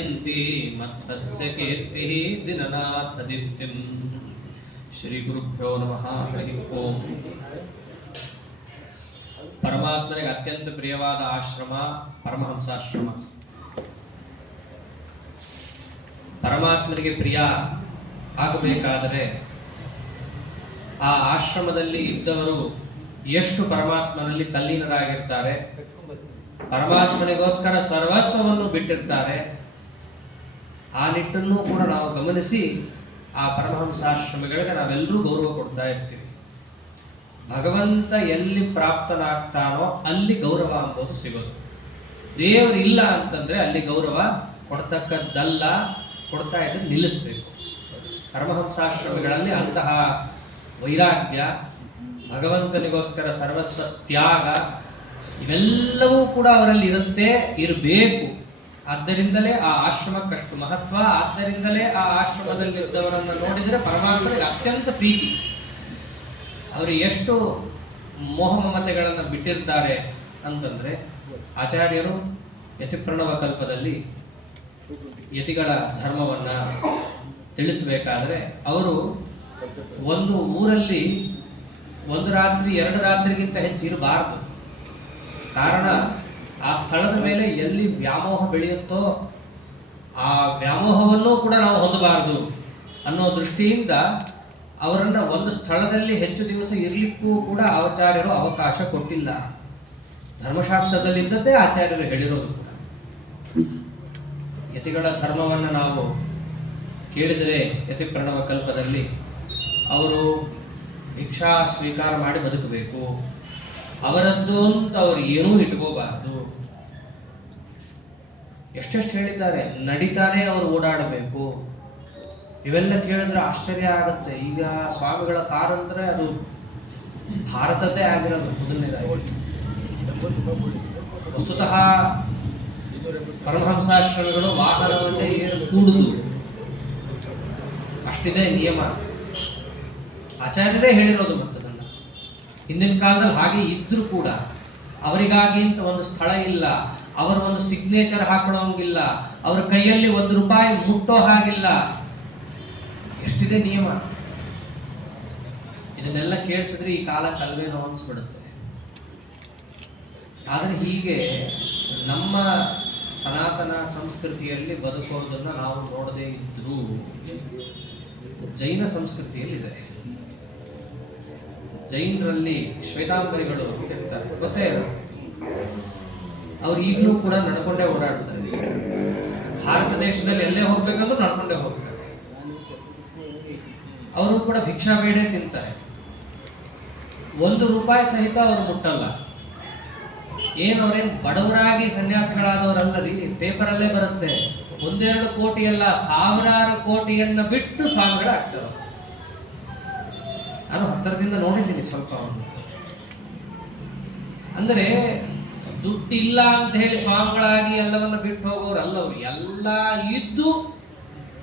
ನಯಂತಿ ಮತ್ತಸ್ಯ ಕೀರ್ತಿಃ ದಿನನಾಥ ದೀಪ್ತಿಂ. ಶ್ರೀ ಗುರುಭ್ಯೋ ನಮಃ. ಹರಿ ಓಂ. ಪರಮಾತ್ಮನಿಗೆ ಅತ್ಯಂತ ಪ್ರಿಯವಾದ ಆಶ್ರಮ ಪರಮಹಂಸಾಶ್ರಮ. ಪರಮಾತ್ಮನಿಗೆ ಪ್ರಿಯ ಆಗಬೇಕಾದರೆ ಆ ಆಶ್ರಮದಲ್ಲಿ ಇದ್ದವರು ಎಷ್ಟು ಪರಮಾತ್ಮನಲ್ಲಿ ತಲ್ಲೀನರಾಗಿರ್ತಾರೆ, ಪರಮಾತ್ಮನಿಗೋಸ್ಕರ ಸರ್ವಸ್ವವನ್ನು ಬಿಟ್ಟಿರ್ತಾರೆ. ಆ ನಿಟ್ಟನ್ನು ಕೂಡ ನಾವು ಗಮನಿಸಿ ಆ ಪರಮಹಂಸಾಶ್ರಮಗಳಿಗೆ ನಾವೆಲ್ಲರೂ ಗೌರವ ಕೊಡ್ತಾ ಇರ್ತೀವಿ. ಭಗವಂತ ಎಲ್ಲಿ ಪ್ರಾಪ್ತನಾಗ್ತಾನೋ ಅಲ್ಲಿ ಗೌರವ ಅಂಬೋದು ಸಿಗೋದು. ದೇವರು ಇಲ್ಲ ಅಂತಂದ್ರೆ ಅಲ್ಲಿ ಗೌರವ ಕೊಡ್ತಕ್ಕದ್ದಲ್ಲ, ಕೊಡ್ತಾ ಇದ್ರೆ ನಿಲ್ಲಿಸಬೇಕು. ಪರಮಹಂಸಾಶ್ರಮಗಳಲ್ಲಿ ಅಂತಹ ವೈರಾಗ್ಯ, ಭಗವಂತನಿಗೋಸ್ಕರ ಸರ್ವಸ್ವ ತ್ಯಾಗ ಇವೆಲ್ಲವೂ ಕೂಡ ಅವರಲ್ಲಿ ಇರಬೇಕು. ಆದ್ದರಿಂದಲೇ ಆ ಆಶ್ರಮಕ್ಕಷ್ಟು ಮಹತ್ವ. ಆದ್ದರಿಂದಲೇ ಆ ಆಶ್ರಮದಲ್ಲಿದ್ದವರನ್ನು ನೋಡಿದರೆ ಪರಮಾತ್ಮನಿಗೆ ಅತ್ಯಂತ ಪ್ರೀತಿ. ಅವರು ಎಷ್ಟು ಮೋಹ ಮಮತೆಗಳನ್ನು ಬಿಟ್ಟಿರ್ತಾರೆ ಅಂತಂದ್ರೆ, ಆಚಾರ್ಯರು ಯತಿಪ್ರಣವ ಕಲ್ಪದಲ್ಲಿ ಯತಿಗಳ ಧರ್ಮವನ್ನ ತಿಳಿಸಬೇಕಾದ್ರೆ ಅವರು ಒಂದು ಊರಲ್ಲಿ ಒಂದು ರಾತ್ರಿ ಎರಡು ರಾತ್ರಿಗಿಂತ ಹೆಚ್ಚು ಇರಬಾರದು. ಕಾರಣ ಆ ಸ್ಥಳದ ಮೇಲೆ ಎಲ್ಲಿ ವ್ಯಾಮೋಹ ಬೆಳೆಯುತ್ತೋ ಆ ವ್ಯಾಮೋಹವನ್ನೂ ಕೂಡ ನಾವು ಹೊಂದಬಾರದು ಅನ್ನೋ ದೃಷ್ಟಿಯಿಂದ ಅವರನ್ನ ಒಂದು ಸ್ಥಳದಲ್ಲಿ ಹೆಚ್ಚು ದಿವಸ ಇರಲಿಕ್ಕೂ ಕೂಡ ಆಚಾರ್ಯರು ಅವಕಾಶ ಕೊಟ್ಟಿಲ್ಲ. ಧರ್ಮಶಾಸ್ತ್ರದಲ್ಲಿದ್ದದ್ದೇ ಆಚಾರ್ಯರು ಹೇಳಿರೋದು ಕೂಡ. ಯತಿಗಳ ಧರ್ಮವನ್ನು ನಾವು ಕೇಳಿದರೆ ಯತಿ ಪ್ರಣವ ಕಲ್ಪದಲ್ಲಿ ಅವರು ಭಿಕ್ಷಾ ಸ್ವೀಕಾರ ಮಾಡಿ ಬದುಕಬೇಕು, ಅವರದ್ದು ಅಂತ ಅವರು ಏನೂ ಇಟ್ಕೋಬಾರದು. ಎಷ್ಟೆಷ್ಟು ಹೇಳಿದ್ದಾರೆ. ನಡಿತಾನೆ ಅವರು ಓಡಾಡಬೇಕು. ಇವೆಲ್ಲ ಕೇಳಿದ್ರೆ ಆಶ್ಚರ್ಯ ಆಗುತ್ತೆ. ಈಗ ಸ್ವಾಮಿಗಳ ಕಾರ್ ಅಂದ್ರೆ ಅದು ಭಾರತದ್ದೇ ಆಗಿರೋದು ಮೊದಲನೇದಾಗಿ. ವಸ್ತುತಃ ಪರಮಹಂಸಾಶ್ರಮಗಳು ವಾಹನವನ್ನೇ ಕೂಡುದು, ಅಷ್ಟಿದೆ ನಿಯಮ. ಆಚಾರ್ಯರೇ ಹೇಳಿರೋದು. ಮತ್ತದನ್ನ ಹಿಂದಿನ ಕಾಲದಲ್ಲಿ ಹಾಗೆ ಇದ್ರೂ ಕೂಡ ಅವರಿಗಾಗಿ ಅಂತ ಒಂದು ಸ್ಥಳ ಇಲ್ಲ, ಅವರ ಒಂದು ಸಿಗ್ನೇಚರ್ ಹಾಕೊಳ್ಳೋಂಗಿಲ್ಲ, ಅವ್ರ ಕೈಯಲ್ಲಿ ₹1 ಮುಟ್ಟೋ ಹಾಗಿಲ್ಲ. ಎಷ್ಟಿದೆ ನಿಯಮ. ಇದನ್ನೆಲ್ಲ ಕೇಳಿಸಿದ್ರೆ ಈ ಕಾಲ ಕಲ್ವೇನೋ ಅನ್ಸ್ಬಿಡುತ್ತೆ. ಆದರೆ ಹೀಗೆ ನಮ್ಮ ಸನಾತನ ಸಂಸ್ಕೃತಿಯಲ್ಲಿ ಬದುಕೋದನ್ನ ನಾವು ನೋಡದೇ ಇದ್ರೂ ಜೈನ ಸಂಸ್ಕೃತಿಯಲ್ಲಿದೆ. ಜೈನರಲ್ಲಿ ಶ್ವೇತಾಂಬರಿಗಳು ಇರ್ತಾರೆ, ಗೊತ್ತೇ ಇಲ್ಲ. ಅವ್ರು ಈಗಲೂ ಕೂಡ ನಡ್ಕೊಂಡೇ ಓಡಾಡ್ತಾರೆ. ಭಾರತ ದೇಶದಲ್ಲಿ ಎಲ್ಲೇ ಹೋಗ್ಬೇಕಂದ್ರೂ ನಡ್ಕೊಂಡೇ ಹೋಗ್ತಾರೆ. ಅವರು ಕೂಡ ಭಿಕ್ಷಾ ಬೇಡೇ ತಿಂತಾರೆ. ₹1 ಸಹಿತ ಅವರು ಮುಟ್ಟಲ್ಲ. ಏನವ್ರೇನು ಬಡವರಾಗಿ ಸನ್ಯಾಸಿಗಳಾದವರಲ್ಲರಿ. ಪೇಪರಲ್ಲೇ ಬರುತ್ತೆ, 1-2 ಕೋಟಿ ಅಲ್ಲ, ಸಾವಿರಾರು ಕೋಟಿಯನ್ನ ಬಿಟ್ಟು ಸ್ವಾಮಿಗಳಾಗ್ತಾರೆ. ನಾನು ಹತ್ತಿರದಿಂದ ನೋಡಿದ್ದೀನಿ ಸ್ವಲ್ಪ. ಅಂದರೆ ದುಡ್ಡಿಲ್ಲ ಅಂತ ಹೇಳಿ ಸ್ವಾಮಿಗಳಾಗಿ ಎಲ್ಲವನ್ನ ಬಿಟ್ಟು ಹೋಗೋರು ಅಲ್ಲವರು. ಎಲ್ಲ ಇದ್ದು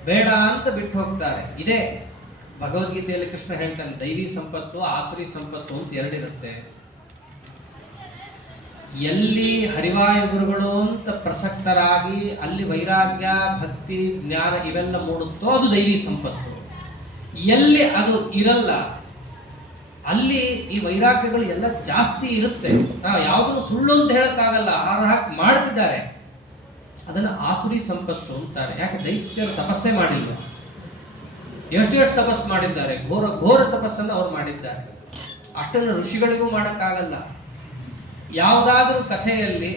ಬೇಡ ಅಂತ ಬಿಟ್ಟು ಹೋಗ್ತಾರೆ. ಇದೇ ಭಗವದ್ಗೀತೆಯಲ್ಲಿ ಕೃಷ್ಣ ಹೇಳ್ತಾನೆ, ದೈವಿ ಸಂಪತ್ತು ಆಸುರಿ ಸಂಪತ್ತು ಅಂತ ಎರಡಿರುತ್ತೆ. ಎಲ್ಲಿ ಹರಿವಾಯು ಗುರುಗಳು ಅಂತ ಪ್ರಸಕ್ತರಾಗಿ ಅಲ್ಲಿ ವೈರಾಗ್ಯ, ಭಕ್ತಿ, ಜ್ಞಾನ ಇವೆಲ್ಲ ಮೂಡುತ್ತೋ ಅದು ದೈವಿ ಸಂಪತ್ತು. ಎಲ್ಲಿ ಅದು ಇರಲ್ಲ ಅಲ್ಲಿ ಈ ವೈರಾಗ್ಯಗಳು ಎಲ್ಲ ಜಾಸ್ತಿ ಇರುತ್ತೆ. ನಾವು ಯಾವುದನ್ನು ಸುಳ್ಳು ಅಂತ ಹೇಳಕ್ಕಾಗಲ್ಲ, ಹಾಕಿ ಮಾಡ್ತಿದ್ದಾರೆ. ಅದನ್ನು ಆಸುರಿ ಸಂಪತ್ತು ಅಂತಾರೆ. ಯಾಕೆ? ದೈತ್ಯರು ತಪಸ್ಸೇ ಮಾಡಿಲ್ಲ. ಎಷ್ಟು ತಪಸ್ಸು ಮಾಡಿದ್ದಾರೆ, ಘೋರ ತಪಸ್ಸನ್ನು ಅವ್ರು ಮಾಡಿದ್ದಾರೆ. ಅಷ್ಟನ್ನು ಋಷಿಗಳಿಗೂ ಮಾಡೋಕ್ಕಾಗಲ್ಲ. ಯಾವುದಾದ್ರೂ ಕಥೆಯಲ್ಲಿ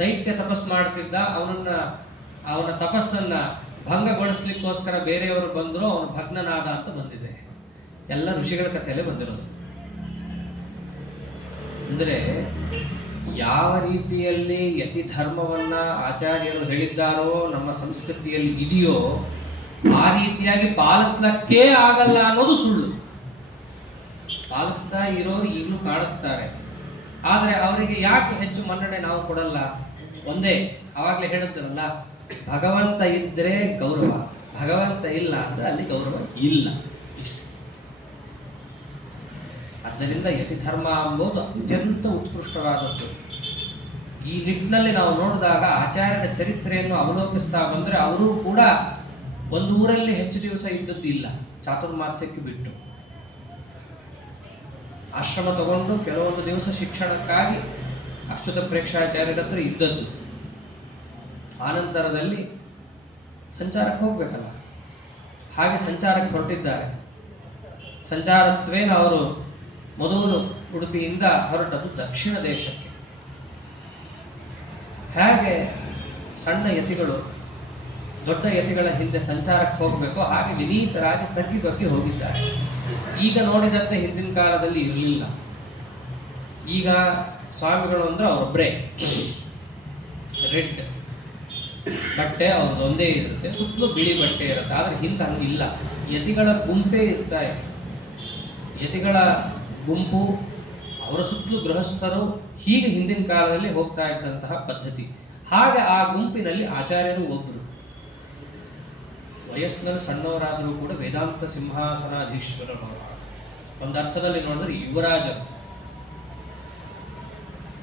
ದೈತ್ಯ ತಪಸ್ಸು ಮಾಡ್ತಿದ್ದ, ಅವನ ತಪಸ್ಸನ್ನ ಭಂಗಗೊಳಿಸ್ಲಿಕ್ಕೋಸ್ಕರ ಬೇರೆಯವರು ಬಂದರೂ ಅವನು ಭಗ್ನನಾದ ಅಂತ ಬಂದಿದೆ. ಎಲ್ಲ ಋಷಿಗಳ ಕಥೆಯಲ್ಲೇ ಬಂದಿರೋದು. ಅಂದರೆ ಯಾವ ರೀತಿಯಲ್ಲಿ ಯತಿ ಧರ್ಮವನ್ನ ಆಚಾರ್ಯರು ಹೇಳಿದ್ದಾರೋ ನಮ್ಮ ಸಂಸ್ಕೃತಿಯಲ್ಲಿ ಇದೆಯೋ ಆ ರೀತಿಯಾಗಿ ಪಾಲಿಸ್ಲಿಕ್ಕೇ ಆಗಲ್ಲ ಅನ್ನೋದು ಸುಳ್ಳು. ಪಾಲಿಸ್ತಾ ಇರೋರು ಈಗಲೂ ಕಾಣಿಸ್ತಾರೆ. ಆದರೆ ಅವರಿಗೆ ಯಾಕೆ ಹೆಚ್ಚು ಮನ್ನಣೆ ನಾವು ಕೊಡಲ್ಲ? ಒಂದೇ, ಅವಾಗಲೇ ಹೇಳುತ್ತೇವಲ್ಲ, ಭಗವಂತ ಇದ್ರೆ ಗೌರವ, ಭಗವಂತ ಇಲ್ಲ ಅಂದ್ರೆ ಅಲ್ಲಿ ಗೌರವ ಇಲ್ಲ. ಇಷ್ಟು. ಆದ್ದರಿಂದ ಯತಿ ಧರ್ಮ ಎಂಬುದು ಅತ್ಯಂತ ಉತ್ಕೃಷ್ಟವಾದದ್ದು. ಈ ನಿಟ್ಟಿನಲ್ಲಿ ನಾವು ನೋಡಿದಾಗ ಆಚಾರ್ಯರ ಚರಿತ್ರೆಯನ್ನು ಅವಲೋಕಿಸ್ತಾ ಬಂದರೆ ಅವರೂ ಕೂಡ ಒಂದು ಊರಲ್ಲಿ ಹೆಚ್ಚು ದಿವಸ ಇದ್ದದ್ದು ಇಲ್ಲ, ಚಾತುರ್ಮಾಸ್ಯಕ್ಕೆ ಬಿಟ್ಟು ಆಶ್ರಮ ತಗೊಂಡು ಕೆಲವೊಂದು ದಿವಸ ಶಿಕ್ಷಣಕ್ಕಾಗಿ ಅಚ್ಯುತ ಪ್ರೇಕ್ಷಾಚಾರ್ಯರ ಹತ್ರ ಇದ್ದದ್ದು. ಆನಂತರದಲ್ಲಿ ಸಂಚಾರಕ್ಕೆ ಹೋಗ್ಬೇಕಲ್ಲ, ಹಾಗೆ ಸಂಚಾರಕ್ಕೆ ಹೊರಟಿದ್ದಾರೆ. ಸಂಚಾರತ್ವೇನ ಅವರು ಮೊದಲು ಉಡುಪಿಯಿಂದ ಹೊರಟದ್ದು ದಕ್ಷಿಣ ದೇಶಕ್ಕೆ. ಹೇಗೆ ಸಣ್ಣ ಯತಿಗಳು ದೊಡ್ಡ ಯತಿಗಳ ಹಿಂದೆ ಸಂಚಾರಕ್ಕೆ ಹೋಗಬೇಕು, ಹಾಗೆ ವಿನೀತರಾಗಿ ತಗ್ಗಿ ಬಗ್ಗಿ ಹೋಗಿದ್ದಾರೆ. ಈಗ ನೋಡಿದಂತೆ ಹಿಂದಿನ ಕಾಲದಲ್ಲಿ ಇರಲಿಲ್ಲ. ಈಗ ಸ್ವಾಮಿಗಳು ಅಂದ್ರೆ ಅವರೊಬ್ಬರೇ, ರೆಡ್ ಬಟ್ಟೆ ಅವ್ರದ್ದು ಒಂದೇ ಇರುತ್ತೆ, ಸುತ್ತಲೂ ಬಿಳಿ ಬಟ್ಟೆ ಇರುತ್ತೆ. ಆದರೆ ಹಿಂದೆ ಹಂಗಿಲ್ಲ, ಯತಿಗಳ ಗುಂಪೇ ಇರ್ತಾರೆ. ಯತಿಗಳ ಗುಂಪು, ಅವರ ಸುತ್ತಲೂ ಗೃಹಸ್ಥರು, ಹೀಗೆ ಹಿಂದಿನ ಕಾಲದಲ್ಲಿ ಹೋಗ್ತಾ ಇದ್ದಂತಹ ಪದ್ಧತಿ. ಹಾಗೆ ಆ ಗುಂಪಿನಲ್ಲಿ ಆಚಾರ್ಯರು ಒಬ್ಬರು, ವಯಸ್ಸಿನಲ್ಲಿ ಸಣ್ಣವರಾದರೂ ಕೂಡ ವೇದಾಂತ ಸಿಂಹಾಸನಾಧೀಶ್ವರರು. ಒಂದು ಅರ್ಥದಲ್ಲಿ ನೋಡಿದ್ರೆ ಯುವರಾಜರು.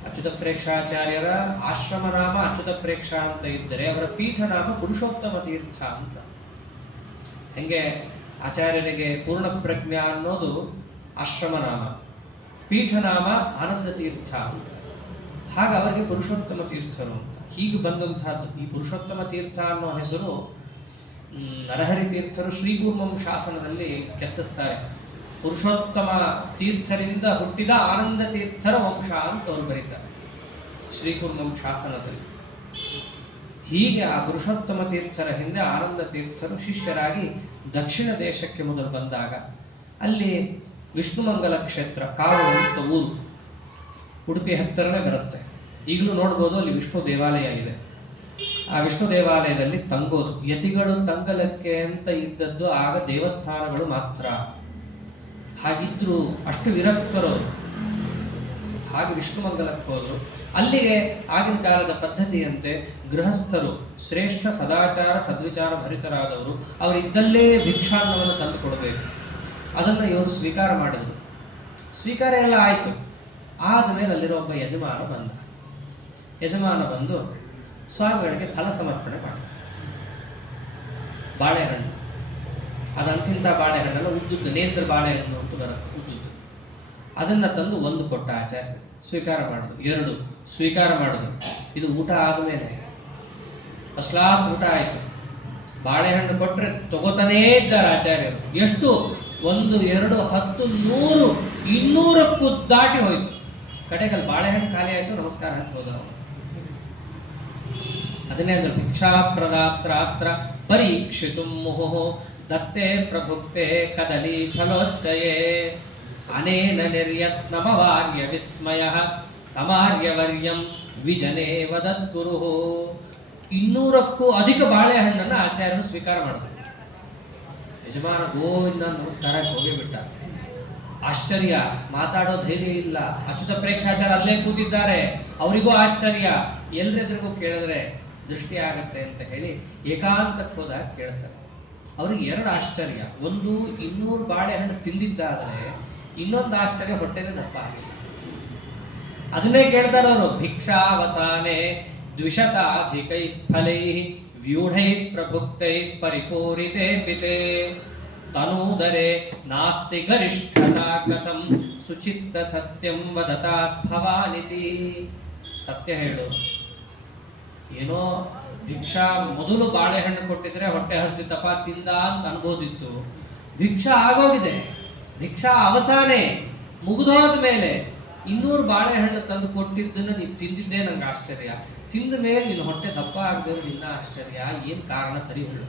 ಅಚ್ಯುತ ಪ್ರೇಕ್ಷಾಚಾರ್ಯರ ಆಶ್ರಮ ನಾಮ ಅಚ್ಯುತ ಪ್ರೇಕ್ಷ ಅಂತ ಇದ್ದರೆ ಅವರ ಪೀಠ ನಾಮ ಪುರುಷೋತ್ತಮ ತೀರ್ಥ ಅಂತ. ಹೆಂಗೆ ಆಚಾರ್ಯರಿಗೆ ಪೂರ್ಣ ಪ್ರಜ್ಞಾ ಅನ್ನೋದು ಆಶ್ರಮ ನಾಮ, ಪೀಠ ನಾಮ ಆನಂದ ತೀರ್ಥ, ಹಾಗೆ ಅವರಿಗೆ ಪುರುಷೋತ್ತಮ ತೀರ್ಥರು ಅಂತ. ಹೀಗೆ ಬಂದಂತಹದ್ದು ಈ ಪುರುಷೋತ್ತಮ ತೀರ್ಥ ಅನ್ನೋ ಹೆಸರು ನರಹರಿ ತೀರ್ಥರು ಶ್ರೀಕೂರ್ಮಂ ಶಾಸನದಲ್ಲಿ ಕೆತ್ತಿಸ್ತಾರೆ. ಪುರುಷೋತ್ತಮ ತೀರ್ಥರಿಂದ ಹುಟ್ಟಿದ ಆನಂದ ತೀರ್ಥರ ವಂಶ ಅಂತ ಅವರು ಬರೀತಾರೆ ಶ್ರೀಕೂರ್ಮಂ ಶಾಸನದಲ್ಲಿ. ಹೀಗೆ ಆ ಪುರುಷೋತ್ತಮ ತೀರ್ಥರ ಹಿಂದೆ ಆನಂದ ತೀರ್ಥರು ಶಿಷ್ಯರಾಗಿ ದಕ್ಷಿಣ ದೇಶಕ್ಕೆ ಮೊದಲು ಬಂದಾಗ ಅಲ್ಲಿ ವಿಷ್ಣುಮಂಗಲ ಕ್ಷೇತ್ರ, ಕಾವು ಅಂತ ಊರು, ಉಡುಪಿ ಹತ್ತಿರನೇ ಬರುತ್ತೆ. ಈಗಲೂ ನೋಡ್ಬೋದು, ಅಲ್ಲಿ ವಿಷ್ಣು ದೇವಾಲಯ ಇದೆ. ಆ ವಿಷ್ಣು ದೇವಾಲಯದಲ್ಲಿ ತಂಗೋದು, ಯತಿಗಳು ತಂಗಲಕ್ಕೆ ಅಂತ ಇದ್ದದ್ದು ಆಗ ದೇವಸ್ಥಾನಗಳು ಮಾತ್ರ. ಹಾಗಿದ್ರು ಅಷ್ಟು ವಿರಕ್ತರು. ಹಾಗೆ ವಿಷ್ಣುಮಂಗಲಕ್ಕೆ ಹೋದರು. ಅಲ್ಲಿಗೆ ಆಗಿನ ಕಾಲದ ಪದ್ಧತಿಯಂತೆ ಗೃಹಸ್ಥರು, ಶ್ರೇಷ್ಠ ಸದಾಚಾರ ಸದ್ವಿಚಾರ ಭರಿತರಾದವರು, ಅವರಿದ್ದಲ್ಲೇ ಭಿಕ್ಷಾನ್ನವನ್ನು ತಂದು ಕೊಡಬೇಕು. ಅದನ್ನು ಇವರು ಸ್ವೀಕಾರ ಮಾಡಿದರು. ಸ್ವೀಕಾರ ಎಲ್ಲ ಆಯಿತು. ಆದಮೇಲೆ ಅಲ್ಲಿರೋ ಒಬ್ಬ ಯಜಮಾನ ಬಂದು ಸ್ವಾಮಿಗಳಿಗೆ ಫಲ ಸಮರ್ಪಣೆ ಮಾಡಿ, ಬಾಳೆಹಣ್ಣು, ಅದಂತಿಂಥ ಬಾಳೆಹಣ್ಣಲ್ಲ, ಉದ್ದುದ್ದು ನೇತ್ರ ಬಾಳೆಹಣ್ಣು ಅಂತ ಬರುತ್ತೆ, ಉದ್ದುದ್ದು. ಅದನ್ನು ತಂದು ಒಂದು ಕೊಟ್ಟ ಆಚಾರ್ಯ, ಸ್ವೀಕಾರ ಮಾಡಿದ್ರು. 2 ಸ್ವೀಕಾರ ಮಾಡಿದ್ರು. ಇದು ಊಟ ಆದಮೇಲೆ ಫಸ್ಟ್ ಕ್ಲಾಸ್ ಊಟ ಆಯಿತು. ಬಾಳೆಹಣ್ಣು ಕೊಟ್ಟರೆ ತಗೋತಾನೇ ಇದ್ದಾರೆ ಆಚಾರ್ಯರು. ಎಷ್ಟು? 1, 2, 10, 100, 200ಕ್ಕೂ ದಾಟಿ ಹೋಯ್ತು. ಕಡೆಗಲ್ಲಿ ಬಾಳೆಹಣ್ಣು ಖಾಲಿ ಆಯಿತು. ನಮಸ್ಕಾರ ಅಂತ ಹೋದವರು. ಅದನ್ನೇ ಅಂದ್ರೆ ಭಿಕ್ಷಾಪ್ರದಾತ್ರ ಪರೀಕ್ಷಿತು ಮುಹು ದತ್ತೇ ಪ್ರಭುಕ್ತೆ ಕದಲಿ ಫಲೋಚ್ಚಯೇ ಅನೇನ ನಿರ್ಯತ್ನಮವಾರ್ಯ ವಿಸ್ಮಯ ತಮಾರ್ಯವರ್ಯಂ ವಿಜನೇ ವದದ್ಗುರು. 200ಕ್ಕೂ ಅಧಿಕ ಬಾಳೆಹಣ್ಣನ್ನು ಆಚಾರ್ಯರು ಸ್ವೀಕಾರ ಮಾಡಿದ್ರು. ಯಜಮಾನ ಗೋವಿಂದ ನಮಸ್ಕಾರಕ್ಕೆ ಹೋಗಿಬಿಟ್ಟ. ಆಶ್ಚರ್ಯ, ಮಾತಾಡೋ ಧೈರ್ಯ ಇಲ್ಲ. ಅಚ್ಯುತ ಪ್ರೇಕ್ಷಾಚಾರ ಅಲ್ಲೇ ಕೂತಿದ್ದಾರೆ, ಅವರಿಗೂ ಆಶ್ಚರ್ಯ. ಎಲ್ಲರೆದ್ರಿಗೂ ಕೇಳಿದ್ರೆ ದೃಷ್ಟಿ ಆಗತ್ತೆ ಅಂತ ಹೇಳಿ ಏಕಾಂತಕ್ಕೆ ಹೋದಾಗ ಕೇಳ್ತಾರೆ. ಅವ್ರಿಗೆ 2 ಆಶ್ಚರ್ಯ. ಒಂದು, 200 ಬಾಳೆಹಣ್ಣು ತಿಂದಿದ್ದಾದರೆ, ಇನ್ನೊಂದು ಆಶ್ಚರ್ಯ, ಹೊಟ್ಟೆನೇ ದಪ್ಪ ಆಗಿದೆ. ಅದನ್ನೇ ಕೇಳ್ತಾರೆ ಅವರು. ಭಿಕ್ಷಾವಸಾನೆ ದ್ವಿಶತಾಧಿಕೈ ಫಲೈ ವ್ಯೂಢೈ ಪ್ರಭುಕ್ತೈ ಪರಿಪೂರಿತೆ ಪಿತೆ ತನೂದರೆ ನಾಸ್ತಿ ಗರಿಷ್ಠನಾಗತಂ ಸುಚಿತ್ತ ಸತ್ಯಂ ವದತಾತ್ ಭವಾನಿತಿ. ಸತ್ಯ ಹೇಳು, ಏನೋ ಭಿಕ್ಷಾ ಮೊದಲು ಬಾಳೆಹಣ್ಣು ಕೊಟ್ಟಿದ್ರೆ ಹೊಟ್ಟೆ ಹಸ್ದಿತ್ತಪ್ಪ, ತಿಂದ ಅಂತ ಅನ್ಬೋದಿತ್ತು. ಭಿಕ್ಷಾ ಆಗೋಗಿದೆ, ಭಿಕ್ಷಾ ಅವಸಾನೆ ಮುಗಿದೋದ ಮೇಲೆ 200 ಬಾಳೆಹಣ್ಣು ತಂದು ಕೊಟ್ಟಿದ್ದನ್ನು ನೀವು ತಿಂದಿದ್ದೇ ನಂಗೆ ಆಶ್ಚರ್ಯ. ತಿಂದ ಮೇಲೆ ನಿನ್ನ ಹೊಟ್ಟೆ ದಪ್ಪ ಆಗದೆ ನಿನ್ನ ಆಶ್ಚರ್ಯ. ಏನು ಕಾರಣ? ಸರಿ ಹೇಳು.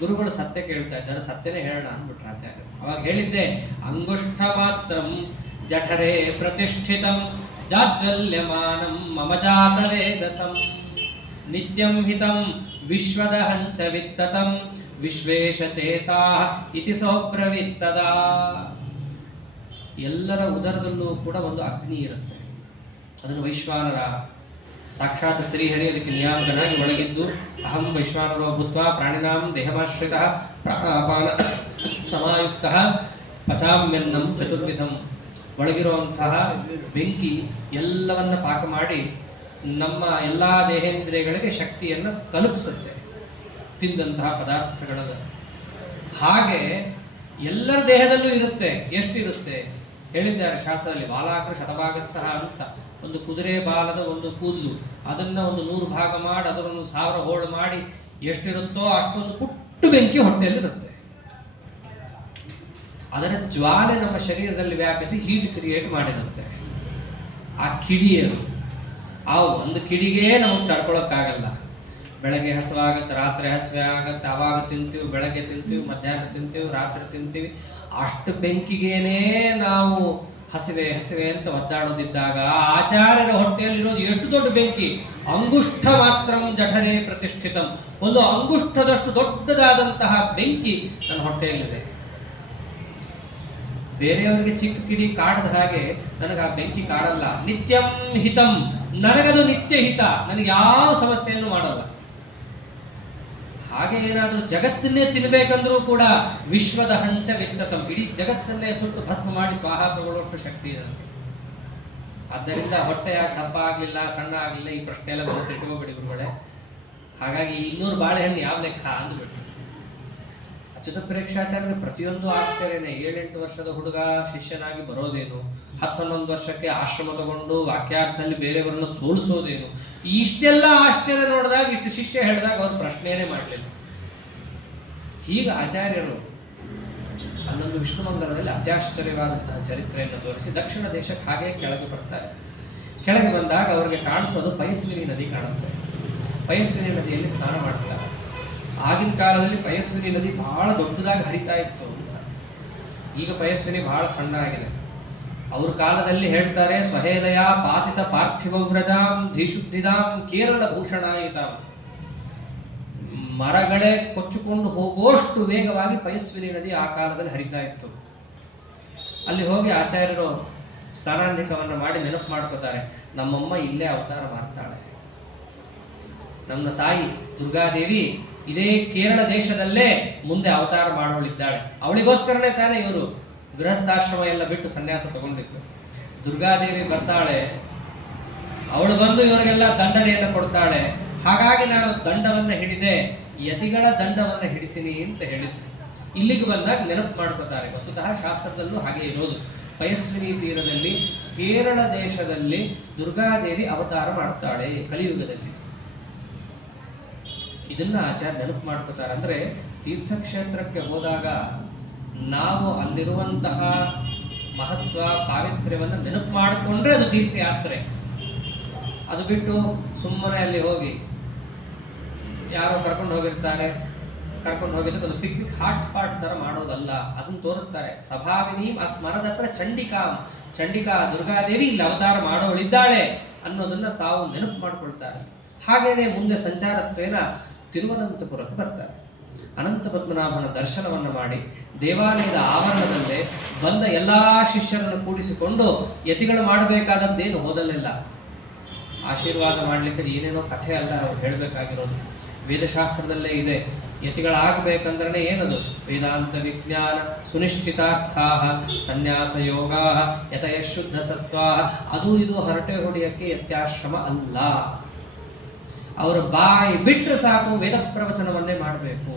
ಗುರುಗಳು ಸತ್ಯ ಕೇಳ್ತಾ ಇದ್ದಾರೆ, ಸತ್ಯನೇ ಹೇಳೋಣ ಅಂದ್ಬಿಟ್ರೆ ಆಚಾರ್ಯ. ಅವಾಗ ಹೇಳಿದ್ದೆ, ಅಂಗುಷ್ಠ ಮಾತ್ರಂ ಜಠರೇ ಪ್ರತಿಷ್ಠಿತಂ ಜಾಜ್ವಲ್ಯಮಾನಂ ಮಮ ಜಾತವೇದಸಂ ನಿತ್ಯಂ ಹಿತಂ ವಿಶ್ವದಹಂಚ ವಿತ್ತತಂ ವಿಶ್ವೇಶ ಚೇತಾ ಇತಿ ಸೌಬ್ರವಿತ್ತದ. ಎಲ್ಲರ ಉದರದಲ್ಲೂ ಕೂಡ ಒಂದು ಅಗ್ನಿ ಇರುತ್ತೆ. ಅದನ್ನು ವೈಶ್ವಾನರ ಸಾಕ್ಷಾತ್ ಶ್ರೀಹರಿ ಅದಕ್ಕೆ ನಿಯಾಮಕನಾಗಿ ಒಳಗಿದ್ದು, ಅಹಂ ವೈಶ್ವಾನರೋ ಭೂತ್ವಾ ಪ್ರಾಣಿನಾಂ ದೇಹಮಾಶ್ರಿತ ಪ್ರಾಣಾಪಾನ ಸಮಾಯುಕ್ತ ಪಚಾಮ್ಯನ್ನಂ ಚತುರ್ವಿಧಂ. ಒಳಗಿರುವಂತಹ ಬೆಂಕಿ ಎಲ್ಲವನ್ನ ಪಾಕ ಮಾಡಿ ನಮ್ಮ ಎಲ್ಲ ದೇಹೇಂದ್ರಿಯಗಳಿಗೆ ಶಕ್ತಿಯನ್ನು ತಲುಪಿಸುತ್ತೆ ತಿಂದಂತಹ ಪದಾರ್ಥಗಳನ್ನು. ಹಾಗೆ ಎಲ್ಲರ ದೇಹದಲ್ಲೂ ಇರುತ್ತೆ. ಎಷ್ಟಿರುತ್ತೆ ಹೇಳಿದ್ದಾರೆ ಶಾಸ್ತ್ರದಲ್ಲಿ, ಬಾಲಾಕೃ ಶತಭಾಗಸ್ಥಃ ಅಂತ. ಒಂದು ಕುದುರೆ ಬಾಲದ ಒಂದು ಕೂದಲು, ಅದನ್ನು ಒಂದು 100 ಭಾಗ ಮಾಡಿ ಅದರೊಂದು 1000 ಹೋಳು ಮಾಡಿ ಎಷ್ಟಿರುತ್ತೋ ಅಷ್ಟೊಂದು ಪುಟ್ಟು ಬೆಂಕಿ ಹೊಟ್ಟೆಯಲ್ಲಿರುತ್ತೆ. ಅದರ ಜ್ವಾಲೆ ನಮ್ಮ ಶರೀರದಲ್ಲಿ ವ್ಯಾಪಿಸಿ ಹೀಟ್ ಕ್ರಿಯೇಟ್ ಮಾಡಿರುತ್ತೆ. ಆ ಕಿಡಿಯರು, ಆ ಒಂದು ಕಿಡಿಗೆ ನಮಗೆ ತಡ್ಕೊಳಕ್ಕಾಗಲ್ಲ. ಬೆಳಗ್ಗೆ ಹಸುವಾಗತ್ತೆ, ರಾತ್ರಿ ಹಸಿವೆ ಆಗತ್ತೆ, ಆವಾಗ ತಿಂತೀವಿ, ಬೆಳಗ್ಗೆ ತಿಂತೀವಿ, ಮಧ್ಯಾಹ್ನ ತಿಂತೀವಿ, ರಾತ್ರಿ ತಿಂತೀವಿ. ಅಷ್ಟು ಬೆಂಕಿಗೇನೆ ನಾವು ಹಸಿವೆ ಹಸಿವೆ ಅಂತ ಒದ್ದಾಡೋದಿದ್ದಾಗ ಆಚಾರ್ಯರ ಹೊಟ್ಟೆಯಲ್ಲಿರೋದು ಎಷ್ಟು ದೊಡ್ಡ ಬೆಂಕಿ. ಅಂಗುಷ್ಠ ಮಾತ್ರ ಜಠರೇ ಪ್ರತಿಷ್ಠಿತಂ, ಒಂದು ಅಂಗುಷ್ಠದಷ್ಟು ದೊಡ್ಡದಾದಂತಹ ಬೆಂಕಿ ನನ್ನ ಹೊಟ್ಟೆಯಲ್ಲಿದೆ. ಬೇರೆಯವರಿಗೆ ಚಿಕ್ಕ ಕಿಡಿ ಕಾಡದ ಹಾಗೆ ನನಗೆ ಆ ಬೆಂಕಿ ಕಾಡಲ್ಲ. ನಿತ್ಯಂ ಹಿತಂ, ನನಗದು ನಿತ್ಯ ಹಿತ, ನನಗೆ ಯಾವ ಸಮಸ್ಯೆಯನ್ನು ಮಾಡಲ್ಲ. ಹಾಗೆ ಏನಾದರೂ ಜಗತ್ತನ್ನೇ ತಿನ್ನಬೇಕಂದ್ರೂ ಕೂಡ ವಿಶ್ವದ ಹಂಚ ವಿತ್ತತಂ, ಇಡೀ ಜಗತ್ತನ್ನೇ ಸುಟ್ಟು ಭಸ್ಮ ಮಾಡಿ ಸ್ವಾಹ ತಗೊಳ್ಳುವಷ್ಟು ಶಕ್ತಿ ಇದೆ. ಆದ್ದರಿಂದ ಹೊಟ್ಟೆ ಯಾಕೆ ದಪ್ಪ ಆಗಲಿಲ್ಲ, ಸಣ್ಣ ಆಗಲಿಲ್ಲ, ಈ ಪ್ರಶ್ನೆ ಎಲ್ಲ ಬರುತ್ತೆ, ಇಟ್ಕೋಬೇಡಿ ಗುರುಗಳೇ. ಹಾಗಾಗಿ 200 ಬಾಳೆಹಣ್ಣು ಯಾವ ಲೆಕ್ಕ ಅಂದ್ಬಿಟ್ಟು ಅಚ್ಯುತ ಪರೀಕ್ಷಾಚಾರ್ಯರು ಪ್ರತಿಯೊಂದು ಆಶ್ಚರ್ಯನೇ. 7-8 ವರ್ಷದ ಹುಡುಗ ಶಿಷ್ಯನಾಗಿ ಬರೋದೇನು, 10-11 ವರ್ಷಕ್ಕೆ ಆಶ್ರಮ ತಗೊಂಡು ವಾಕ್ಯಾರ್ಥದಲ್ಲಿ ಬೇರೆಯವರನ್ನು ಸೋಲಿಸೋದೇನು, ಇಷ್ಟೆಲ್ಲ ಆಶ್ಚರ್ಯ ನೋಡಿದಾಗ, ಇಷ್ಟು ಶಿಷ್ಯ ಹೇಳಿದಾಗ ಅವ್ರು ಪ್ರಶ್ನೆಯೇ ಮಾಡಲಿಲ್ಲ. ಹೀಗೆ ಆಚಾರ್ಯರು ಅಲ್ಲೊಂದು ವಿಷ್ಣುಮಂಗಲದಲ್ಲಿ ಅತ್ಯಾಶ್ಚರ್ಯವಾದಂತಹ ಚರಿತ್ರೆಯನ್ನು ತೋರಿಸಿ ದಕ್ಷಿಣ ದೇಶಕ್ಕೆ ಹಾಗೆ ಕೆಳಗೆ ಬರ್ತಾರೆ. ಕೆಳಗೆ ಬಂದಾಗ ಅವರಿಗೆ ಕಾಣಿಸೋದು ಪಯಸ್ವಿನಿ ನದಿ ಕಾಣುತ್ತೆ. ಪಯಸ್ವಿನಿ ನದಿಯಲ್ಲಿ ಸ್ನಾನ ಮಾಡ್ತಾರೆ. ಆಗಿನ ಕಾಲದಲ್ಲಿ ಪಯಸ್ವಿನಿ ನದಿ ಬಹಳ ದೊಡ್ಡದಾಗಿ ಹರಿತಾ ಇತ್ತು ಅಂತ. ಈಗ ಪಯಸ್ವಿನಿ ಬಹಳ ಸಣ್ಣ ಆಗಿದೆ. ಅವ್ರ ಕಾಲದಲ್ಲಿ ಹೇಳ್ತಾರೆ, ಸ್ವಹೇದಯ ಪಾತಿತ ಪಾರ್ಥಿವವ್ರಜಾಂ ಧೀಶುದ್ಧಿದಾಂ ಕೇರಳ ಭೂಷಣಾಯಿತಾಂ, ಮರಗಳೇ ಕೊಚ್ಚಿಕೊಂಡು ಹೋಗುವಷ್ಟು ವೇಗವಾಗಿ ಪಯಸ್ವಿನಿ ನದಿ ಆ ಕಾಲದಲ್ಲಿ ಹರಿತಾ ಇತ್ತು. ಅಲ್ಲಿ ಹೋಗಿ ಆಚಾರ್ಯರು ಸ್ನಾನಾಂಧಿಕವನ್ನು ಮಾಡಿ ನೆನಪು ಮಾಡ್ಕೋತಾರೆ, ನಮ್ಮಮ್ಮ ಇಲ್ಲೇ ಅವತಾರ ಮಾಡ್ತಾಳೆ, ನಮ್ಮ ತಾಯಿ ದುರ್ಗಾದೇವಿ ಇದೇ ಕೇರಳ ದೇಶದಲ್ಲೇ ಮುಂದೆ ಅವತಾರ ಮಾಡೋಳಿದ್ದಾಳೆ. ಅವಳಿಗೋಸ್ಕರನೇ ತಾನೇ ಇವರು ಗೃಹಸ್ಥಾಶ್ರಮ ಎಲ್ಲ ಬಿಟ್ಟು ಸನ್ಯಾಸ ತಗೊಂಡಿತ್ತು. ದುರ್ಗಾದೇವಿ ಬರ್ತಾಳೆ, ಅವಳು ಬಂದು ಇವರಿಗೆಲ್ಲ ದಂಡನೆಯನ್ನು ಕೊಡ್ತಾಳೆ. ಹಾಗಾಗಿ ನಾನು ದಂಡವನ್ನು ಹಿಡಿದೆ, ಯತಿಗಳ ದಂಡವನ್ನು ಹಿಡಿತೀನಿ ಅಂತ ಹೇಳಿದ್ರು. ಇಲ್ಲಿಗೆ ಬಂದಾಗ ನೆನಪು ಮಾಡ್ಕೋತಾರೆ. ವಸ್ತುತಃ ಶಾಸ್ತ್ರದಲ್ಲೂ ಹಾಗೆ ಇರೋದು. ಪಯಸ್ವಿನಿ ತೀರದಲ್ಲಿ ಕೇರಳ ದೇಶದಲ್ಲಿ ದುರ್ಗಾದೇವಿ ಅವತಾರ ಮಾಡ್ತಾಳೆ ಕಲಿಯುಗದಲ್ಲಿ. ಇದನ್ನ ಆಚಾರ್ಯ ನೆನಪು ಮಾಡ್ಕೋತಾರೆ. ಅಂದ್ರೆ ತೀರ್ಥಕ್ಷೇತ್ರಕ್ಕೆ ಹೋದಾಗ ನಾವು ಅಲ್ಲಿರುವಂತಹ ಮಹತ್ವ ಪಾವಿತ್ರ್ಯವನ್ನು ನೆನಪು ಮಾಡಿಕೊಂಡ್ರೆ ಅದು ತೀರ್ಥಯಾತ್ರೆ. ಅದು ಬಿಟ್ಟು ಸುಮ್ಮನೆ ಅಲ್ಲಿ ಹೋಗಿ ಯಾರೋ ಕರ್ಕೊಂಡು ಹೋಗಿರ್ತಾರೆ, ಕರ್ಕೊಂಡು ಹೋಗಿದ್ದಕ್ಕೆ ಒಂದು ಪಿಕ್ನಿಕ್ ಹಾಟ್ ಸ್ಪಾಟ್ ತರ ಮಾಡೋದಲ್ಲ, ಅದನ್ನ ತೋರಿಸ್ತಾರೆ. ಸಭಾವಿನಿ ಆ ಸ್ಮರದ ಹತ್ರ ಚಂಡಿಕಾ ದುರ್ಗಾದೇವಿ ಇಲ್ಲಿ ಅವತಾರ ಮಾಡೋಳಿದ್ದಾಳೆ ಅನ್ನೋದನ್ನ ತಾವು ನೆನಪು ಮಾಡ್ಕೊಳ್ತಾರೆ. ಹಾಗೇನೆ ಮುಂದೆ ಸಂಚಾರತ್ವೇನ ತಿರುವನಂತಪುರಕ್ಕೆ ಬರ್ತಾರೆ. ಅನಂತ ಪದ್ಮನಾಭನ ದರ್ಶನವನ್ನು ಮಾಡಿ ದೇವಾಲಯದ ಆವರಣದಲ್ಲೇ ಬಂದ ಎಲ್ಲಾ ಶಿಷ್ಯರನ್ನು ಕೂಡಿಸಿಕೊಂಡು ಯತಿಗಳು ಮಾಡಬೇಕಾದದ್ದೇನು ಹೋದಲ್ಲೆಲ್ಲ ಆಶೀರ್ವಾದ ಮಾಡಲಿಕ್ಕೆ ಏನೇನೋ ಕಥೆ ಅಲ್ಲ ಅವ್ರು ಹೇಳಬೇಕಾಗಿರೋದು. ವೇದಶಾಸ್ತ್ರದಲ್ಲೇ ಇದೆ. ಯತಿಗಳಾಗಬೇಕಂದ್ರೆ ಏನದು? ವೇದಾಂತ ವಿಜ್ಞಾನ ಸುನಿಶ್ಚಿತಾರ್ಥಾ ಸನ್ಯಾಸ ಯೋಗಾ ಯತಯ ಶುದ್ಧ ಸತ್ವಾ. ಅದು ಇದು ಹರಟೆ ಹೊಡೆಯಕ್ಕೆ ಯತ್ಯಾಶ್ರಮ ಅಲ್ಲ. ಅವರು ಬಾಯಿ ಬಿಟ್ಟರೆ ಸಾಕು, ವೇದ ಪ್ರವಚನವನ್ನೇ ಮಾಡಬೇಕು,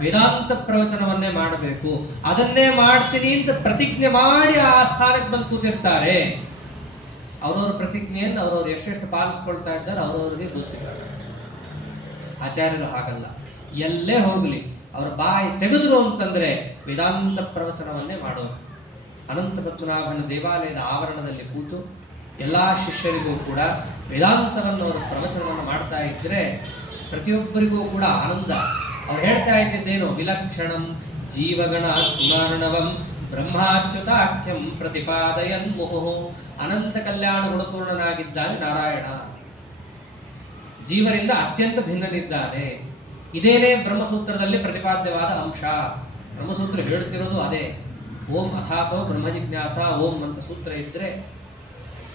ವೇದಾಂತ ಪ್ರವಚನವನ್ನೇ ಮಾಡಬೇಕು. ಅದನ್ನೇ ಮಾಡ್ತೀನಿ ಅಂತ ಪ್ರತಿಜ್ಞೆ ಮಾಡಿ ಆ ಸ್ಥಾನಕ್ಕೆ ಬಂದು ಕೂತಿರ್ತಾರೆ. ಅವರವ್ರ ಪ್ರತಿಜ್ಞೆಯನ್ನು ಅವರವ್ರು ಎಷ್ಟೆಷ್ಟು ಪಾಲಿಸ್ಕೊಳ್ತಾ ಇದ್ದಾರೆ ಅವರವ್ರಿಗೆ ಗೊತ್ತಿಲ್ಲ. ಆಚಾರ್ಯರು ಹಾಗಲ್ಲ. ಎಲ್ಲೇ ಹೋಗಲಿ ಅವರ ಬಾಯಿ ತೆಗೆದ್ರು ಅಂತಂದ್ರೆ ವೇದಾಂತ ಪ್ರವಚನವನ್ನೇ ಮಾಡೋರು. ಅನಂತ ಪದ್ಮನಾಭನ ದೇವಾಲಯದ ಆವರಣದಲ್ಲಿ ಕೂತು ಎಲ್ಲಾ ಶಿಷ್ಯರಿಗೂ ಕೂಡ ವೇದಾಂತವನ್ನು ಅವರು ಪ್ರವಚನವನ್ನು ಮಾಡ್ತಾ ಇದ್ರೆ ಪ್ರತಿಯೊಬ್ಬರಿಗೂ ಕೂಡ ಆನಂದ. ಅವ್ರು ಹೇಳ್ತಾ ಇದ್ದಿದ್ದೇನು? ವಿಲಕ್ಷಣಂ ಜೀವಗಣ ಗುಣಾರ್ಣವಂ ಬ್ರಹ್ಮಾಚ್ಯುತಾಖ್ಯಂ ಪ್ರತಿಪಾದಯನ್ ಮುಹು. ಅನಂತ ಕಲ್ಯಾಣ ಗುಣಪೂರ್ಣನಾಗಿದ್ದಾನೆ ನಾರಾಯಣ, ಜೀವರಿಂದ ಅತ್ಯಂತ ಭಿನ್ನನಿದ್ದಾನೆ. ಇದೇನೇ ಬ್ರಹ್ಮಸೂತ್ರದಲ್ಲಿ ಪ್ರತಿಪಾದ್ಯವಾದ ಅಂಶ. ಬ್ರಹ್ಮಸೂತ್ರ ಹೇಳ್ತಿರೋದು ಅದೇ. ಓಂ ಅಥಾತೋ ಬ್ರಹ್ಮ ಜಿಜ್ಞಾಸ ಓಂ ಅಂತ ಸೂತ್ರ ಇದ್ರೆ,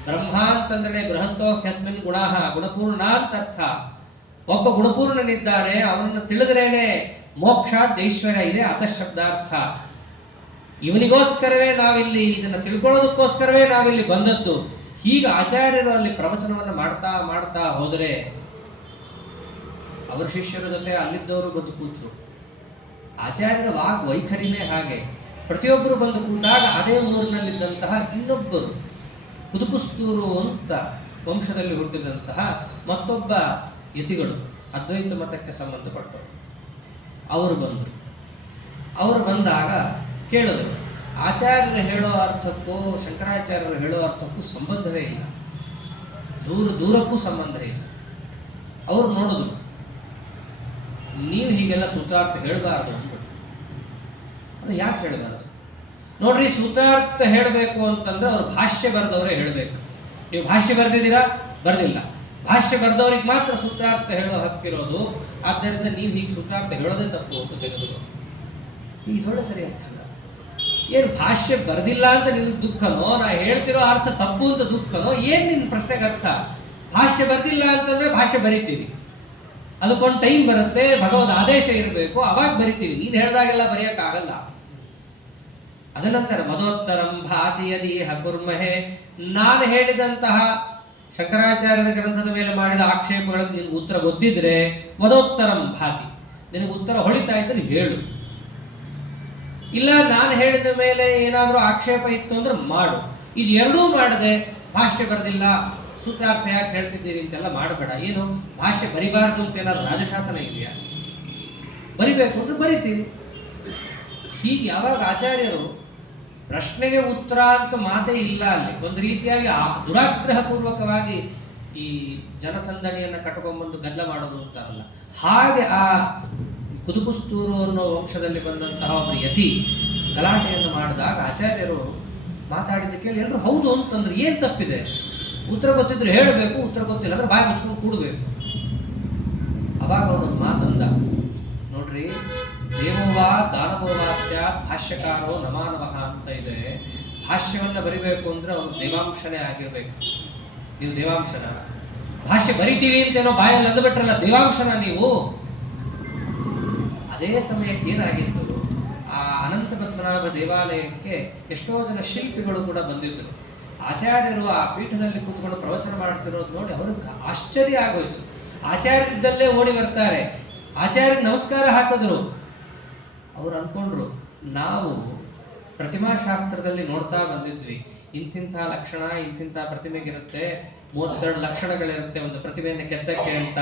ಬ್ರಹ್ಮ ಅಂತಂದ್ರೆ ಬೃಹಂತೋ ಹ್ಯಸ್ಮಿನ್ ಗುಣಾಹ ಗುಣಪೂರ್ಣ ಅಂತ ಅರ್ಥ. ಒಬ್ಬ ಗುಣಪೂರ್ಣನಿದ್ದಾನೆ, ಅವನನ್ನು ತಿಳಿದ್ರೇನೆ ಮೋಕ್ಷ ಐಶ್ವರ್ಯ ಇದೆ ಅತಃಶಬ್ದಾರ್ಥ. ಇವನಿಗೋಸ್ಕರವೇ ನಾವಿಲ್ಲಿ ಇದನ್ನು ತಿಳ್ಕೊಳ್ಳೋದಕ್ಕೋಸ್ಕರವೇ ನಾವಿಲ್ಲಿ ಬಂದದ್ದು. ಹೀಗೆ ಆಚಾರ್ಯರು ಅಲ್ಲಿ ಪ್ರವಚನವನ್ನು ಮಾಡ್ತಾ ಮಾಡ್ತಾ ಹೋದರೆ ಅವರ ಶಿಷ್ಯರ ಜೊತೆ ಅಲ್ಲಿದ್ದವರು ಬಂದು ಕೂತರು. ಆಚಾರ್ಯರ ವಾಕ್ ವೈಖರಿನೇ ಹಾಗೆ. ಪ್ರತಿಯೊಬ್ಬರು ಬಂದು ಕೂತಾಗ ಅದೇ ಊರಿನಲ್ಲಿದ್ದಂತಹ ಇನ್ನೊಬ್ಬರು ಕುದುಕುಸ್ತೂರು ಅಂತ ವಂಶದಲ್ಲಿ ಹುಟ್ಟಿದಂತಹ ಮತ್ತೊಬ್ಬ ಯತಿಗಳು, ಅದ್ವೈತ ಮತಕ್ಕೆ ಸಂಬಂಧಪಟ್ಟವರು, ಅವರು ಬಂದರು. ಅವರು ಬಂದಾಗ ಕೇಳಿದ್ರು, ಆಚಾರ್ಯರು ಹೇಳೋ ಅರ್ಥಕ್ಕೂ ಶಂಕರಾಚಾರ್ಯರು ಹೇಳೋ ಅರ್ಥಕ್ಕೂ ಸಂಬಂಧವೇ ಇಲ್ಲ, ದೂರಕ್ಕೂ ಸಂಬಂಧ ಇಲ್ಲ. ಅವರು ನೋಡಿದ್ರು, ನೀವು ಹೀಗೆಲ್ಲ ಸೂತ್ರಾರ್ಥ ಹೇಳಬಾರ್ದು ಅಂದ್ಬಿಟ್ಟು. ಅದು ಯಾಕೆ ಹೇಳಬಾರ್ದು? ನೋಡ್ರಿ, ಸೂತ್ರಾರ್ಥ ಹೇಳಬೇಕು ಅಂತಂದ್ರೆ ಅವ್ರು ಭಾಷ್ಯ ಬರೆದವರೇ ಹೇಳಬೇಕು. ನೀವು ಭಾಷ್ಯ ಬರೆದಿದ್ದೀರಾ? ಬರೆದಿಲ್ಲ. ಭಾಷ್ಯ ಬರೆದವ್ರಿಗೆ ಮಾತ್ರ ಸೂತ್ರಾರ್ಥ ಹೇಳೋ ಹಕ್ಕಿರೋದು. ಆದ್ದರಿಂದ ನೀವು ಹೀಗೆ ಸೂತ್ರಾರ್ಥ ಹೇಳೋದೇ ತಪ್ಪು ಅಂತ ತೆಗೆದು ಈಗ ಒಳ್ಳೆ ಸರಿ ಆಗ್ತಲ್ಲ. ಏನು ಭಾಷ್ಯ ಬರೆದಿಲ್ಲ ಅಂತ ನಿಮ್ಗೆ ದುಃಖನೋ, ನಾ ಹೇಳ್ತಿರೋ ಅರ್ಥ ತಪ್ಪು ಅಂತ ದುಃಖನೋ, ಏನು ನಿನ್ನ ಪ್ರಶ್ನೆಗೆ ಅರ್ಥ? ಭಾಷ್ಯ ಬರೆದಿಲ್ಲ ಅಂತಂದ್ರೆ ಭಾಷ್ಯ ಬರಿತೀವಿ, ಅದಕ್ಕೊಂದು ಟೈಮ್ ಬರುತ್ತೆ, ಭಗವದ್ ಆದೇಶ ಇರಬೇಕು, ಅವಾಗ ಬರಿತೀವಿ. ನೀನು ಹೇಳಿದಾಗೆಲ್ಲ ಬರೆಯೋಕ್ಕಾಗಲ್ಲ. ಅದನಂತರ ಮದೋತ್ತರಂ ಭಾತಿ ಯದಿ ಹಕುರ್ಮಹೆ, ನಾನು ಹೇಳಿದಂತಹ ಶಂಕರಾಚಾರ್ಯರ ಗ್ರಂಥದ ಮೇಲೆ ಮಾಡಿದ ಆಕ್ಷೇಪಗಳಿಗೆ ನಿನಗೆ ಉತ್ತರ ಗೊತ್ತಿದ್ರೆ ಮದೋತ್ತರಂ ಭಾತಿ, ನಿನಗೆ ಉತ್ತರ ಹೊಳಿತಾ ಇದ್ರೆ ಹೇಳು. ಇಲ್ಲ ನಾನು ಹೇಳಿದ ಮೇಲೆ ಏನಾದರೂ ಆಕ್ಷೇಪ ಇತ್ತು ಅಂದ್ರೆ ಮಾಡು. ಇದು ಎರಡೂ ಮಾಡದೆ ಭಾಷ್ಯ ಬರೆದಿಲ್ಲ, ಸೂತ್ರಾರ್ಥ ಯಾಕೆ ಹೇಳ್ತಿದ್ದೀರಿ ಅಂತೆಲ್ಲ ಮಾಡಬೇಡ. ಏನು ಭಾಷ್ಯ ಬರಿಬಾರ್ದು ಅಂತ ಏನಾದ್ರು ರಾಜಶಾಸನ ಇದೆಯಾ? ಬರಿಬೇಕು ಅಂದ್ರೆ ಬರಿತೀವಿ. ಹೀಗೆ ಯಾವಾಗ ಆಚಾರ್ಯರು ಪ್ರಶ್ನೆಗೆ ಉತ್ತರ ಅಂತ ಮಾತೇ ಇಲ್ಲ ಅಲ್ಲಿ, ಒಂದು ರೀತಿಯಾಗಿ ದುರಾಗ್ರಹ ಪೂರ್ವಕವಾಗಿ ಈ ಜನಸಂದಣಿಯನ್ನು ಕಟ್ಕೊಂಡ್ಬಂದು ಗದ್ದಲ ಮಾಡೋದು ಅಂತಾರಲ್ಲ, ಹಾಗೆ ಆ ಕುದುಕುಸ್ತೂರು ಅನ್ನೋ ವಂಶದಲ್ಲಿ ಬಂದಂತಹ ಒಬ್ಬರು ಯತಿ ಗಲಾಟೆಯನ್ನು ಮಾಡಿದಾಗ ಆಚಾರ್ಯರು ಮಾತಾಡಿದ್ದಕ್ಕೆ ಎಲ್ಲರೂ ಹೌದು ಅಂತಂದ್ರೆ ಏನು ತಪ್ಪಿದೆ? ಉತ್ತರ ಗೊತ್ತಿದ್ರೆ ಹೇಳಬೇಕು, ಉತ್ತರ ಗೊತ್ತಿಲ್ಲ ಅಂದ್ರೆ ಬಾಯಿ ಮುಚ್ಕೊಂಡು ಕೂಡಬೇಕು. ಅವಾಗ ಅವನೊಂದು ಮಾತಂದ, ನೋಡ್ರಿ, ದೇವೋವಾ ದಾನವೋವಾಸ್ಯ ಭಾಷ್ಯಕಾರೋ ನಮಾನವಃ ಅಂತ ಇದೆ. ಭಾಷ್ಯವನ್ನು ಬರಿಬೇಕು ಅಂದ್ರೆ ಅವನು ದೇವಾಂಶನೇ ಆಗಿರ್ಬೇಕು. ನೀವು ದೇವಾಂಶನ? ಭಾಷ್ಯ ಬರಿತೀವಿ ಅಂತೇನೋ ಬಾಯಲ್ಲಿ ಅಂದುಬಿಟ್ರಲ್ಲ, ದೇವಾಂಶನ ನೀವು? ಅದೇ ಸಮಯಕ್ಕೆ ಏನಾಗಿತ್ತು, ಆ ಅನಂತ ಪದ್ಮನಾಭ ದೇವಾಲಯಕ್ಕೆ ಎಷ್ಟೋ ಜನ ಶಿಲ್ಪಿಗಳು ಕೂಡ ಬಂದಿದ್ದರು. ಆಚಾರ್ಯರು ಆ ಪೀಠದಲ್ಲಿ ಕೂತ್ಕೊಂಡು ಪ್ರವಚನ ಮಾಡ್ತಿರೋದು ನೋಡಿ ಅವ್ರಿಗೆ ಆಶ್ಚರ್ಯ ಆಗೋಯ್ತು. ಆಚಾರ್ಯರಿದ್ದಲ್ಲೇ ಓಡಿ ಬರ್ತಾರೆ, ಆಚಾರ್ಯರಿಗೆ ನಮಸ್ಕಾರ ಹಾಕಿದ್ರು. ಅವ್ರು ಅಂದ್ಕೊಂಡ್ರು, ನಾವು ಪ್ರತಿಮಾಶಾಸ್ತ್ರದಲ್ಲಿ ನೋಡ್ತಾ ಬಂದಿದ್ವಿ, ಇಂತಿಂಥ ಲಕ್ಷಣ ಇಂತಿಂಥ ಪ್ರತಿಮೆಗಿರುತ್ತೆ, 32 ಲಕ್ಷಣಗಳಿರುತ್ತೆ ಒಂದು ಪ್ರತಿಮೆಯನ್ನು ಕೆತ್ತಕ್ಕೆ ಅಂತ.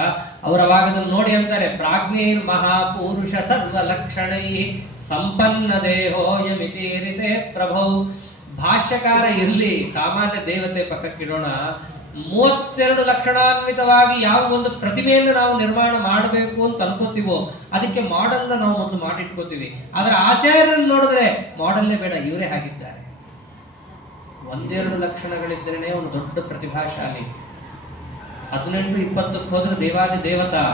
ಅವರ ಅವಾಗದನ್ನು ನೋಡಿ ಅಂತಾರೆ, ಪ್ರಾಜ್ಞೇರ್ ಮಹಾಪುರುಷ ಸರ್ವ ಲಕ್ಷಣೈ ಸಂಪನ್ನ ದೇಹೋಯಮಿತೀರಿತೆ ಪ್ರಭೌ. ಭಾಷ್ಯಕಾರ ಇರಲಿ, ಸಾಮಾನ್ಯ ದೇವತೆ ಪಕ್ಕಕ್ಕಿಡೋಣ, 32 ಲಕ್ಷಣಾನ್ವಿತವಾಗಿ ಯಾವ ಒಂದು ಪ್ರತಿಮೆಯನ್ನು ನಾವು ನಿರ್ಮಾಣ ಮಾಡಬೇಕು ಅಂತ ಅನ್ಕೋತೀವೋ ಅದಕ್ಕೆ ಮಾಡೆಲ್ನ ನಾವು ಒಂದು ಮಾಡಿಟ್ಕೋತೀವಿ. ಆದರೆ ಆಚಾರ್ಯರನ್ನು ನೋಡಿದ್ರೆ ಮಾಡೆಲ್ಲೇ ಬೇಡ, ಇವರೇ ಆಗಿದ್ದಾರೆ. 1-2 ಲಕ್ಷಣಗಳಿದ್ದರೇನೆ ಒಂದು ದೊಡ್ಡ ಪ್ರತಿಭಾಶಾಲಿ. 18-20ಕ್ಕೆ ಹೋದ್ರೆ ದೇವಾದಿ ದೇವತಾ,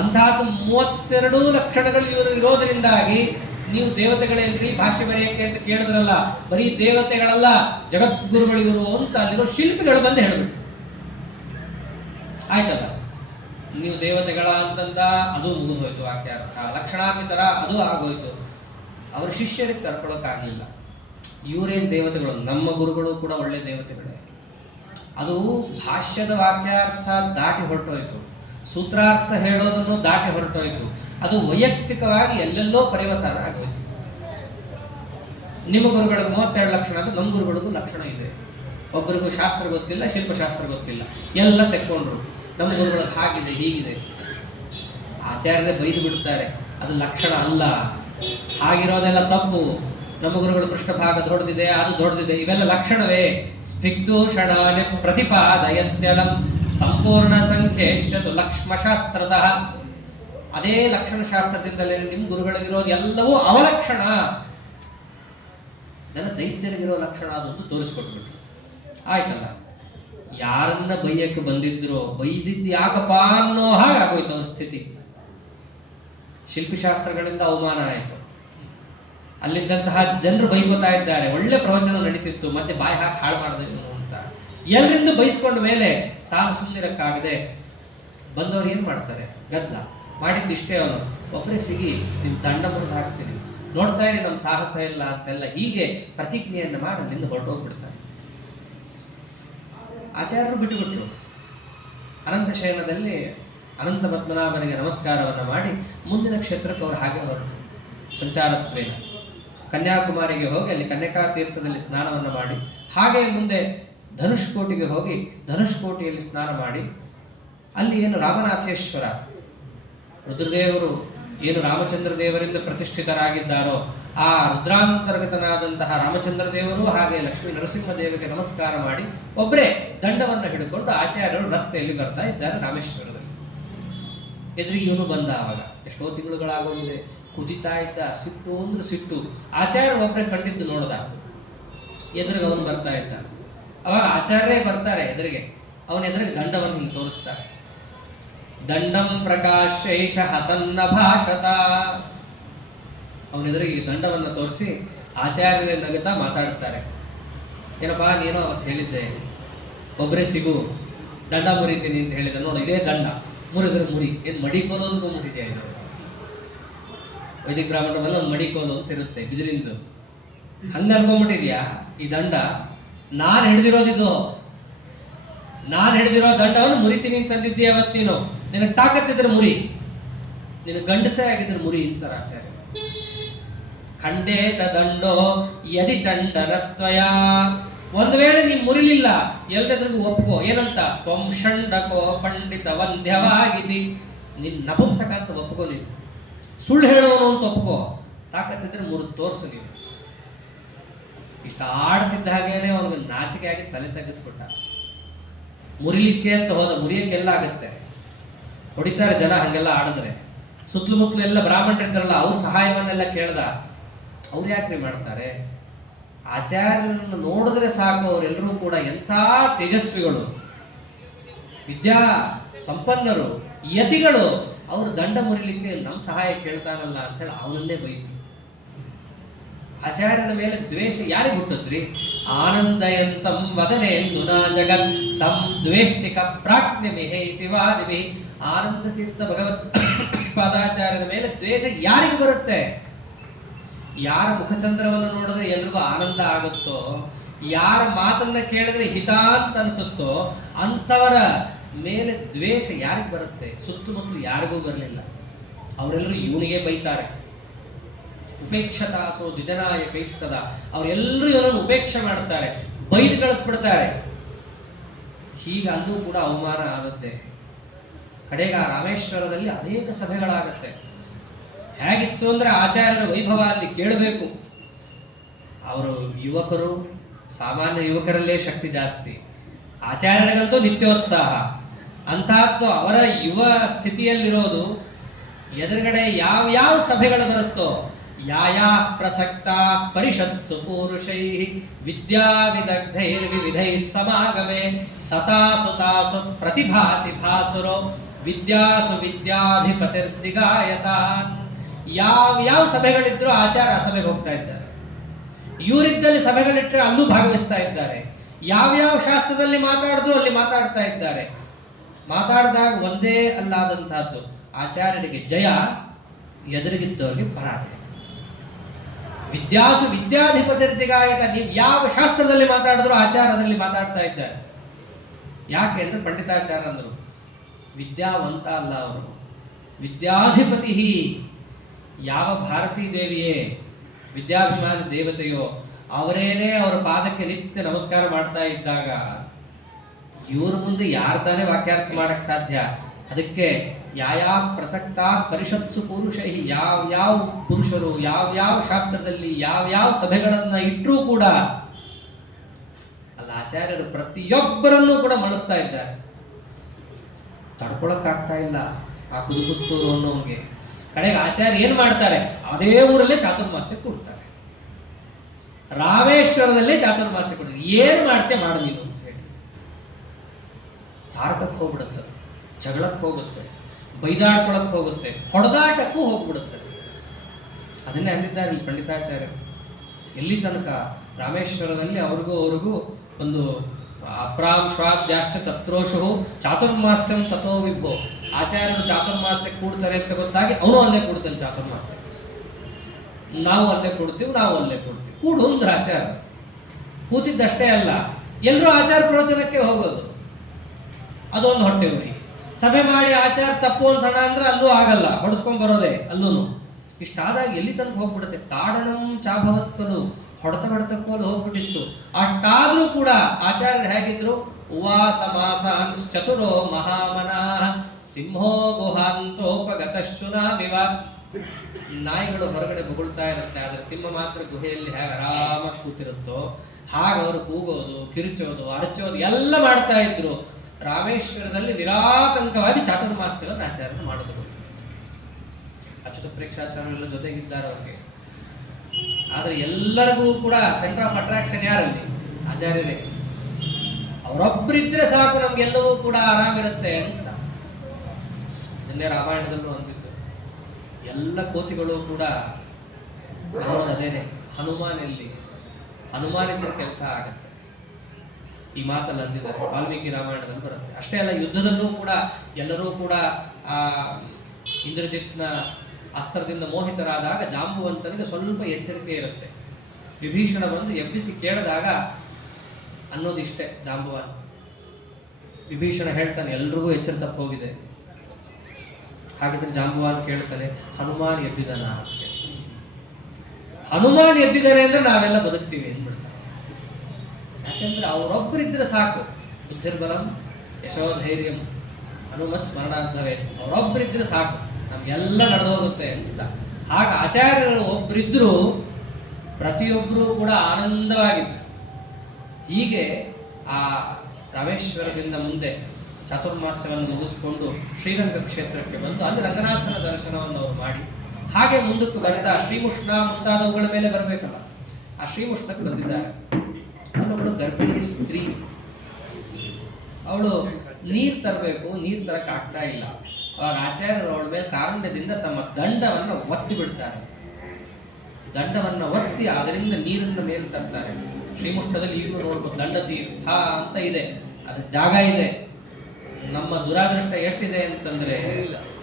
ಅಂತಹದ್ದು 32 ಲಕ್ಷಣಗಳು ಇವರು ಇರೋದ್ರಿಂದಾಗಿ ನೀವು ದೇವತೆಗಳೇನ್ರಿ ಭಾಷ್ಯ ಬರೆಯಕ್ಕೆ ಅಂತ ಕೇಳಿದ್ರಲ್ಲ, ಬರೀ ದೇವತೆಗಳಲ್ಲ ಜಗದ್ಗುರುಗಳು ಇವರು ಅಂತ ಅಲ್ಲಿರೋ ಶಿಲ್ಪಿಗಳು ಬಂದು ಹೇಳ್ಬಿಟ್ಟು ಆಯ್ತಲ್ಲ. ನೀವು ದೇವತೆಗಳ ಅಂತಂದ ಅದು ಮುಗಿದು ಹೋಯ್ತು ವಾಕ್ಯಾರ್ಥ, ಲಕ್ಷಣಾನ್ವಿತರ ಅದು ಆಗೋಯ್ತು. ಅವ್ರ ಶಿಷ್ಯರಿಗೆ ಕರ್ಕೊಳ್ಳೋಕ್ಕಾಗಲಿಲ್ಲ. ಇವರೇನು ದೇವತೆಗಳು? ನಮ್ಮ ಗುರುಗಳು ಕೂಡ ಒಳ್ಳೆ ದೇವತೆಗಳೇ. ಅದು ಭಾಷ್ಯದ ವಾಕ್ಯಾರ್ಥ ದಾಟಿ ಹೊರಟೋಯ್ತು, ಸೂತ್ರಾರ್ಥ ಹೇಳೋದನ್ನು ದಾಟಿ ಹೊರಟೋಯ್ತು. ಅದು ವೈಯಕ್ತಿಕವಾಗಿ ಎಲ್ಲೆಲ್ಲೋ ಪರಿವಸಾನ ಆಗೋಯ್ತು. ನಿಮ್ಮ ಗುರುಗಳಿಗೆ 32 ಲಕ್ಷಣ, ಅದು ನಮ್ಮ ಗುರುಗಳಿಗೂ ಲಕ್ಷಣ ಇದೆ. ಒಬ್ಬರಿಗೂ ಶಾಸ್ತ್ರ ಗೊತ್ತಿಲ್ಲ, ಶಿಲ್ಪಶಾಸ್ತ್ರ ಗೊತ್ತಿಲ್ಲ, ಎಲ್ಲ ತೆಕ್ಕೊಂಡ್ರು. ನಮ್ಮ ಗುರುಗಳಿಗೆ ಹಾಗಿದೆ ಹೀಗಿದೆ. ಆಚಾರ್ಯರೇ ಬೈದು ಬಿಡ್ತಾರೆ, ಅದು ಲಕ್ಷಣ ಅಲ್ಲ, ಹಾಗಿರೋದೆಲ್ಲ ತಪ್ಪು. ನಮ್ಮ ಗುರುಗಳು ಪೃಷ್ಠಭಾಗ ದೊಡ್ಡದಿದೆ, ಅದು ದೊಡ್ಡದಿದೆ, ಇವೆಲ್ಲ ಲಕ್ಷಣವೇ. ಸ್ಫಿಗ್ದೂಷಣಾನಿ ಪ್ರತಿಪಾದಯತ್ಯಲಂ ಸಂಪೂರ್ಣ ಸಂಖ್ಯೆಶ್ಚತು ಲಕ್ಷ್ಮಶಾಸ್ತ್ರದ. ಅದೇ ಲಕ್ಷಣ ಶಾಸ್ತ್ರದಿಂದಲೇ ನಿಮ್ಮ ಗುರುಗಳಿಗಿರೋದು ಎಲ್ಲವೂ ಅವಲಕ್ಷಣ. ನನ್ನ ದೈತ್ಯರಿಗಿರೋ ಲಕ್ಷಣ ಅದೊಂದು ತೋರಿಸ್ಕೊಟ್ಬಿಟ್ರು. ಆಯ್ತಲ್ಲ, ಯಾರನ್ನ ಬೈಯಕ್ಕೆ ಬಂದಿದ್ರು ಬೈದಿದ್ದು ಯಾಕಪ್ಪ ಅನ್ನೋ ಹಾಗೆ ಆಗೋಯ್ತು ಅವ್ರ ಸ್ಥಿತಿ. ಶಿಲ್ಪಿಶಾಸ್ತ್ರಗಳಿಂದ ಅವಮಾನ ಆಯಿತು. ಅಲ್ಲಿದ್ದಂತಹ ಜನರು ಬೈಕೋತಾ ಇದ್ದಾರೆ, ಒಳ್ಳೆ ಪ್ರವಚನ ನಡೀತಿತ್ತು, ಮತ್ತೆ ಬಾಯಿ ಹಾಕಿ ಹಾಳು ಮಾಡಿದೆ ಅಂತ ಎಲ್ಲರಿಂದ ಬೈಸ್ಕೊಂಡ ಮೇಲೆ ತಾನು ಸುಮ್ಮನಿರಕ್ಕಾಗದೆ ಬಂದವ್ರು ಏನ್ ಮಾಡ್ತಾರೆ, ಗದ್ದಲ ಮಾಡಿದ್ದು ಇಷ್ಟೇ. ಅವನು ಒಬ್ಬರೇ ಸಿಗಿ ನಿಮ್ ದಂಡ ಮುರಿದು ಹಾಕ್ತೀನಿ, ನೋಡ್ತಾ ಇರಿ ನಮ್ಮ ಸಾಹಸ ಇಲ್ಲ ಅಂತೆಲ್ಲ ಹೀಗೆ ಪ್ರತಿಜ್ಞೆಯನ್ನು ಮಾಡಿ ನಿಂದ ಹೊರಟೋಗ್ಬಿಡ್ತಾರೆ. ಆಚಾರ್ಯರು ಬಿಟ್ಟುಬಿಟ್ರು. ಅನಂತ ಶಯನದಲ್ಲಿ ಅನಂತ ಪದ್ಮನಾಭನಿಗೆ ನಮಸ್ಕಾರವನ್ನು ಮಾಡಿ ಮುಂದಿನ ಕ್ಷೇತ್ರಕ್ಕೆ ಅವರು ಹಾಗೆ ಹೊರಟರು. ಸಂಚಾರತ್ವೇನ ಕನ್ಯಾಕುಮಾರಿಗೆ ಹೋಗಿ ಅಲ್ಲಿ ಕನ್ಯಕಾ ತೀರ್ಥದಲ್ಲಿ ಸ್ನಾನವನ್ನು ಮಾಡಿ, ಹಾಗೆ ಮುಂದೆ ಧನುಷ್ಕೋಟಿಗೆ ಹೋಗಿ ಧನುಷ್ಕೋಟಿಯಲ್ಲಿ ಸ್ನಾನ ಮಾಡಿ, ಅಲ್ಲಿ ಏನು ರಾಮನಾಥೇಶ್ವರ ರುದ್ರದೇವರು ಏನು ರಾಮಚಂದ್ರ ದೇವರಿಂದ ಪ್ರತಿಷ್ಠಿತರಾಗಿದ್ದಾರೋ ಆ ರುದ್ರಾಂತರ್ಗತನಾದಂತಹ ರಾಮಚಂದ್ರ ದೇವರು ಹಾಗೆ ಲಕ್ಷ್ಮೀ ನರಸಿಂಹದೇವರಿಗೆ ನಮಸ್ಕಾರ ಮಾಡಿ ಒಬ್ಬರೇ ದಂಡವನ್ನು ಹಿಡ್ಕೊಂಡು ಆಚಾರ್ಯರು ರಸ್ತೆಯಲ್ಲಿ ಬರ್ತಾ ಇದ್ದಾರೆ ರಾಮೇಶ್ವರದಲ್ಲಿ. ಎದುರಿಗೆ ಇವನು ಬಂದ. ಆವಾಗ ಎಷ್ಟೋ ತಿಂಗಳುಗಳಾಗೋಗಿದೆ, ಕುದಿತಾ ಇದ್ದ, ಸಿಟ್ಟು ಅಂದ್ರೆ ಸಿಟ್ಟು. ಆಚಾರ್ಯರು ಒಬ್ಬರೇ ಕಂಡಿದ್ದು ನೋಡ್ದ, ಎದುರಿಗೆ ಅವನು ಬರ್ತಾ ಇದ್ದ. ಅವಾಗ ಆಚಾರ್ಯರೇ ಬರ್ತಾರೆ ಎದುರಿಗೆ, ಅವನ ಎದುರಿಗೆ ದಂಡವನ್ನು ಹಿಂಗೆ ತೋರಿಸ್ತಾರೆ. ದಂಡಂ ಪ್ರಕಾಶೈಷ ಹಸನ್ನ ಭಾಷತ. ಅವನೆದುರಿಗೆ ದಂಡವನ್ನು ತೋರಿಸಿ ಆಚಾರ್ಯರೇ ನಗುತ್ತಾ ಮಾತಾಡ್ತಾರೆ. ಏನಪ್ಪಾ ನೀನೋ ಅವತ್ತು ಹೇಳಿದ್ದೆ ಒಬ್ಬರೇ ಸಿಗು, ದಂಡ ಮುರಿತೀನಿ ಅಂತ ಹೇಳಿದ. ನೋಡು ಇದೇ ದಂಡ, ಮುರಿದ್ರೆ ಮುರಿ. ಏನು ಮಡಿಕೋಲೋದಕ್ಕೂ ಮುರಿದೆ ಇದು. ವೈದಿಕ ಬ್ರಾಹ್ಮಣರೆಲ್ಲ ಒಂದು ಮಡಿಕೋಲು ಅಂತ ಇರುತ್ತೆ ಬಿದಿರಿಂದು. ಹಂಗ ಅನ್ಕೊಂಡ್ಬಿಟ್ಟಿದ್ಯಾ ಈ ದಂಡ? ನಾನು ಹಿಡಿದಿರೋದಿದು, ನಾನು ಹಿಡಿದಿರೋ ದಂಡವನ್ನು ಮುರಿತೀನಿ ಅಂತ ಅಂದಿದ್ದೀಯ ಅವತ್ತು ನೀನು. ನಿನಗೆ ತಾಕತ್ತಿದ್ರೆ ಮುರಿ, ನಿನಗೆ ಗಂಡಸೇ ಆಗಿದ್ರೆ ಮುರಿ ಅಂತಾರೆ ಆಚಾರ್ಯ. ಖಂಡೇತ ದಂಡೋ ಯದಿ ಚಂಡನತ್ವಯ. ಒಂದು ವೇಳೆ ನೀನು ಮುರಿಲಿಲ್ಲ ಎಲ್ಲರಿಗೂ ಒಪ್ಕೋ. ಏನಂತ? ತ್ವಂ ಷಂಡಕೋ ಪಂಡಿತ ವಂದ್ಯವಾಗಿದಿ. ನಿನ್ನ ನಪುಂಸಕ ಅಂತ ಒಪ್ಕೋ, ನೀನು ಸುಳ್ಳು ಹೇಳೋನು ಅಂತ ಒಪ್ಕೋ. ತಾಕತ್ತಿದ್ರೆ ಮುರಿದು ತೋರಿಸು ನೀನು. ಇಷ್ಟ ಆಡ್ತಿದ್ದ ಹಾಗೇನೆ ಅವನಿಗೆ ನಾಚಿಕೆ ಆಗಿ ತಲೆ ತಗ್ಗಿಸ್ಬಿಟ್ಟ. ಮುರಿಲಿಕ್ಕೆ ಅಂತ ಹೋದ, ಮುರಿಯಕ್ಕೆಲ್ಲ ಆಗತ್ತೆ, ಹೊಡಿತಾರೆ ಜನ ಹಂಗೆಲ್ಲ ಆಡಿದ್ರೆ. ಸುತ್ತಲೂ ಮುತ್ತಲು ಎಲ್ಲ ಬ್ರಾಹ್ಮಣರಿದ್ದಾರಲ್ಲ, ಅವ್ರ ಸಹಾಯವನ್ನೆಲ್ಲ ಕೇಳ್ದ. ಅವ್ರು ಯಾಕ್ರಿ ಮಾಡ್ತಾರೆ? ಆಚಾರ್ಯರನ್ನು ನೋಡಿದ್ರೆ ಸಾಕು, ಅವರೆಲ್ಲರೂ ಕೂಡ ಎಂಥ ತೇಜಸ್ವಿಗಳು, ವಿದ್ಯಾ ಸಂಪನ್ನರು, ಯತಿಗಳು. ಅವರು ದಂಡ ಮುರಿಲಿಕ್ಕೆ ನಮ್ಮ ಸಹಾಯ ಕೇಳ್ತಾನಲ್ಲ ಅಂತೇಳಿ ಅವನನ್ನೇ ಬೈತು. ಆಚಾರ್ಯನ ಮೇಲೆ ದ್ವೇಷ ಯಾರಿಗೆ ಹುಟ್ಟದ್ರಿ? ಆನಂದಯಂತಂ ವದನೇಂದು ನಾ ಜಗತ್ ತಂ ದ್ವೇಷ್ಟಿಕ ಪ್ರಾಜ್ಞೆ ಮಿಹೈತಿ ವಾದಿವಿ. ಆನಂದ ತೀರ್ಥ ಭಗವತ್ ಪಾದಾಚಾರ್ಯನ ಮೇಲೆ ದ್ವೇಷ ಯಾರಿಗೆ ಬರುತ್ತೆ? ಯಾರ ಮುಖಚಂದ್ರವನ್ನು ನೋಡಿದ್ರೆ ಎಲ್ರಿಗೂ ಆನಂದ ಆಗುತ್ತೋ, ಯಾರ ಮಾತನ್ನ ಕೇಳಿದ್ರೆ ಹಿತ ಅಂತ ಅನ್ಸುತ್ತೋ ಅಂಥವರ ಮೇಲೆ ದ್ವೇಷ ಯಾರಿಗೆ ಬರುತ್ತೆ? ಸುತ್ತಮುತ್ತಲು ಯಾರಿಗೂ ಬರಲಿಲ್ಲ. ಅವರೆಲ್ಲರೂ ಇವನಿಗೆ ಬೈತಾರೆ. ಉಪೇಕ್ಷತಾಸೋ ದ್ವಿಜನಾಯ ಕೈಸ್ತದ. ಅವರೆಲ್ಲರೂ ಇವನನ್ನು ಉಪೇಕ್ಷೆ ಮಾಡ್ತಾರೆ, ಬೈದು ಕಳಿಸ್ಬಿಡ್ತಾರೆ. ಹೀಗೆ ಅಲ್ಲೂ ಕೂಡ ಅವಮಾನ ಆಗುತ್ತೆ. ಕಡೆಗ ರಾಮೇಶ್ವರದಲ್ಲಿ ಅನೇಕ ಸಭೆಗಳಾಗತ್ತೆ. ಹೇಗಿತ್ತು ಅಂದ್ರೆ ಆಚಾರ್ಯರ ವೈಭವ ಅಲ್ಲಿ ಕೇಳಬೇಕು. ಅವರು ಯುವಕರು, ಸಾಮಾನ್ಯ ಯುವಕರಲ್ಲೇ ಶಕ್ತಿ ಜಾಸ್ತಿ. ಆಚಾರ್ಯರಿಗಂತೂ ನಿತ್ಯೋತ್ಸಾಹ. ಅಂತಹದ್ದು ಅವರ ಯುವ ಸ್ಥಿತಿಯಲ್ಲಿರೋದು. ಎದುರುಗಡೆ ಯಾವ ಸಭೆಗಳು ಬರುತ್ತೋ, ಯಾಯಾ ಪ್ರಸಕ್ತ ಪರಿಷತ್ಸು ಪೂರುಷೈ ವಿದ್ಯಾವಿದಗ್ಧೈರ್ವಿವಿಧೈ ಸಮಾಗಮೆ ಸತಾಸು ತಾಸು ಪ್ರತಿಭಾತಿ ಭಾಸುರೋ ವಿದ್ಯಾಸು ವಿದ್ಯಾಧಿಪತಿರ್ದಿಗಾಯತಾನ್. ಯಾವ ಸಭೆಗಳಿದ್ರು ಆಚಾರ್ಯ ಆ ಸಭೆಗೆ ಹೋಗ್ತಾ ಇದ್ದಾರೆ. ಇವರಿದ್ದಲ್ಲಿ ಸಭೆಗಳಿಟ್ಟರೆ ಅಲ್ಲೂ ಭಾಗವಹಿಸ್ತಾ ಇದ್ದಾರೆ. ಯಾವ್ಯಾವ ಶಾಸ್ತ್ರದಲ್ಲಿ ಮಾತಾಡಿದ್ರು ಅಲ್ಲಿ ಮಾತಾಡ್ತಾ ಇದ್ದಾರೆ. ಮಾತಾಡಿದಾಗ ಒಂದೇ ಅಲ್ಲಾದಂತಹದ್ದು ಆಚಾರ್ಯರಿಗೆ ಜಯ, ಎದುರಿಗಿದ್ದವರಿಗೆ ಪರಾಜಯ. ವಿದ್ಯಾಸು ವಿದ್ಯಾಧಿಪತಿರ್ದಿಗಾಯಕ. ನೀವು ಯಾವ ಶಾಸ್ತ್ರದಲ್ಲಿ ಮಾತಾಡಿದ್ರು ಆಚಾರದಲ್ಲಿ ಮಾತಾಡ್ತಾ ಇದ್ದಾರೆ. ಯಾಕೆ ಅಂದ್ರೆ ಪಂಡಿತಾಚಾರ್ಯ ಅಂದರು ವಿದ್ಯಾವಂತ ಅಲ್ಲ ಅವರು, ವಿದ್ಯಾಧಿಪತಿ. ಯಾವ ಭಾರತೀ ದೇವಿಯೇ ವಿದ್ಯಾಭಿಮಾನಿ ದೇವತೆಯೋ ಅವರೇನೇ ಅವರ ಪಾದಕ್ಕೆ ನಿತ್ಯ ನಮಸ್ಕಾರ ಮಾಡ್ತಾ ಇದ್ದಾಗ ಇವ್ರ ಮುಂದೆ ಯಾರು ತಾನೇ ವಾಕ್ಯಾರ್ಥ ಮಾಡಕ್ ಸಾಧ್ಯ? ಅದಕ್ಕೆ ಯಾವ ಪ್ರಸಕ್ತ ಪರಿಷತ್ಸು ಪುರುಷೈ, ಯಾವ ಪುರುಷರು ಯಾವ ಶಾಸ್ತ್ರದಲ್ಲಿ ಯಾವ ಸಭೆಗಳನ್ನ ಇಟ್ಟರೂ ಕೂಡ ಅಲ್ಲ ಆಚಾರ್ಯರು ಪ್ರತಿಯೊಬ್ಬರನ್ನೂ ಕೂಡ ಮಣಿಸ್ತಾ ಇದ್ದಾರೆ. ತಡ್ಕೊಳಕ್ಕಾಗ್ತಾ ಇಲ್ಲ ಆ ಕುದುಗುತ್ತೂರು ಅನ್ನೋನ್ಗೆ. ಕಡೆಗೆ ಆಚಾರ್ಯ ಏನ್ ಮಾಡ್ತಾರೆ? ಅದೇ ಊರಲ್ಲೇ ಚಾತುರ್ಮಾಸ್ಯ ಕೊಡ್ತಾರೆ. ರಾಮೇಶ್ವರದಲ್ಲೇ ಚಾತುರ್ಮಾಸ್ಯ ಕೊಡ್ತಾರೆ. ಏನ್ ಮಾಡ್ತೆ ಮಾಡು ನೀನು ಅಂತ ಹೇಳಿ ತಾರಕಕ್ಕೆ ಹೋಗ್ಬಿಡುತ್ತೆ, ಜಗಳಕ್ಕೆ ಹೋಗುತ್ತೆ, ಬೈದಾಡ್ಕೊಳಕ್ ಹೋಗುತ್ತೆ, ಹೊಡೆದಾಟಕ್ಕೂ ಹೋಗ್ಬಿಡುತ್ತೆ. ಅದನ್ನೇ ಅಂದಿದ್ದಾರೆ ಈ ಪಂಡಿತಾಚಾರ್ಯರು. ಎಲ್ಲಿ ತನಕ ರಾಮೇಶ್ವರದಲ್ಲಿ ಅವ್ರಿಗೂ ಒಂದು ಅಪ್ರಾಂಶ್ವಾದ್ಯಾಶ್ಚ ತತ್ರೋಷು ಚಾತುರ್ಮಾಸ್ಯಂ ತಥೋ ವಿಭೋ. ಆಚಾರ್ಯರು ಚಾತುರ್ಮಾಸ್ಯ ಕೂಡ್ತಾರೆ ಅಂತ ಗೊತ್ತಾಗಿ ಅವನು ಅಲ್ಲೇ ಕೂಡ್ತಾನೆ ಚಾತುರ್ಮಾಸ್ಯ. ನಾವು ಅಲ್ಲೇ ಕೂಡ್ತೀವಿ ಕೂಡು ಅಂದ್ರೆ ಆಚಾರ ಕೂತಿದ್ದಷ್ಟೇ ಅಲ್ಲ, ಎಲ್ಲರೂ ಆಚಾರ ಪ್ರವಚನಕ್ಕೆ ಹೋಗೋದು. ಅದೊಂದು ಹೊಟ್ಟೆ ಉರಿ. ಸಭೆ ಮಾಡಿ ಆಚಾರ ತಪ್ಪು ಅನ್ಸೋಣ ಅಂದ್ರೆ ಅಲ್ಲೂ ಆಗಲ್ಲ, ಹೊಡೆಸ್ಕೊಂಡ್ ಬರೋದೆ ಅಲ್ಲೂ. ಇಷ್ಟಾದಾಗ ಎಲ್ಲಿ ತನಕ ಹೋಗ್ಬಿಡುತ್ತೆ, ತಾಡನಂ ಚಾಭವತ್ಕಲು, ಹೊಡೆತಕ್ಕೋಲು ಹೋಗ್ಬಿಟ್ಟಿತ್ತು. ಅಷ್ಟಾದ್ರೂ ಕೂಡ ಆಚಾರ್ಯರು ಹೇಗಿದ್ರು, ಉವಾಸ ಮಾಸಾನ್ ಚತುರೋ ಮಹಾಮನಃ ಸಿಂಹೋ ಗುಹಾಂತೋಪಗತಶುನಾಮಿವ. ನಾಯಿಗಳು ಹೊರಗಡೆ ಬೊಗಳ್ತಾ ಇರುತ್ತೆ, ಆದ್ರೆ ಸಿಂಹ ಮಾತ್ರ ಗುಹೆಯಲ್ಲಿ ಹೇಗೆ ಆರಾಮಾಗಿ ಕೂತಿರುತ್ತೋ ಹಾಗೆ ಅವರು ಕೂಗೋದು, ಕಿರುಚೋದು, ಅರಚೋದು ಎಲ್ಲ ಮಾಡ್ತಾ ಇದ್ರು. ರಾಮೇಶ್ವರದಲ್ಲಿ ನಿರಾತಂಕವಾಗಿ ಚಾತುರ್ಮಾಸ್ಯವನ್ನು ಆಚರಣೆ ಮಾಡಿದ್ರು. ಅಚ್ಯುತ ಪ್ರೇಕ್ಷಾಚಾರ್ಯರೆಲ್ಲ ಜೊತೆಗಿದ್ದಾರೆ ಅವ್ರಿಗೆ. ಆದ್ರೆ ಎಲ್ಲರಿಗೂ ಕೂಡ ಸೆಂಟರ್ ಆಫ್ ಅಟ್ರಾಕ್ಷನ್ ಯಾರಲ್ಲಿ? ಆಚಾರ್ಯರೇ. ಅವರೊಬ್ಬರಿದ್ರೆ ಸಾಕು ನಮ್ಗೆಲ್ಲವೂ ಕೂಡ ಆರಾಮಿರುತ್ತೆ ಅಂತ ನಿನ್ನೆ ರಾಮಾಯಣದಲ್ಲೂ ಅಂದಿತ್ತು. ಎಲ್ಲ ಕೋತಿಗಳು ಕೂಡ ಅದೇನೆ, ಹನುಮಾನಲ್ಲಿ ಹನುಮಾನಿಂದ ಕೆಲಸ ಆಗತ್ತೆ, ಈ ಮಾತಲ್ಲಿ ಅಂದಿದ್ದಾರೆ. ವಾಲ್ಮೀಕಿ ರಾಮಾಯಣದಲ್ಲಿ ಬರುತ್ತೆ. ಅಷ್ಟೇ ಅಲ್ಲ, ಯುದ್ಧದಲ್ಲೂ ಕೂಡ ಎಲ್ಲರೂ ಕೂಡ ಆ ಇಂದ್ರಜಿತ್ನ ಅಸ್ತ್ರದಿಂದ ಮೋಹಿತರಾದಾಗ ಜಾಂಬುವಂತನಿಗೆ ಸ್ವಲ್ಪ ಎಚ್ಚರಿಕೆ ಇರುತ್ತೆ. ವಿಭೀಷಣ ಬಂದು ಎಬ್ಬಿಸಿ ಕೇಳಿದಾಗ ಅನ್ನೋದಿಷ್ಟೇ ಜಾಂಬುವಾನ್. ವಿಭೀಷಣ ಹೇಳ್ತಾನೆ ಎಲ್ರಿಗೂ ಎಚ್ಚರ ತಪ್ಪು ಹೋಗಿದೆ. ಹಾಗಿದ್ರೆ ಜಾಂಬುವಾನ್ ಕೇಳ್ತಾನೆ, ಹನುಮಾನ್ ಎದ್ದಿದ್ದಾನ? ಹನುಮಾನ್ ಎದ್ದಿದ್ದಾನೆ ಅಂದ್ರೆ ನಾವೆಲ್ಲ ಬದುಕ್ತೀವಿ ಅಂದ್ಬಿಡ್ತಾರೆ. ಯಾಕೆಂದ್ರೆ ಅವರೊಬ್ಬರಿದ್ರೆ ಸಾಕು. ಬುದ್ಧಿರ್ಬಲಂ ಯಶೋಧೈರ್ಯಂ ಹನುಮತ್ ಸ್ಮರಣಾಂತರೇ. ಅವರೊಬ್ಬರಿದ್ರೆ ಸಾಕು, ನಮ್ಗೆಲ್ಲ ನಡೆದೋಗುತ್ತೆ ಅಂತ. ಹಾಗ ಆಚಾರ್ಯರು ಒಬ್ಬರಿದ್ರು ಪ್ರತಿಯೊಬ್ಬರೂ ಕೂಡ ಆನಂದವಾಗಿತ್ತು. ಹೀಗೆ ಆ ರಾಮೇಶ್ವರದಿಂದ ಮುಂದೆ ಚಾತುರ್ಮಾಸ್ಯವನ್ನು ಮುಗಿಸ್ಕೊಂಡು ಶ್ರೀರಂಗ ಕ್ಷೇತ್ರಕ್ಕೆ ಬಂದು ಅಲ್ಲಿ ರಂಗನಾಥನ ದರ್ಶನವನ್ನು ಅವರು ಮಾಡಿ ಹಾಗೆ ಮುಂದಕ್ಕೆ ಬರೆದ ಶ್ರೀಮುಷ್ಣ ಮುಂತಾದವುಗಳ ಮೇಲೆ ಬರಬೇಕಲ್ಲ, ಆ ಶ್ರೀಮುಷ್ಣಕ್ಕೆ ಬಂದಿದ್ದಾರೆ. ಅವಳು ಗರ್ಭಿಣಿ ಸ್ತ್ರೀ, ಅವಳು ನೀರು ತರಬೇಕು, ನೀರು ತರಕ್ಕೆ ಆಗ್ತಾ ಇಲ್ಲ. ಅವಾಗ ಆಚಾರ್ಯರು ಅವಳ ಮೇಲೆ ಕಾರುಣ್ಯದಿಂದ ತಮ್ಮ ದಂಡವನ್ನು ಒತ್ತಿ ಬಿಡ್ತಾರೆ. ದಂಡವನ್ನು ಒತ್ತಿ ಅದರಿಂದ ನೀರನ್ನು ಮೇಲೆ ತರ್ತಾರೆ. ಶ್ರೀಮುಷ್ಣದಲ್ಲಿ ಈಗಲೂ ನೋಡ್ಬೋದು, ದಂಡ ತೀರ್ಥ ಅಂತ ಇದೆ, ಅದು ಜಾಗ ಇದೆ. ನಮ್ಮ ದುರಾದೃಷ್ಟ ಎಷ್ಟಿದೆ ಅಂತಂದ್ರೆ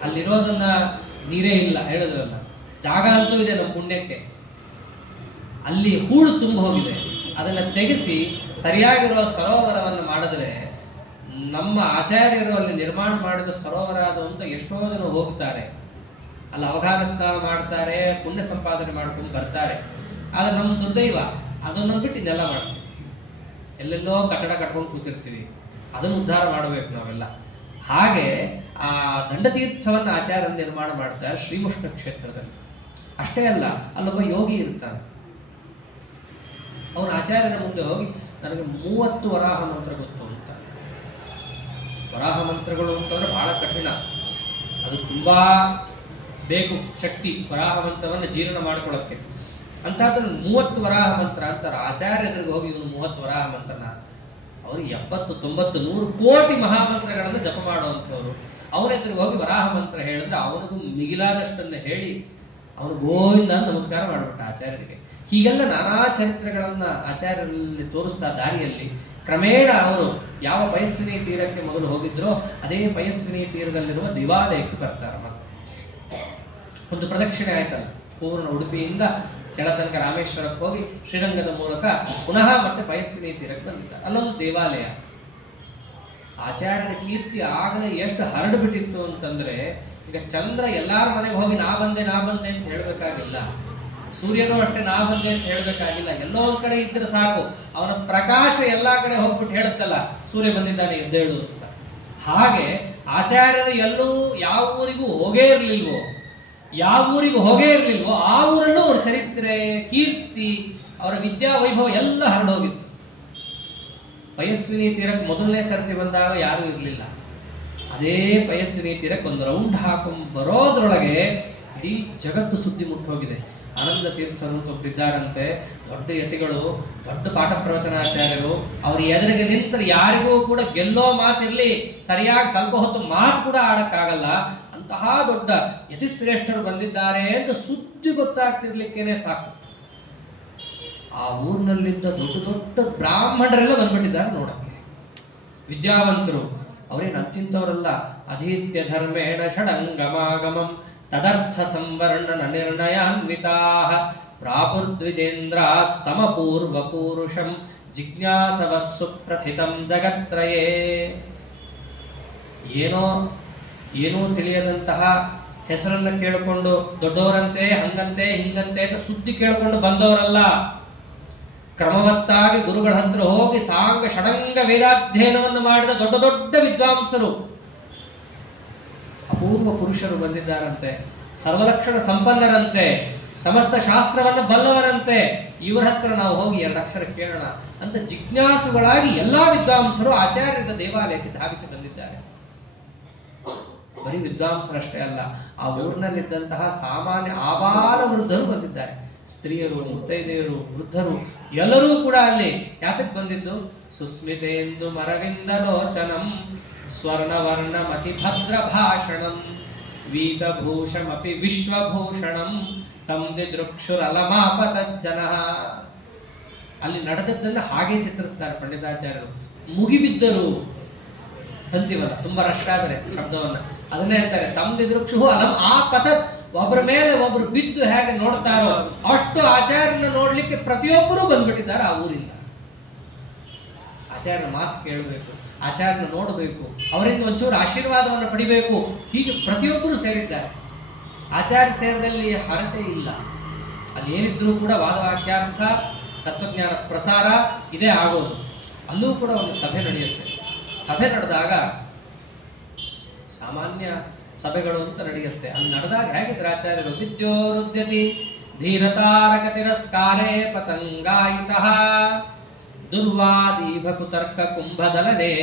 ಅಲ್ಲಿರೋದನ್ನ ನೀರೇ ಇಲ್ಲ, ಹೇಳಿದ್ರಲ್ಲ. ಜಾಗ ಅಂತೂ ಇದೆ ನಮ್ಮ ಪುಣ್ಯಕ್ಕೆ, ಅಲ್ಲಿ ಹೂಳು ತುಂಬ ಹೋಗಿದೆ. ಅದನ್ನು ತೆಗೆಸಿ ಸರಿಯಾಗಿರೋ ಸರೋವರವನ್ನು ಮಾಡಿದ್ರೆ, ನಮ್ಮ ಆಚಾರ್ಯರು ಅಲ್ಲಿ ನಿರ್ಮಾಣ ಮಾಡಿದ ಸರೋವರ ಅದು ಅಂತ ಎಷ್ಟೋ ಜನ ಹೋಗ್ತಾರೆ, ಅಲ್ಲಿ ಅವಘಾತ ಸ್ನಾನ ಮಾಡ್ತಾರೆ, ಪುಣ್ಯ ಸಂಪಾದನೆ ಮಾಡ್ಕೊಂಡು ಬರ್ತಾರೆ. ಆದ್ರೆ ನಮ್ಮ ದುರ್ದೈವ ಅದನ್ನು ಬಿಟ್ಟು ಇದೆಲ್ಲ ಮಾಡ್ತೀವಿ. ಎಲ್ಲೆಲ್ಲೋ ಕಟ್ಟಡ ಕಟ್ಕೊಂಡು ಕೂತಿರ್ತೀವಿ, ಅದನ್ನು ಉದ್ಧಾರ ಮಾಡಬೇಕು ನಾವೆಲ್ಲ. ಹಾಗೆ ಆ ದಂಡತೀರ್ಥವನ್ನು ಆಚಾರ್ಯ ನಿರ್ಮಾಣ ಮಾಡ್ತಾರೆ ಶ್ರೀಮುಷ್ಣ ಕ್ಷೇತ್ರದಲ್ಲಿ. ಅಷ್ಟೇ ಅಲ್ಲ, ಅಲ್ಲೊಬ್ಬ ಯೋಗಿ ಇರ್ತಾನೆ. ಅವನ ಆಚಾರ್ಯನ ಮುಂದೆ ಹೋಗಿ, ನನಗೆ 30 ವರಾಹ ಮಂತ್ರ ಗೊತ್ತು ಅಂತ. ವರಾಹ ಮಂತ್ರಗಳು ಅಂತಂದ್ರೆ ಬಹಳ ಕಠಿಣ, ಅದು ತುಂಬಾ ಬೇಕು ಶಕ್ತಿ ವರಾಹ ಮಂತ್ರವನ್ನು ಜೀರ್ಣ ಮಾಡ್ಕೊಳ್ಳೋಕ್ಕೆ. ಅಂತಾದ್ರೆ 30 ವರಾಹ ಮಂತ್ರ ಅಂತಾರೆ. ಆಚಾರ್ಯರಿಗೆ ಹೋಗಿ ಇವನು 30 ವರಾಹ ಮಂತ್ರನ, ಅವರು 70, 90, 100 ಕೋಟಿ ಮಹಾಮಂತ್ರಗಳನ್ನು ಜಪ ಮಾಡುವಂಥವ್ರು. ಅವನ ಎದುರಿಗೆ ಹೋಗಿ ವರಾಹ ಮಂತ್ರ ಹೇಳಿದ್ರೆ ಅವನಿಗೂ ಮಿಗಿಲಾದಷ್ಟನ್ನು ಹೇಳಿ ಅವನು ಗೋವಿಂದ ನಮಸ್ಕಾರ ಮಾಡಿಬಿಟ್ಟ ಆಚಾರ್ಯರಿಗೆ. ಹೀಗೆಲ್ಲ ನಾನಾ ಚರಿತ್ರೆಗಳನ್ನ ಆಚಾರ್ಯರಲ್ಲಿ ತೋರಿಸ್ತಾ ದಾರಿಯಲ್ಲಿ ಕ್ರಮೇಣ ಅವರು ಯಾವ ಪಯಸ್ವಿನಿ ತೀರಕ್ಕೆ ಮೊದಲು ಹೋಗಿದ್ರೋ ಅದೇ ಪಯಸ್ವಿನಿ ತೀರದಲ್ಲಿರುವ ದೇವಾಲಯಕ್ಕೆ ಬರ್ತಾರೆ. ಮತ್ತೆ ಒಂದು ಪ್ರದಕ್ಷಿಣೆ ಆಯ್ತಲ್ಲ, ಪೂರ್ಣ ಉಡುಪಿಯಿಂದ ಕೆಳ ತನಕ ರಾಮೇಶ್ವರಕ್ಕೆ ಹೋಗಿ ಶ್ರೀರಂಗದ ಮೂಲಕ ಪುನಃ ಮತ್ತೆ ಪಯಸ್ವಿನಿ ತೀರಕ್ಕೆ ಬಂದಿದ್ದಾರೆ. ಅಲ್ಲೊಂದು ದೇವಾಲಯ. ಆಚಾರ್ಯರ ಕೀರ್ತಿ ಆಗಲೇ ಎಷ್ಟು ಹರಡು ಬಿಟ್ಟಿತ್ತು ಅಂತಂದ್ರೆ, ಈಗ ಚಂದ್ರ ಎಲ್ಲಾರ ಮನೆಗೆ ಹೋಗಿ ನಾ ಬಂದೆ ಅಂತ ಹೇಳ್ಬೇಕಾಗಿಲ್ಲ. ಸೂರ್ಯನೂ ಅಷ್ಟೇ ನಾ ಬಂದೆ ಅಂತ ಹೇಳ್ಬೇಕಾಗಿಲ್ಲ. ಎಲ್ಲೋ ಒಂದ್ ಕಡೆ ಇದ್ರೆ ಸಾಕು, ಅವನ ಪ್ರಕಾಶ ಎಲ್ಲಾ ಕಡೆ ಹೋಗ್ಬಿಟ್ಟು ಹೇಳುತ್ತಲ್ಲ, ಸೂರ್ಯ ಬಂದಿದ್ದಾನೆ ಎದ್ದೇಳು ಅಂತ. ಹಾಗೆ ಆಚಾರ್ಯರು ಎಲ್ಲೂ ಯಾವ ಊರಿಗೂ ಹೋಗೇ ಇರಲಿಲ್ವೋ, ಆ ಊರಲ್ಲೂ ಅವ್ರ ಚರಿತ್ರೆ, ಕೀರ್ತಿ, ಅವರ ವಿದ್ಯಾ ವೈಭವ ಎಲ್ಲ ಹರಡೋಗಿತ್ತು. ಪಯಸ್ವಿನಿ ತೀರಕ್ಕೆ ಮೊದಲನೇ ಸರ್ತಿ ಬಂದಾಗ ಯಾರೂ ಇರಲಿಲ್ಲ. ಅದೇ ಪಯಸ್ವಿನಿ ತೀರಕ್ಕೆ ಒಂದು ರೌಂಡ್ ಹಾಕೊಂಡ್ ಬರೋದ್ರೊಳಗೆ ಇಡೀ ಜಗತ್ತು ಸುದ್ದಿ ಮುಟ್ಟೋಗಿದೆ. ಆನಂದ ತೀರ್ಥರು ಒಬ್ಬರಿದ್ದಾರಂತೆ, ದೊಡ್ಡ ಯತಿಗಳು, ದೊಡ್ಡ ಪಾಠ ಪ್ರವಚನಾಚಾರ್ಯರು. ಅವ್ರ ಎದುರಿಗೆ ನಿಂತರೆ ಯಾರಿಗೂ ಕೂಡ ಗೆಲ್ಲೋ ಮಾತಿರ್ಲಿ, ಸರಿಯಾಗಿ ಸ್ವಲ್ಪ ಹೊತ್ತು ಮಾತು ಕೂಡ ಆಡಕ್ಕಾಗಲ್ಲ. ಅಂತಹ ದೊಡ್ಡ ಯತಿಶ್ರೇಷ್ಠರು ಬಂದಿದ್ದಾರೆ ಎಂದು ಸುದ್ದಿ ಗೊತ್ತಾಗ್ತಿರ್ಲಿಕ್ಕೇನೆ ಸಾಕು. ಆ ಊರಿನಲ್ಲಿದ್ದ ದೊಡ್ಡ ಬ್ರಾಹ್ಮಣರೆಲ್ಲ ಬಂದ್ಬಿಟ್ಟಿದ್ದಾರೆ ನೋಡಕ್ಕೆ, ವಿದ್ಯಾವಂತರು. ಅವರೇನು ಅಂತಿಂತವರಲ್ಲ. ಅಧೀತ್ಯ ಧರ್ಮೇಣ ಷಡಂಗಮಾಗಮಂ ತದರ್ಥ ಸಂವರ್ಣನ ನಿರ್ಣಯಾನ್ವಿತಾ ಪ್ರಾಪುರ್ದ್ವಿಜೇಂದ್ರಾಸ್ತಮ ಪೂರ್ವ ಪೂರುಷಂ ಜಿಜ್ಞಾಸವ ಸುಪ್ರಥಿತಂ ಜಗತ್ರಯೇ. ಏನೋ ಏನೂ ತಿಳಿಯದಂತಹ ಹೆಸರನ್ನ ಕೇಳಿಕೊಂಡು ದೊಡ್ಡವರಂತೆ ಹಂಗಂತೆ ಹಿಂಗಂತೆ ಅಂತ ಸುದ್ದಿ ಕೇಳಿಕೊಂಡು ಬಂದವರಲ್ಲ. ಕ್ರಮವತ್ತಾಗಿ ಗುರುಗಳ ಹತ್ರ ಹೋಗಿ ಸಾಂಗ ಷಡಂಗ ವೇದಾಧ್ಯಯನವನ್ನು ಮಾಡಿದ ದೊಡ್ಡ ದೊಡ್ಡ ವಿದ್ವಾಂಸರು, ಅಪೂರ್ವ ಪುರುಷರು ಬಂದಿದ್ದಾರಂತೆ, ಸರ್ವಲಕ್ಷಣ ಸಂಪನ್ನರಂತೆ, ಸಮಸ್ತ ಶಾಸ್ತ್ರವನ್ನು ಬಲ್ಲವರಂತೆ. ಇವರ ಹತ್ರ ನಾವು ಹೋಗಿ 2 ಅಕ್ಷರ ಕೇಳೋಣ ಅಂತ ಜಿಜ್ಞಾಸುಗಳಾಗಿ ಎಲ್ಲಾ ವಿದ್ವಾಂಸರು ಆಚಾರ್ಯರ ದೇವಾಲಯಕ್ಕೆ ಧಾವಿಸಿ ಬಂದಿದ್ದಾರೆ. ಬರೀ ವಿದ್ವಾಂಸರಷ್ಟೇ ಅಲ್ಲ, ಆ ಊರಿನಲ್ಲಿದ್ದಂತಹ ಸಾಮಾನ್ಯ ಆಬಾಲ ವೃದ್ಧರು ಬಂದಿದ್ದಾರೆ. ಸ್ತ್ರೀಯರು, ಮುತ್ತೈದೆಯರು, ವೃದ್ಧರು ಎಲ್ಲರೂ ಕೂಡ ಅಲ್ಲಿ ಯಾತಕ್ಕೆ ಬಂದಿದ್ದು? ಸುಸ್ಮಿತೇಂದು ಮರವಿಂದ ಲೋಚನಂ ಸ್ವರ್ಣವರ್ಣಮತಿ ಭದ್ರ ಭಾಷಣಂ ವೀತಭೂಷಮಪಿ ವಿಶ್ವಭೂಷಣಂ ತಂ ದಿದೃಕ್ಷುರಲಮಾಪತಜ್ಜನ. ಅಲ್ಲಿ ನಡೆದದ್ದನ್ನು ಹಾಗೆ ಚಿತ್ರಿಸ್ತಾರೆ ಪಂಡಿತಾಚಾರ್ಯರು. ಮುಗಿಬಿದ್ದರು ಅಂತೀವಲ್ಲ, ತುಂಬಾ ರಶ್ ಆದರೆ ಶಬ್ದವನ್ನ ಅದನ್ನೇ ಹೇಳ್ತಾರೆ, ತಮ್ ದಿದೃಕ್ಷು ಅಲಂ ಆ ಪತ. ಒಬ್ಬರ ಮೇಲೆ ಒಬ್ರು ಬಿದ್ದು ಹೇಗೆ ನೋಡ್ತಾರೋ ಅಷ್ಟು ಆಚಾರ್ಯನ ನೋಡ್ಲಿಕ್ಕೆ ಪ್ರತಿಯೊಬ್ಬರು ಬಂದ್ಬಿಟ್ಟಿದ್ದಾರೆ ಆ ಊರಿಂದ. ಆಚಾರ್ಯನ ಮಾತು ಕೇಳಬೇಕು, ಆಚಾರ್ಯನ ನೋಡಬೇಕು, ಅವರಿಂದ ಒಂಚೂರು ಆಶೀರ್ವಾದವನ್ನು ಪಡಿಬೇಕು, ಹೀಗೆ ಪ್ರತಿಯೊಬ್ಬರು ಸೇರಿದ್ದಾರೆ. ಆಚಾರ್ಯ ಸೇರದಲ್ಲಿ ಹರಟೆ ಇಲ್ಲ. ಅಲ್ಲಿ ಏನಿದ್ರೂ ಕೂಡ ವಾದವಾಕ್ಯಾರ್ಥ, ತತ್ವಜ್ಞಾನ ಪ್ರಸಾರ ಇದೇ ಆಗೋದು. ಅಲ್ಲೂ ಕೂಡ ಒಂದು ಸಭೆ ನಡೆಯುತ್ತೆ. ಸಭೆ ನಡೆದಾಗ ಸಾಮಾನ್ಯ ಸಭೆಗಳು ಅಂತ ನಡೆಯುತ್ತೆ. ಅಲ್ಲಿ ನಡೆದಾಗ ಹೇಗಿದ್ರೆ ಆಚಾರ್ಯರು ವಿದ್ಯೋರುದ್ಯತಿ ಧೀರತಾರಕ ತಿರಸ್ಕಾರೇ ಪತಂಗಾಯಿತಃ ದುರ್ವಾದೀಭಕುತರ್ಕ ಕುಂಭದಲನೆ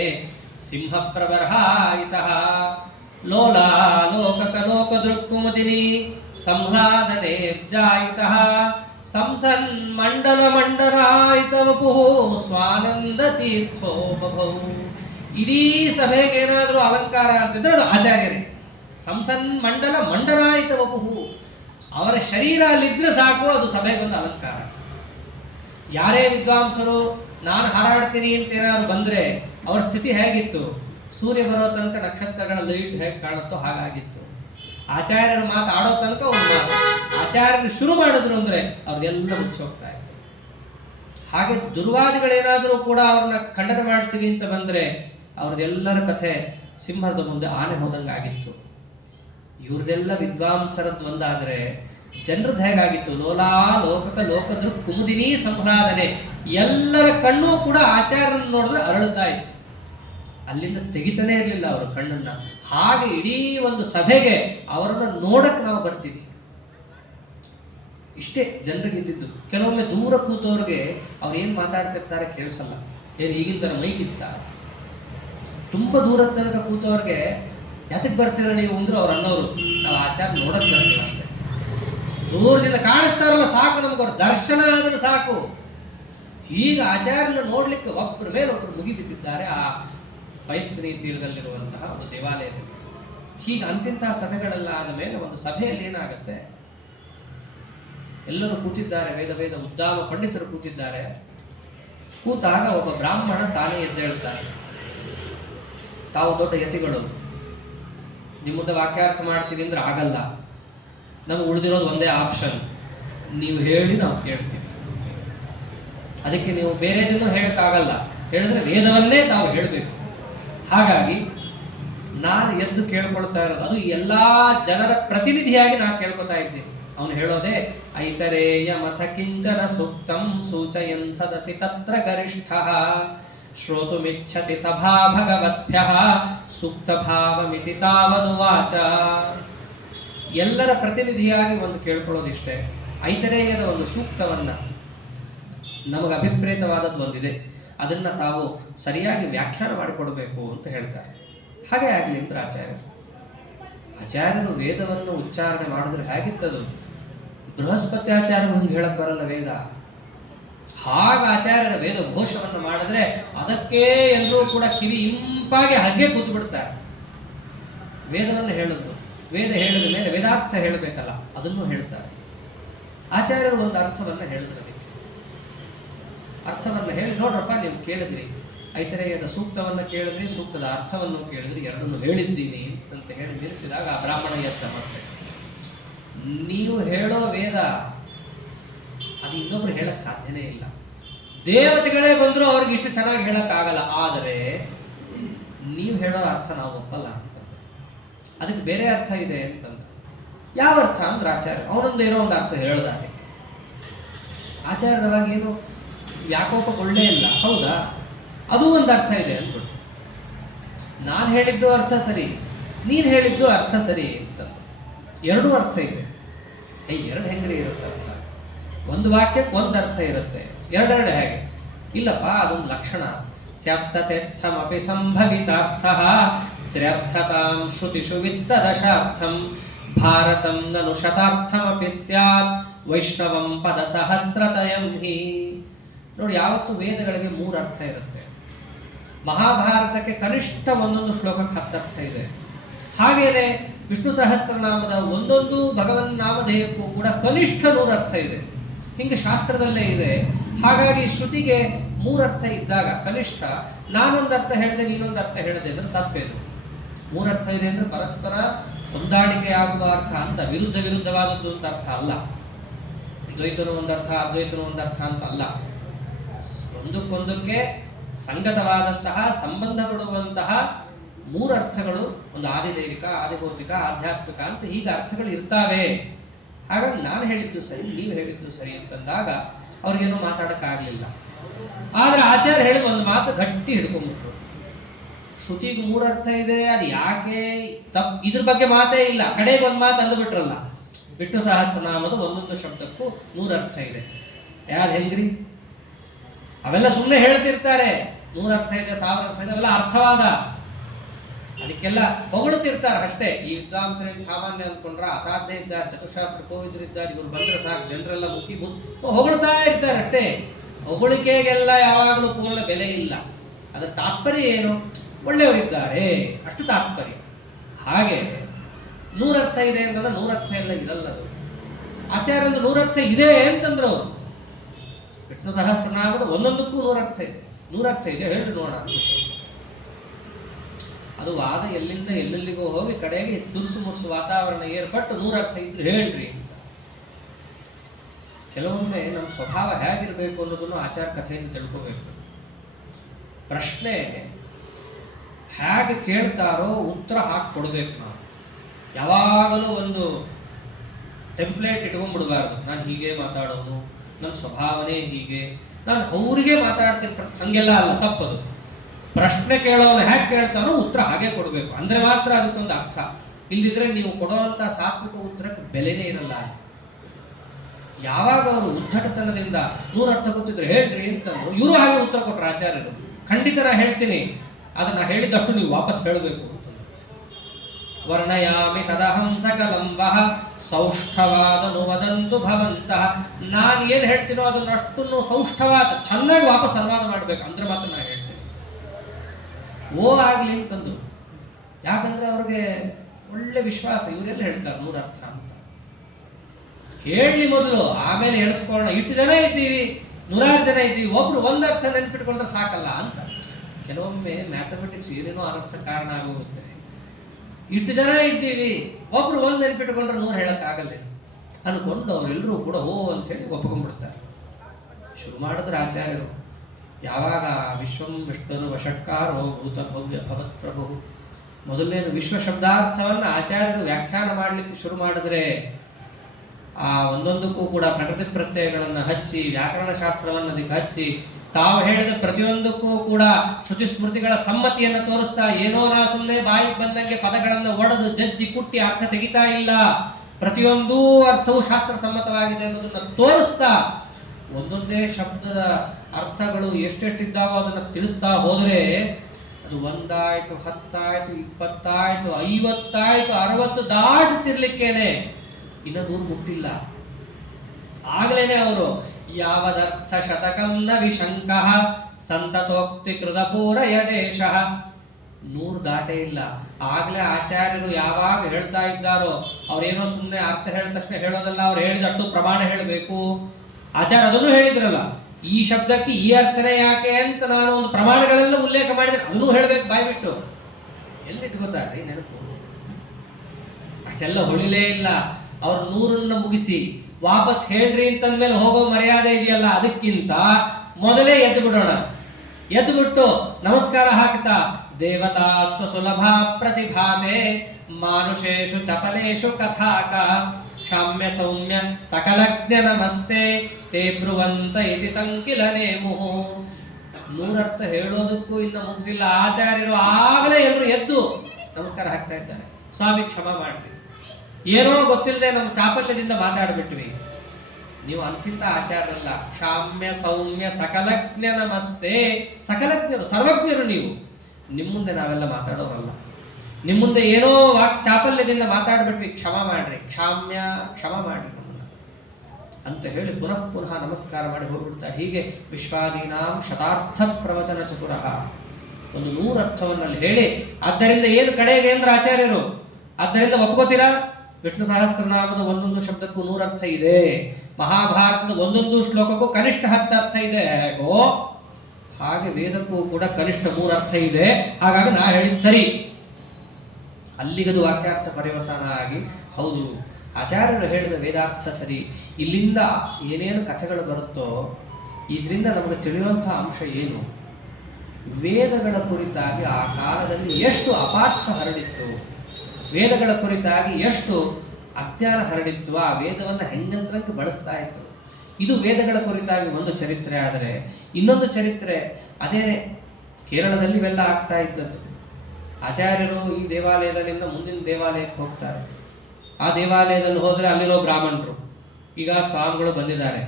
ಸಿಂಹ ಪ್ರಬರ್ಹಾಯಿತಃ ಲೋಲಾಲೋಕಕಲೋಕದೃಕ್ಕುಮುದಿನಿ ಸಂಹ್ಲಾದನೆ ಜಾಯಿತಃ ಸಂಸನ್ ಮಂಡಲ ಮಂಡರಾಯಿತವಪುಃ ಸ್ವಾನಂದ ತೀರ್ಥೋ ಬಭೌ. ಇಡೀ ಸಭೆಗೆ ಏನಾದರೂ ಅಲಂಕಾರ ಅಂತಿದ್ರೆ ಅದು ಆಚಾರ್ಯರೇ. ಸಂಸನ್ ಮಂಡಲ ಮಂಡರಾಯಿತವಪುಃ, ಅವರ ಶರೀರ ಅಲ್ಲಿದ್ರೆ ಸಾಕು, ಅದು ಸಭೆಗೊಂದು ಅಲಂಕಾರ. ಯಾರೇ ವಿದ್ವಾಂಸರು ನಾನು ಹಾರಾಡ್ತೀನಿ ಅಂತ ಏನಾದ್ರು ಬಂದ್ರೆ ಅವರ ಸ್ಥಿತಿ ಹೇಗಿತ್ತು? ಸೂರ್ಯ ಬರೋ ತನಕ ನಕ್ಷತ್ರಗಳ ಲೈಟ್ ಹೇಗೆ ಕಾಣುತ್ತೋ ಹಾಗಾಗಿತ್ತು. ಆಚಾರ್ಯರು ಮಾತಾಡೋ ತನಕ ಒಂದು ಮಾತು, ಆಚಾರ್ಯರು ಶುರು ಮಾಡಿದ್ರು ಅಂದ್ರೆ ಅವ್ರಿಗೆಲ್ಲ ಮುಚ್ಚೋಗ್ತಾ ಇತ್ತು. ಹಾಗೆ ದುರ್ವಾದಿಗಳೇನಾದರೂ ಕೂಡ ಅವ್ರನ್ನ ಖಂಡನ ಮಾಡ್ತೀವಿ ಅಂತ ಬಂದ್ರೆ ಅವ್ರದ್ದೆಲ್ಲರ ಕಥೆ ಸಿಂಹದ ಮುಂದೆ ಆನೆ ಹೋದಂಗಾಗಿತ್ತು. ಇವ್ರದೆಲ್ಲ ವಿದ್ವಾಂಸರದ್ದು ಒಂದಾದ್ರೆ ಜನರದ್ದು ಹೇಗಾಗಿತ್ತು? ಲೋಲಾ ಲೋಕಕ ಲೋಕದೃಕ್ ಕುಮುದಿನಿ ಸಂಹ್ಲಾದನೆ. ಎಲ್ಲರ ಕಣ್ಣು ಕೂಡ ಆಚಾರ್ಯರನ್ನು ನೋಡಿದ್ರೆ ಅರಳುತ್ತಾ ಇತ್ತು. ಅಲ್ಲಿಂದ ತೆಗಿತಾನೆ ಇರಲಿಲ್ಲ ಅವರು ಕಣ್ಣನ್ನ. ಹಾಗೆ ಇಡೀ ಒಂದು ಸಭೆಗೆ ಅವರನ್ನ ನೋಡಕ್ ನಾವು ಬರ್ತೀವಿ. ಇಷ್ಟೇ ಜನರಿಗಿದ್ದಿದ್ದು. ಕೆಲವೊಮ್ಮೆ ದೂರ ಕೂತವ್ರಿಗೆ ಅವ್ರು ಏನ್ ಮಾತಾಡ್ತಿರ್ತಾರೆ ಕೇಳಿಸಲ್ಲ. ಏನು ಈಗಿನ ತರ ಮೈಕ್ ಇತ್ತ? ತುಂಬಾ ದೂರದ ತನಕ ಕೂತವ್ರಿಗೆ ಯಾತಕ್ಕೆ ಬರ್ತೀರ ನೀವು ಅಂದ್ರೆ ಅವ್ರು ಅನ್ನೋರು, ನಾವು ಆಚಾರ ನೋಡಕ್ ಬರ್ತೀವಿ ಅಷ್ಟೇ. ದೂರದಿಂದ ಕಾಣಿಸ್ತಾರಲ್ಲ ಸಾಕು, ನಮ್ಗೆ ಅವ್ರ ದರ್ಶನ ಆದ್ರೆ ಸಾಕು. ಈಗ ಆಚಾರ್ಯನ ನೋಡ್ಲಿಕ್ಕೆ ಒಬ್ಬರ ಮೇಲೆ ಒಬ್ಬರು ಮುಗಿಬಿಟ್ಟಿದ್ದಾರೆ ಆ ಪೈಸ್ವಿನಿ ತೀರದಲ್ಲಿರುವಂತಹ ಒಂದು ದೇವಾಲಯದಲ್ಲಿ. ಹೀಗೆ ಅಂತಿಂತಹ ಸಭೆಗಳೆಲ್ಲ ಆದ ಮೇಲೆ ಒಂದು ಸಭೆಯಲ್ಲಿ ಏನಾಗುತ್ತೆ, ಎಲ್ಲರೂ ಕೂತಿದ್ದಾರೆ, ವೇದ ಉದ್ದಾಮ ಪಂಡಿತರು ಕೂತಿದ್ದಾರೆ. ಕೂತಾಗ ಒಬ್ಬ ಬ್ರಾಹ್ಮಣ ತಾನೇ ಎದ್ದೇಳ್ತಾರೆ. ತಾವು ದೊಡ್ಡ ಯತಿಗಳು, ನಿಮ್ಮ ಮುಂದೆ ವಾಕ್ಯಾರ್ಥ ಮಾಡ್ತೀವಿ ಅಂದ್ರೆ ಆಗಲ್ಲ, ನಮಗೆ ಉಳಿದಿರೋದು ಒಂದೇ ಆಪ್ಷನ್, ನೀವು ಹೇಳಿ ನಾವು ಕೇಳ್ತೀವಿ. ಅದಕ್ಕೆ ನೀವು ಬೇರೆದನ್ನು ಹೇಳಕ್ಕಾಗಲ್ಲ, ಹೇಳಿದ್ರೆ ವೇದವನ್ನೇ ತಾವು ಹೇಳಬೇಕು. ಹಾಗಾಗಿ ನಾನು ಎದ್ದು ಕೇಳ್ಕೊಳ್ತಾ ಇರೋದು, ಅದು ಎಲ್ಲಾ ಜನರ ಪ್ರತಿನಿಧಿಯಾಗಿ ನಾನು ಕೇಳ್ಕೊತಾ ಇದ್ದೀನಿ. ಅವನು ಹೇಳೋದೇ ಐತರೇಯ ಮಥ ಕಿಂಚನ ಸೂಕ್ತಂ ಸೂಚಯನ್ ಸದಸಿ ತತ್ರ ಗರಿಷ್ಠ ಶ್ರೋತುಮಿಚ್ಛತಿ ಸಭಾ ಭಗವತ್ಯಃ ಸೂಕ್ತ ಭಾವಮಿತಿ ತಾವದುವಾಚ. ಎಲ್ಲರ ಪ್ರತಿನಿಧಿಯಾಗಿ ಒಂದು ಕೇಳ್ಕೊಳ್ಳೋದಿಷ್ಟೇ. ಐತರೇಯದ ಒಂದು ಸೂಕ್ತವನ್ನ ನಮಗೆ ಅಭಿಪ್ರೇತವಾದದ್ದು ಒಂದಿದೆ, ಅದನ್ನ ತಾವು ಸರಿಯಾಗಿ ವ್ಯಾಖ್ಯಾನ ಮಾಡಿಕೊಡ್ಬೇಕು ಅಂತ ಹೇಳ್ತಾರೆ. ಹಾಗೆ ಆಗಲಿ ಅಂತ ಆಚಾರ್ಯರು ವೇದವನ್ನು ಉಚ್ಚಾರಣೆ ಮಾಡಿದ್ರೆ ಹೇಗಿತ್ತದು? ಬೃಹಸ್ಪತ್ಯಾಚಾರ್ಯರು ಹಂಗೆ ಹೇಳಕ್ ಬರಲ್ಲ ವೇದ. ಹಾಗ ಆಚಾರ್ಯರ ವೇದ ಘೋಷವನ್ನು ಮಾಡಿದ್ರೆ ಅದಕ್ಕೆ ಎಲ್ಲರೂ ಕೂಡ ಕಿವಿ ಇಂಪಾಗಿ ಹಾಗೆ ಕೂತು ಬಿಡ್ತಾರೆ. ವೇದವನ್ನು ಹೇಳುದು, ವೇದ ಹೇಳಿದ ಮೇಲೆ ವೇದಾರ್ಥ ಹೇಳಬೇಕಲ್ಲ, ಅದನ್ನು ಹೇಳ್ತಾರೆ. ಆಚಾರ್ಯರು ಒಂದು ಅರ್ಥವನ್ನ ಹೇಳಿದ್ರು. ಅರ್ಥವನ್ನ ಹೇಳಿ, ನೋಡ್ರಪ್ಪ ನೀವು ಕೇಳಿದ್ರಿ, ಐತರೇಯದ ಸೂಕ್ತವನ್ನ ಕೇಳಿದ್ರಿ, ಸೂಕ್ತದ ಅರ್ಥವನ್ನು ಕೇಳಿದ್ರಿ, ಎರಡನ್ನು ಹೇಳಿದ್ದೀನಿ ಅಂತ ಹೇಳಿ ನಿಲ್ಲಿಸಿದಾಗ ಆ ಬ್ರಾಹ್ಮಣ ಎತ್ತ ಮತ್ತೆ, ನೀವು ಹೇಳೋ ವೇದ ಅದು ಇನ್ನೊಬ್ರು ಹೇಳಕ್ ಸಾಧ್ಯನೇ ಇಲ್ಲ. ದೇವತೆಗಳೇ ಬಂದ್ರು ಅವ್ರಿಗೆ ಇಷ್ಟು ಚೆನ್ನಾಗಿ ಹೇಳಕ್ ಆಗಲ್ಲ. ಆದರೆ ನೀವು ಹೇಳೋ ಅರ್ಥ ನಾವು ಒಪ್ಪಲ್ಲ. ಅದಕ್ಕೆ ಬೇರೆ ಅರ್ಥ ಇದೆ ಅಂತಂದ. ಯಾವ ಅರ್ಥ ಅಂದ್ರೆ ಆಚಾರ್ಯ ಅವನೊಂದು ಏನೋ ಒಂದು ಅರ್ಥ ಹೇಳ್ದಾಗೆ. ಆಚಾರ್ಯರವಾಗ ಏನು ಯಾಕೋಪಗೊಳ್ಳೇ ಇಲ್ಲ. ಹೌದಾ, ಅದು ಒಂದು ಅರ್ಥ ಇದೆ ಅಂದ್ಬಿಟ್ಟು. ನಾನು ಹೇಳಿದ್ದು ಅರ್ಥ ಸರಿ, ನೀನು ಹೇಳಿದ್ದು ಅರ್ಥ ಸರಿ ಅಂತ. ಎರಡೂ ಅರ್ಥ ಇದೆ. ಎರಡು ಹೆಂಗ್ರಿ ಇರುತ್ತೆ ಅರ್ಥ? ಒಂದು ವಾಕ್ಯಕ್ಕೆ ಒಂದು ಅರ್ಥ ಇರುತ್ತೆ, ಎರಡೆರಡು ಹೇಗೆ? ಇಲ್ಲಪ್ಪ, ಅದೊಂದು ಲಕ್ಷಣ. ಸ್ಯಾಪ್ತತೆರ್ಥಮಪಿ ಸಂಭವಿತಾರ್ಥ ತ್ರ್ಯರ್ಥತಾಂ ಶ್ರುತಿಷು ವಿತ್ತದಶಾರ್ಥಂ ಭಾರತಂ ನನು ಶತಾರ್ಥಮಪಿ ಸ್ಯಾತ್ ವೈಷ್ಣವಂ ಪದ ಸಹಸ್ರತಯಂ ಹಿ. ನೋಡಿ, ಯಾವತ್ತು ವೇದಗಳಿಗೆ 3 ಅರ್ಥ ಇರುತ್ತೆ. ಮಹಾಭಾರತಕ್ಕೆ ಕನಿಷ್ಠ ಒಂದೊಂದು ಶ್ಲೋಕಕ್ಕೆ 10 ಅರ್ಥ ಇದೆ. ಹಾಗೇನೆ ವಿಷ್ಣು ಸಹಸ್ರನಾಮದ ಒಂದೊಂದು ಭಗವನ್ ನಾಮಧೇಯಕ್ಕೂ ಕೂಡ ಕನಿಷ್ಠ 100 ಅರ್ಥ ಇದೆ. ಹಿಂಗೆ ಶಾಸ್ತ್ರದಲ್ಲೇ ಇದೆ. ಹಾಗಾಗಿ ಶ್ರುತಿಗೆ 3 ಅರ್ಥ ಇದ್ದಾಗ ಕನಿಷ್ಠ ನಾನೊಂದು ಅರ್ಥ ಹೇಳಿದೆ, ನೀನೊಂದು ಅರ್ಥ ಹೇಳಿದೆ ಅಂದ್ರೆ ತಪ್ಪೇನು? 3 ಅರ್ಥ ಇದೆ ಅಂದ್ರೆ ಪರಸ್ಪರ ಹೊಂದಾಣಿಕೆ ಆಗುವ ಅರ್ಥ ಅಂತ, ವಿರುದ್ಧವಾದದ್ದು ಅಂತ ಅರ್ಥ ಅಲ್ಲ. ದ್ವೈತನು ಒಂದರ್ಥ, ಅದ್ವೈತನು ಒಂದರ್ಥ ಅಂತ ಅಲ್ಲ. ಒಂದಕ್ಕೊಂದಕ್ಕೆ ಸಂಗತವಾದಂತಹ ಸಂಬಂಧ ಕೊಡುವಂತಹ 3 ಅರ್ಥಗಳು, ಒಂದು ಆದಿದೈವಿಕ, ಆದಿಭೌತಿಕ, ಆಧ್ಯಾತ್ಮಿಕ ಅಂತ ಹೀಗೆ ಅರ್ಥಗಳು ಇರ್ತಾವೆ. ಹಾಗಾಗಿ ನಾನು ಹೇಳಿದ್ದು ಸರಿ, ನೀವು ಹೇಳಿದ್ದು ಸರಿ ಅಂತಂದಾಗ ಅವ್ರಿಗೇನು ಮಾತಾಡೋಕ್ಕಾಗಲಿಲ್ಲ. ಆದರೆ ಆಚಾರ್ಯ ಹೇಳಿದ ಒಂದು ಮಾತು ಗಟ್ಟಿ ಹಿಡ್ಕೊಂಡ್ಬಿಟ್ರು. ಶ್ರುತಿಗೆ 3 ಅರ್ಥ ಇದೆ, ಅದು ಯಾಕೆ ತಪ್ಪು, ಇದ್ರ ಬಗ್ಗೆ ಮಾತೇ ಇಲ್ಲ. ಕಡೆಗೆ ಒಂದು ಮಾತು ಅಂದುಬಿಟ್ರಲ್ಲ, ವಿಷ್ಣು ಸಹಸ್ರನಾಮದ ಒಂದೊಂದು ಶಬ್ದಕ್ಕೂ 100 ಅರ್ಥ ಇದೆ. ಯಾರು ಹೆಂಗ್ರಿ? ಅವೆಲ್ಲ ಸುಮ್ಮನೆ ಹೇಳ್ತಿರ್ತಾರೆ, 100 ಅರ್ಥ ಇದೆ, 1000 ಅರ್ಥ ಇದೆ, ಅವೆಲ್ಲ ಅರ್ಥವಾದ. ಅದಕ್ಕೆಲ್ಲ ಹೊಗಳುತ್ತಿರ್ತಾರೆ ಅಷ್ಟೇ. ಈ ವಿದ್ವಾಂಸರಿಗೆ ಸಾಮಾನ್ಯ ಅಂದ್ಕೊಂಡ್ರ ಅಸಾಧ್ಯ ಇದ್ದಾರೆ, ಚತುಶಾಸ್ತ್ರ ಕೋವಿದರಿದ್ದಾರೆ, ಇವರು ಬಂದ್ರೆ ಸಾಕು ಜನರೆಲ್ಲ ಮುಖಿ ಹೊಗಳ್ತಾ ಇರ್ತಾರೆ ಅಷ್ಟೇ. ಹೊಗಳಿಕೆಗೆಲ್ಲ ಯಾವಾಗಲೂ ಪೂರ್ಣ ಬೆಲೆ ಇಲ್ಲ. ಅದರ ತಾತ್ಪರ್ಯ ಏನು? ಒಳ್ಳೆಯವರಿದ್ದಾರೆ, ಅಷ್ಟು ತಾತ್ಪರ್ಯ. ಹಾಗೆ 100 ಅರ್ಥ ಇದೆ ಅಂತಂದ್ರೆ 100 ಅರ್ಥ ಎಲ್ಲ ಇರಲ್ಲದು. ಆಚಾರ್ಯಂದು 100 ಅರ್ಥ ಇದೆ ಅಂತಂದ್ರು ಅವರು. ವಿಷ್ಣು ಸಹಸ್ರನಾಮದ ಒಂದೊಂದಕ್ಕೂ 100 ಅರ್ಥ ಇದೆ. 100 ಅರ್ಥ ಇದೆ, ಹೇಳಿ ನೋಡೋಣ. ಅದು ವಾದ ಎಲ್ಲಿಂದ ಎಲ್ಲೆಲ್ಲಿಗೂ ಹೋಗಿ ಕಡೆಗೆ ತುರ್ಸು ಮುರ್ಸು ವಾತಾವರಣ ಏರ್ಪಟ್ಟು 100 ಅರ್ಥ ಇದ್ರೆ ಹೇಳ್ರಿ. ಕೆಲವೊಮ್ಮೆ ನಮ್ಮ ಸ್ವಭಾವ ಹೇಗಿರಬೇಕು ಅನ್ನೋದನ್ನು ಆಚಾರ ಕಥೆಯಿಂದ ತಿಳ್ಕೋಬೇಕು. ಪ್ರಶ್ನೆ ಹೇಗೆ ಕೇಳ್ತಾರೋ ಉತ್ತರ ಹಾಕಿ ಕೊಡ್ಬೇಕು. ನಾವು ಯಾವಾಗಲೂ ಒಂದು ಟೆಂಪ್ಲೇಟ್ ಇಟ್ಕೊಂಡ್ಬಿಡ್ಬಾರ್ದು. ನಾನು ಹೀಗೆ ಮಾತಾಡೋನು, ನನ್ನ ಸ್ವಭಾವನೇ ಹೀಗೆ, ನಾನು ಅವ್ರಿಗೆ ಮಾತಾಡ್ತೀನಿ ಹಂಗೆಲ್ಲ ಅಲ್ಲ, ತಪ್ಪದು. ಪ್ರಶ್ನೆ ಕೇಳೋನು ಹೇಗೆ ಕೇಳ್ತಾನೋ ಉತ್ತರ ಹಾಗೆ ಕೊಡಬೇಕು. ಅಂದ್ರೆ ಮಾತ್ರ ಅದಕ್ಕೊಂದು ಅರ್ಥ. ಇಲ್ಲದಿದ್ರೆ ನೀವು ಕೊಡುವಂಥ ಸಾತ್ವಿಕ ಉತ್ತರಕ್ಕೆ ಬೆಲೆನೇ ಇರಲ್ಲ. ಯಾವಾಗ ಅವರು ಉದ್ದಟತನದಿಂದ 100 ಅರ್ಥ ಗೊತ್ತಿದ್ರೆ ಹೇಳ್ರಿ ಅಂತಂದ್ರು, ಇವರು ಹಾಗೆ ಉತ್ತರ ಕೊಟ್ಟರು ಆಚಾರ್ಯರು. ಖಂಡಿತ ನಾ ಹೇಳ್ತೀನಿ, ಅದನ್ನ ಹೇಳಿದಷ್ಟು ನೀವು ವಾಪಸ್ ಹೇಳಬೇಕು. ವರ್ಣಯಾಮಿ ತದಹಂ ಸಕಲಂಬಃ ಸೌಷ್ಠವಾದನು ವದಂತು ಭವಂತಃ. ನಾನು ಏನು ಹೇಳ್ತೀನೋ ಅದನ್ನಷ್ಟನ್ನು ಸೌಷ್ಠವಾದ ಚೆನ್ನಾಗಿ ವಾಪಸ್ ಅನುವಾದ ಮಾಡಬೇಕು, ಅಂದ್ರೆ ಮಾತ್ರ ನಾನು ಹೇಳ್ತೀನಿ. ಓ ಆಗ್ಲಿ ಅಂತಂದು. ಯಾಕಂದ್ರೆ ಅವ್ರಿಗೆ ಒಳ್ಳೆ ವಿಶ್ವಾಸ, ಇವರೆಲ್ಲ ಹೇಳ್ತಾರೆ 100 ಅರ್ಥ ಅಂತ. ಹೇಳಿ ಮೊದಲು, ಆಮೇಲೆ ಎಳಿಸ್ಕೊಳ್ಳೋಣ. ಇಷ್ಟು ಜನ ಇದ್ದೀವಿ, 100 ಜನ ಇದ್ದೀವಿ, ಒಬ್ರು 1 ಅರ್ಥ ನೆನ್ಪಿಟ್ಕೊಂಡ್ರೆ ಸಾಕಲ್ಲ ಅಂತ. ಕೆಲವೊಮ್ಮೆ ಮ್ಯಾಥಮೆಟಿಕ್ಸ್ ಏನೇನೋ ಅನರ್ಥ ಕಾರಣ ಆಗೋಗುತ್ತೆ. ಇಷ್ಟು ಜನ ಇದ್ದೀವಿ, ಒಬ್ರು 1 ನೆನ್ಪಿಟ್ಕೊಂಡ್ರೆ 100 ಹೇಳಕ್ಕಾಗಲ್ಲ ಅನ್ಕೊಂಡು ಅವರೆಲ್ಲರೂ ಕೂಡ ಓ ಅಂತೇಳಿ ಒಪ್ಕೊಂಡ್ಬಿಡ್ತಾರೆ. ಶುರು ಮಾಡಿದ್ರೆ ಆಚಾರ್ಯರು ಯಾವಾಗ ವಿಶ್ವಂ ವಿಷ್ಣುರು ವಷಟ್ಕಾರೋ ಭೂತ ಭವ್ಯ ಭವತ್ ಪ್ರಭು, ಮೊದಲನೇದು ವಿಶ್ವ ಶಬ್ದಾರ್ಥವನ್ನು ಆಚಾರ್ಯರು ವ್ಯಾಖ್ಯಾನ ಮಾಡಲಿಕ್ಕೆ ಶುರು ಮಾಡಿದ್ರೆ ಆ ಒಂದೊಂದಕ್ಕೂ ಕೂಡ ಪ್ರಕೃತಿ ಪ್ರತ್ಯಯಗಳನ್ನು ಹಚ್ಚಿ, ವ್ಯಾಕರಣ ಶಾಸ್ತ್ರವನ್ನು ಅದಕ್ಕೆ ಹಚ್ಚಿ, ತಾವು ಹೇಳಿದ ಪ್ರತಿಯೊಂದಕ್ಕೂ ಕೂಡ ಶ್ರುತಿ ಸ್ಮೃತಿಗಳ ಸಮ್ಮತಿಯನ್ನು ತೋರಿಸ್ತಾ, ಏನೋ ನಾ ಸುಮ್ಮನೆ ಬಾಯಿಗೆ ಬಂದಂಗೆ ಪದಗಳನ್ನು ಒಡೆದು ಜಜ್ಜಿ ಕುಟ್ಟಿ ಅರ್ಥ ತೆಗಿತಾ ಇಲ್ಲ, ಪ್ರತಿಯೊಂದೂ ಅರ್ಥವು ಶಾಸ್ತ್ರ ಸಮ್ಮತವಾಗಿದೆ ಅನ್ನೋದನ್ನು ತೋರಿಸ್ತಾ, ಒಂದೊಂದೇ ಶಬ್ದದ ಅರ್ಥಗಳು ಎಷ್ಟೆಷ್ಟಿದ್ದಾವೋ ಅದನ್ನು ತಿಳಿಸ್ತಾ ಹೋದರೆ ಅದು 1 ಆಯ್ತು, 10 ಆಯ್ತು, 20 ಆಯ್ತು, 50 ಆಯ್ತು, 60 ದಾಟುತ್ತಿರ್ಲಿಕ್ಕೇನೆ ಇನ್ನು 100 ಮುಟ್ಟಿಲ್ಲ. ಆಗ್ಲೇನೆ ಅವರು ಯಾವದರ್ಥ ಶತಕಂ ನ ವಿಶಂಕಃ ಸಂತತೋಕ್ತಿ ಕೃತಪೂರಯ ದೇಶಃ 100 ದಾಟೇ ಇಲ್ಲ. ಆಗ್ಲೇ ಆಚಾರ್ಯರು ಯಾವಾಗ ಹೇಳ್ತಾ ಇದ್ದಾರೋ, ಅವ್ರೇನೋ ಸುಮ್ಮನೆ ಅರ್ಥ ಹೇಳಿದ ತಕ್ಷಣ ಹೇಳೋದಲ್ಲ, ಅವ್ರು ಹೇಳಿದಷ್ಟು ಪ್ರಮಾಣ ಹೇಳಬೇಕು. ಆಚಾರ್ಯ ಅದನ್ನು ಹೇಳಿದ್ರಲ್ಲ, ಈ ಶಬ್ದಕ್ಕೆ ಈ ಅರ್ಥನೇ ಯಾಕೆ ಅಂತ ನಾನು ಒಂದು ಪ್ರಮಾಣಗಳೆಲ್ಲ ಉಲ್ಲೇಖ ಮಾಡಿದ್ರೆ ಅದನ್ನು ಹೇಳಬೇಕು ಬಾಯ್ಬಿಟ್ಟು. ಎಲ್ಲಿಟ್ಕೋತಾರೆ ನೆನಪು? ಅಷ್ಟೆಲ್ಲ ಹೊಳಿಲೇ ಇಲ್ಲ. ಅವ್ರು 100 ಮುಗಿಸಿ ವಾಪಸ್ ಹೇಳ್ರಿ ಅಂತಂದ್ಮೇಲೆ ಹೋಗೋ ಮರ್ಯಾದೆ ಇದೆಯಲ್ಲ, ಅದಕ್ಕಿಂತ ಮೊದಲೇ ಎದ್ದು ಬಿಡೋಣ. ಎದ್ದು ಬಿಟ್ಟು ನಮಸ್ಕಾರ ಹಾಕ್ತಾ ದೇವತಾಸ್ವ ಸುಲಭಾ ಪ್ರತಿಭಾತೆ ಮಾನುಷೇಷು ಚಪಲೇಷು ಕಥಾಕ ಕ್ಷಾಮ್ಯ ಸೌಮ್ಯ ಸಕಲಜ್ಞ ನಮಸ್ತೆ ತೇ ಬ್ರುವಂತ ಇತಿ ತಂಕಿಲ ನೇಮು. ನೂರರ್ಥ ಹೇಳೋದಕ್ಕೂ ಇನ್ನು ಮುಗಿಸಿಲ್ಲ. ಆಚಾರ್ಯರು ಆಗಲೇ ಎಲ್ಲರೂ ಎದ್ದು ನಮಸ್ಕಾರ ಹಾಕ್ತಾ ಇದ್ದಾರೆ. ಸ್ವಾಮಿ ಕ್ಷಮ ಮಾಡಿ, ಏನೋ ಗೊತ್ತಿಲ್ಲದೆ ನಮ್ಮ ಚಾಪಲ್ಯದಿಂದ ಮಾತಾಡ್ಬಿಟ್ವಿ. ನೀವು ಅಂತಿಂತ ಆಚಾರರಲ್ಲ. ಕ್ಷಾಮ್ಯ ಸೌಮ್ಯ ಸಕಲಜ್ಞ ನಮಸ್ತೆ. ಸಕಲಜ್ಞರು, ಸರ್ವಜ್ಞರು ನೀವು. ನಿಮ್ಮ ಮುಂದೆ ನಾವೆಲ್ಲ ಮಾತಾಡೋರಲ್ಲ. ನಿಮ್ಮ ಮುಂದೆ ಏನೋ ಚಾಪಲ್ಯದಿಂದ ಮಾತಾಡ್ಬಿಟ್ವಿ, ಕ್ಷಮ ಮಾಡ್ರಿ. ಕ್ಷಾಮ್ಯ, ಕ್ಷಮ ಮಾಡಿ ನಮ್ಮನ್ನ ಅಂತ ಹೇಳಿ ಪುನಃ ಪುನಃ ನಮಸ್ಕಾರ ಮಾಡಿ ಹೋಗ್ಬಿಡ್ತಾರೆ. ಹೀಗೆ ವಿಶ್ವಾದೀನಾಂ ಶತಾರ್ಥ ಪ್ರವಚನ ಚತುರಃ, ಒಂದು 100 ಅರ್ಥವನ್ನಲ್ಲಿ ಹೇಳಿ. ಆದ್ದರಿಂದ ಏನು ಕಡೆಗೆ ಅಂದ್ರೆ ಆಚಾರ್ಯರು, ಆದ್ದರಿಂದ ಒಪ್ಕೋತೀರಾ? ವಿಷ್ಣು ಸಹಸ್ರನಾಮದ ಒಂದೊಂದು ಶಬ್ದಕ್ಕೂ 100 ಅರ್ಥ ಇದೆ. ಮಹಾಭಾರತದ ಒಂದೊಂದು ಶ್ಲೋಕಕ್ಕೂ ಕನಿಷ್ಠ 10 ಅರ್ಥ ಇದೆ. ಹೇಗೋ ಹಾಗೆ ವೇದಕ್ಕೂ ಕೂಡ ಕನಿಷ್ಠ 3 ಅರ್ಥ ಇದೆ. ಹಾಗಾಗಿ ನಾ ಹೇಳಿದ್ ಸರಿ. ಅಲ್ಲಿಗದು ವಾಕ್ಯಾರ್ಥ ಪರ್ಯವಸಾನ ಆಗಿ, ಹೌದು ಆಚಾರ್ಯರು ಹೇಳಿದ ವೇದಾರ್ಥ ಸರಿ. ಇಲ್ಲಿಂದ ಏನೇನು ಕಥೆಗಳು ಬರುತ್ತೋ ಇದರಿಂದ ನಮಗೆ ತಿಳಿಯುವಂತಹ ಅಂಶ ಏನು? ವೇದಗಳ ಕುರಿತಾಗಿ ಆ ಕಾಲದಲ್ಲಿ ಎಷ್ಟು ಅಪಾರ್ಥ ಹರಡಿತ್ತು, ವೇದಗಳ ಕುರಿತಾಗಿ ಎಷ್ಟು ಅಜ್ಞಾನ ಹರಡಿತ್ತು, ಆ ವೇದವನ್ನು ಹೆಂಗಂತರಂಗೆ ಬಳಸ್ತಾ ಇತ್ತು. ಇದು ವೇದಗಳ ಕುರಿತಾಗಿ ಒಂದು ಚರಿತ್ರೆ. ಆದರೆ ಇನ್ನೊಂದು ಚರಿತ್ರೆ ಅದೇನೆ ಕೇರಳದಲ್ಲಿ ಇವೆಲ್ಲ ಆಗ್ತಾ ಇದ್ದದ್ದು. ಆಚಾರ್ಯರು ಈ ದೇವಾಲಯದಲ್ಲಿಂದ ಮುಂದಿನ ದೇವಾಲಯಕ್ಕೆ ಹೋಗ್ತಾರೆ. ಆ ದೇವಾಲಯದಲ್ಲಿ ಹೋದರೆ ಅಲ್ಲಿರೋ ಬ್ರಾಹ್ಮಣರು, ಈಗ ಸ್ವಾಮಿಗಳು ಬಂದಿದ್ದಾರೆ,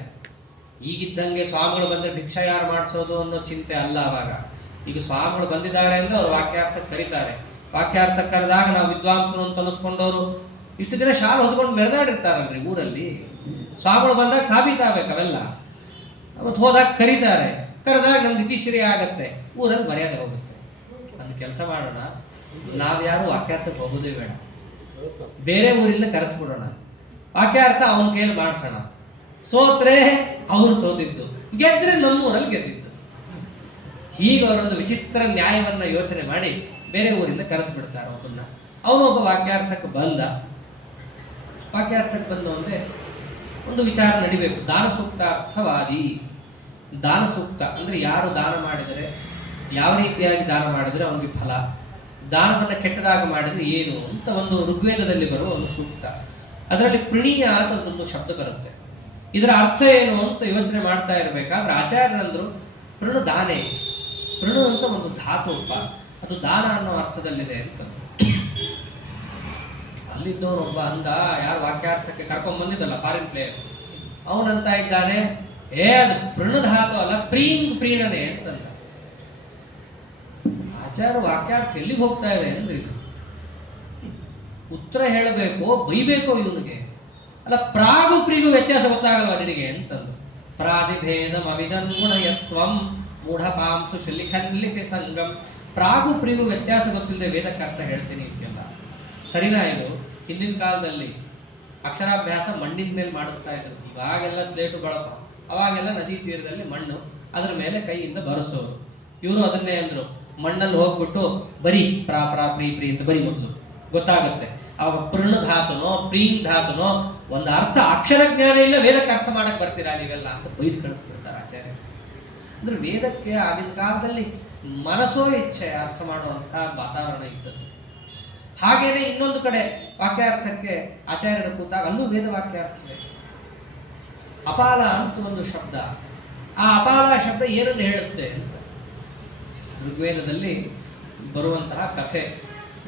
ಈಗಿದ್ದಂಗೆ ಸ್ವಾಮಿಗಳು ಬಂದರೆ ಭಿಕ್ಷಾ ಯಾರು ಮಾಡಿಸೋದು ಅನ್ನೋ ಚಿಂತೆ ಅಲ್ಲ. ಆವಾಗ ಈಗ ಸ್ವಾಮಿಗಳು ಬಂದಿದ್ದಾರೆ ಅಂದರೆ ಅವರು ವಾಕ್ಯಾರ್ಥಕ್ಕೆ ಕರೀತಾರೆ. ವಾಕ್ಯಾರ್ಥಕ್ಕೆ ಕರೆದಾಗ ನಾವು ವಿದ್ವಾಂಸರು ಅಂತ ಅನಿಸ್ಕೊಂಡವರು ಇಷ್ಟು ದಿನ ಶಾಲೆ ಹೊದ್ಕೊಂಡು ಮೆರೆದಾಡಿರ್ತಾರಲ್ರಿ ಊರಲ್ಲಿ. ಸ್ವಾಮಿಗಳು ಬಂದಾಗ ಸಾಬೀತಾಗಬೇಕು ಅವೆಲ್ಲ. ಅವತ್ತು ಹೋದಾಗ ಕರೀತಾರೆ, ಕರೆದಾಗ ನಮ್ದು ಇತಿಶ್ರೀ ಆಗತ್ತೆ, ಊರಲ್ಲಿ ಮರ್ಯಾದೆ ಹೋಗುತ್ತೆ. ಒಂದು ಕೆಲಸ ಮಾಡೋಣ, ನಾವ್ಯಾರು ವಾಕ್ಯಾರ್ಥಕ್ಕೆ ಹೋಗೋದೇ ಬೇಡ, ಬೇರೆ ಊರಿಂದ ಕರೆಸ್ಬಿಡೋಣ. ವಾಕ್ಯಾರ್ಥ ಅವನ ಕೈಯಲ್ಲಿ ಮಾಡಿಸೋಣ. ಸೋತ್ರೆ ಅವನು ಸೋತಿದ್ದು, ಗೆದ್ರೆ ನಮ್ಮೂರಲ್ಲಿ ಗೆದ್ದಿದ್ದು. ಹೀಗೆ ಅವರೊಂದು ವಿಚಿತ್ರ ನ್ಯಾಯವನ್ನ ಯೋಚನೆ ಮಾಡಿ ಬೇರೆ ಊರಿಂದ ಕರೆಸ್ಬಿಡ್ತಾರೆ ಅವನ್ನ. ಅವನು ಒಬ್ಬ ವಾಕ್ಯಾರ್ಥಕ್ಕೆ ಬಂದ. ವಾಕ್ಯಾರ್ಥಕ್ಕೆ ಬಂದು ಅಂದ್ರೆ ಒಂದು ವಿಚಾರ ನಡಿಬೇಕು. ದಾನ ಸೂಕ್ತ ಅರ್ಥವಾದಿ. ದಾನ ಸೂಕ್ತ ಅಂದ್ರೆ ಯಾರು ದಾನ ಮಾಡಿದರೆ, ಯಾವ ರೀತಿಯಾಗಿ ದಾನ ಮಾಡಿದರೆ ಅವನಿಗೆ ಫಲ, ದಾನವನ್ನು ಕೆಟ್ಟದಾಗ ಮಾಡಿದರೆ ಏನು ಅಂತ ಒಂದು ಋಗ್ವೇದದಲ್ಲಿ ಬರುವ ಒಂದು ಸೂಕ್ತ. ಅದರಲ್ಲಿ ಪ್ರಣೀಯ ಅಂತ ಒಂದು ಶಬ್ದ ಬರುತ್ತೆ. ಇದರ ಅರ್ಥ ಏನು ಅಂತ ಯೋಚನೆ ಮಾಡ್ತಾ ಇರಬೇಕಾದ್ರೆ ಆಚಾರ್ಯರಂದ್ರು ಪ್ರಣು ದಾನೆ. ಪ್ರಣು ಅಂತ ಒಂದು ಧಾತು, ಅದು ದಾನ ಅನ್ನೋ ಅರ್ಥದಲ್ಲಿದೆ ಅಂತ. ಅಲ್ಲಿದ್ದವನೊಬ್ಬ ಅಂದ, ಯಾರು ವಾಕ್ಯಾರ್ಥಕ್ಕೆ ಕರ್ಕೊಂಡ್ ಬಂದಿದ್ದಲ್ಲ ಫಾರಿನ್ ಪ್ಲೇಯರ್, ಅವನಂತ ಇದ್ದಾನೆ, ಅದು ಪ್ರಣಧಾತು ಅಲ್ಲ, ಪ್ರೀಣನೆ ಅಂತಂದ. ಆಚಾರ ವಾಕ್ಯಾರ್ಥ ಎಲ್ಲಿಗೆ ಹೋಗ್ತಾ ಇದೆ ಅಂದ್ರೆ ಇದು ಉತ್ತರ ಹೇಳಬೇಕು, ಬೈಬೇಕು ಇವನಿಗೆ. ಅಲ್ಲ, ಪ್ರಾಗು ಪ್ರೀಗೂ ವ್ಯತ್ಯಾಸ ಗೊತ್ತಾಗಲ್ವ ನಿನಗೆ ಅಂತಂದು. ಪ್ರಾದಿಭೇದಂ ಅವಿದಂ ಗುಣಯತ್ವಂ ಮೂಢಪಾಂಸು ಶಲಿಖನ್ಲಿಪಿ ಸಂಗಂ. ಪ್ರಾಗು ಪ್ರೀಗೂ ವ್ಯತ್ಯಾಸ ಗೊತ್ತಿಲ್ಲದೆ ವೇದಕ್ಕೆ ಅರ್ಥ ಹೇಳ್ತೀನಿ ಅಂತೆಲ್ಲ ಸರಿನಾ? ಇದು ಹಿಂದಿನ ಕಾಲದಲ್ಲಿ ಅಕ್ಷರಾಭ್ಯಾಸ ಮಣ್ಣಿನ ಮೇಲೆ ಮಾಡಿಸ್ತಾ ಇದ್ರು. ಇವಾಗೆಲ್ಲ ಸ್ಲೇಟು ಬಳಪ, ಅವಾಗೆಲ್ಲ ನದಿ ತೀರದಲ್ಲಿ ಮಣ್ಣು, ಅದರ ಮೇಲೆ ಕೈಯಿಂದ ಬರೆಸೋರು. ಇವರು ಅದನ್ನೇ ಅಂದ್ರು, ಮಣ್ಣಲ್ಲಿ ಹೋಗ್ಬಿಟ್ಟು ಬರೀ ಪ್ರಾ ಪ್ರಾ ಪ್ರೀ ಪ್ರೀ ಅಂತ ಬರೀ ಮೊದಲು ಗೊತ್ತಾಗುತ್ತೆ. ಅವಾಗ ಪೃಣ ಧಾತುನೋ ಪ್ರೀನ್ ಧಾತುನೋ ಒಂದು ಅರ್ಥ ಅಕ್ಷರ ಜ್ಞಾನ ಇಲ್ಲ, ವೇದಕ್ಕೆ ಅರ್ಥ ಮಾಡಕ್ ಬರ್ತೀರಾ ನೀವೆಲ್ಲ ಅಂತ ಬೈದು ಕಳಿಸ್ಬಿಡ್ತಾರೆ ಆಚಾರ್ಯ. ಅಂದ್ರೆ ವೇದಕ್ಕೆ ಆಗಿನ ಕಾಲದಲ್ಲಿ ಮನಸ್ಸೋ ಇಚ್ಛೆ ಅರ್ಥ ಮಾಡುವಂತಹ ವಾತಾವರಣ ಇದ್ದದ್ದು. ಹಾಗೇನೆ ಇನ್ನೊಂದು ಕಡೆ ವಾಕ್ಯಾರ್ಥಕ್ಕೆ ಆಚಾರ್ಯರ ಕೂತಾಗ ಅಲ್ಲೂ ವೇದ ವಾಕ್ಯಾರ್ಥವೇ. ಅಪಾಲ ಅಂತ ಒಂದು ಶಬ್ದ. ಆ ಅಪಾಲ ಶಬ್ದ ಏನನ್ನು ಹೇಳುತ್ತೆ ಅಂತ ಋಗ್ವೇದದಲ್ಲಿ ಬರುವಂತಹ ಕಥೆ.